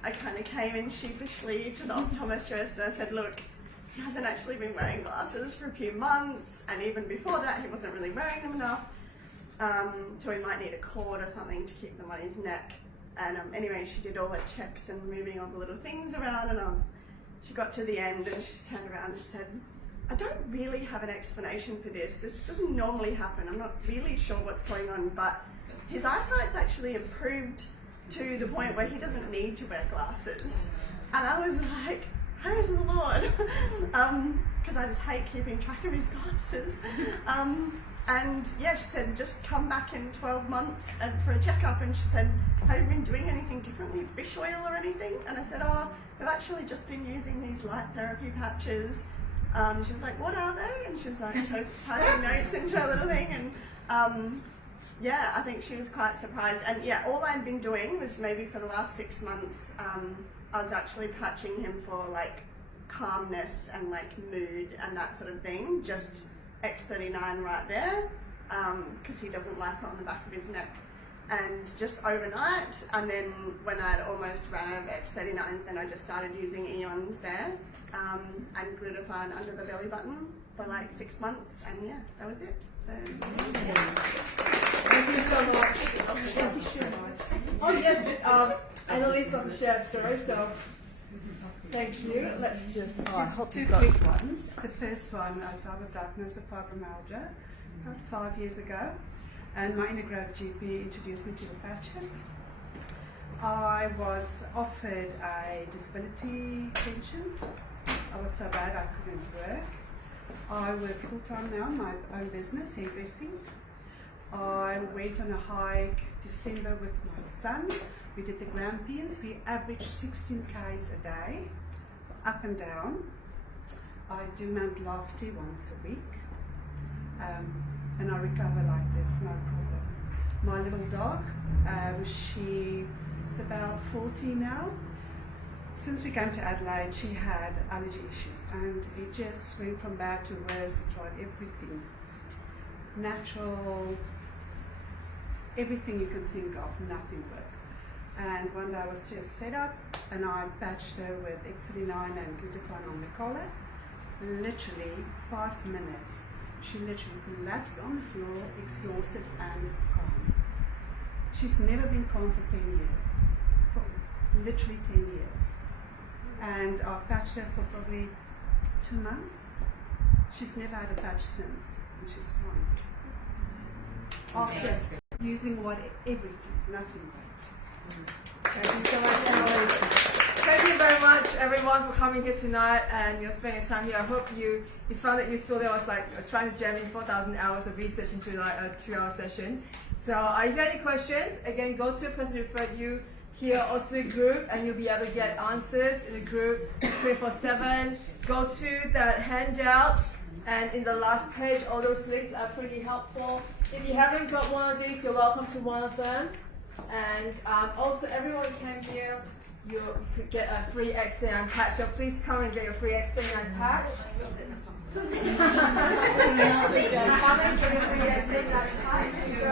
I kind of came in sheepishly to the optometrist and I said, look, he hasn't actually been wearing glasses for a few months, and even before that he wasn't really wearing them enough. So he might need a cord or something to keep them on his neck. And anyway, she did all the checks and moving all the little things around, and she got to the end and she turned around and she said, I don't really have an explanation for this. This doesn't normally happen. I'm not really sure what's going on, but his eyesight's actually improved to the point where he doesn't need to wear glasses. And I was like, praise the Lord, because I just hate keeping track of his glasses. And yeah, she said, just come back in 12 months and for a checkup. And she said, have you been doing anything differently, fish oil or anything? And I said, oh, I've actually just been using these light therapy patches. She was like, what are they? And she was like typing notes into her little thing. And yeah, I think she was quite surprised. And yeah, all I'd been doing was maybe for the last 6 months, I was actually patching him for like calmness and like mood and that sort of thing. Just X39 right there, because he doesn't like it on the back of his neck. And just overnight, and then when I'd almost ran out of X39s, then I just started using Eons there, and glutathione under the belly button for like 6 months, and yeah, that was it. So thank you so much. Oh yes, Annalise wants to share a story, so thank you. Let's just two quick ones. The first one, as I was diagnosed with fibromyalgia about 5 years ago, and my integrative GP introduced me to the patches. I was offered a disability pension. I was so bad I couldn't work. I work full time now, my own business, hairdressing. I went on a hike December with my son. We did the Grampians. We averaged 16 k's a day, up and down. I do Mount Lofty once a week, and I recover like this, no problem. My little dog, she's about 14 now. Since we came to Adelaide, she had allergy issues, and it just went from bad to worse. We tried everything, natural, everything you can think of, nothing worked. And one day I was just fed up, and I patched her with X39 and glutathione on the collar. Literally 5 minutes, she literally collapsed on the floor, exhausted and calm. She's never been calm for 10 years, for literally 10 years. And I've patched her for probably 2 months. She's never had a patch since, which is fine. After using everything, nothing works. Thank you so much, Annalise. Thank you very much, everyone, for coming here tonight and you're spending time here. I hope you found it useful. There was like trying to jam in 4,000 hours of research into like a 2-hour session. So if you have any questions, again, go to a person who referred you here or to the group, and you'll be able to get answers in the group 24/7. Go to that handout, and in the last page, all those links are pretty helpful. If you haven't got one of these, you're welcome to one of them. And also, everyone who came here, you could get a free X39 patch. So please come and get your free X39 patch. Come and get your free X39 patch. Go.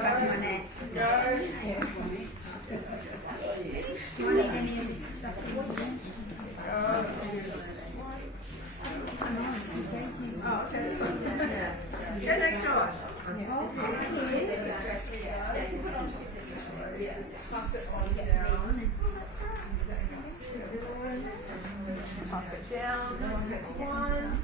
Back to my neck. Go. Do you need any of this stuff? Oh, okay, that's fine. Yeah. Get next one. Pass it on down. Pass it down. Next one.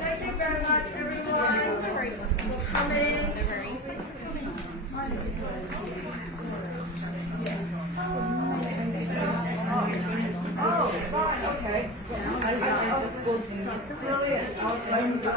Thank you very much, everyone. Coming. Oh, fine, okay. I just go to this. Brilliant. I was waiting for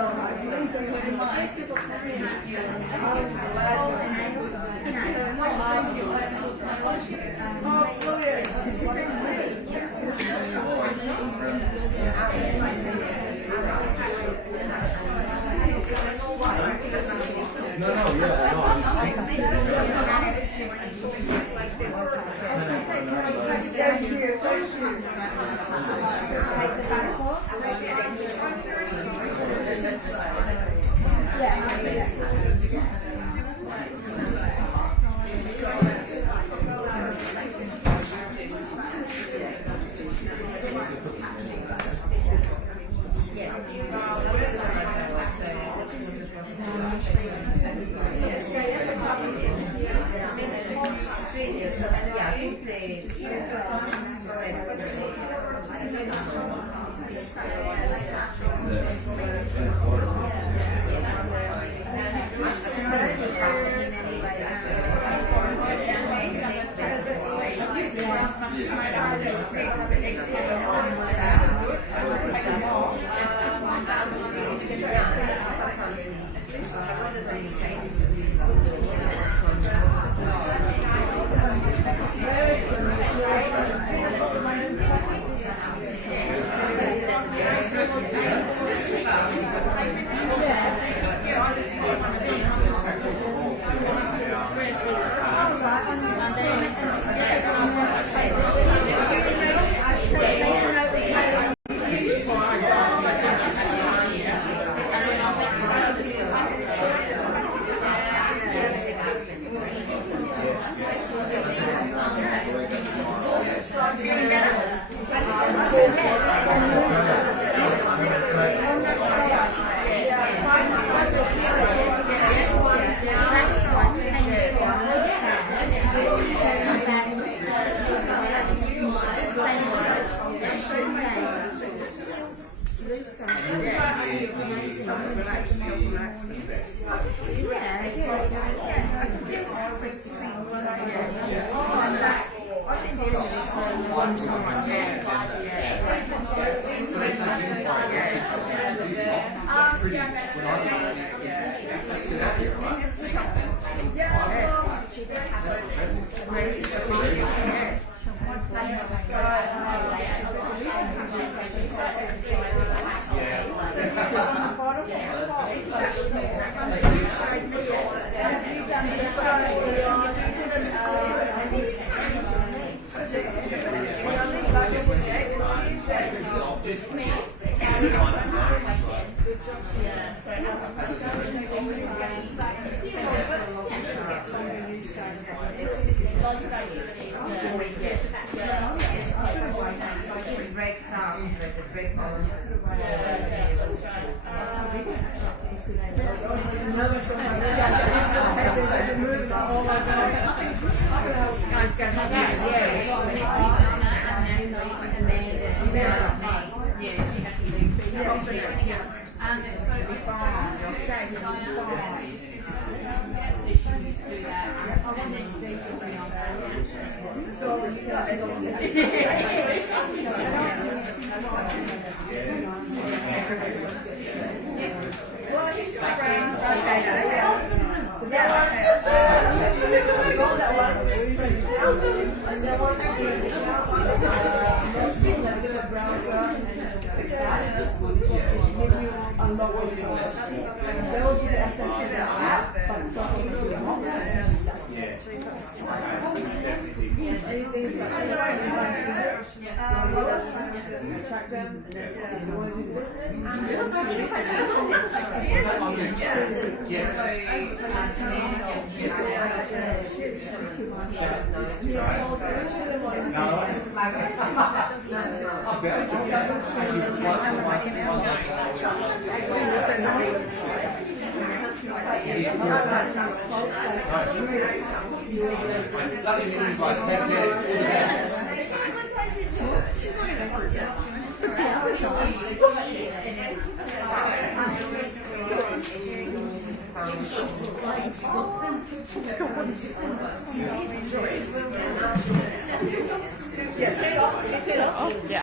Yeah.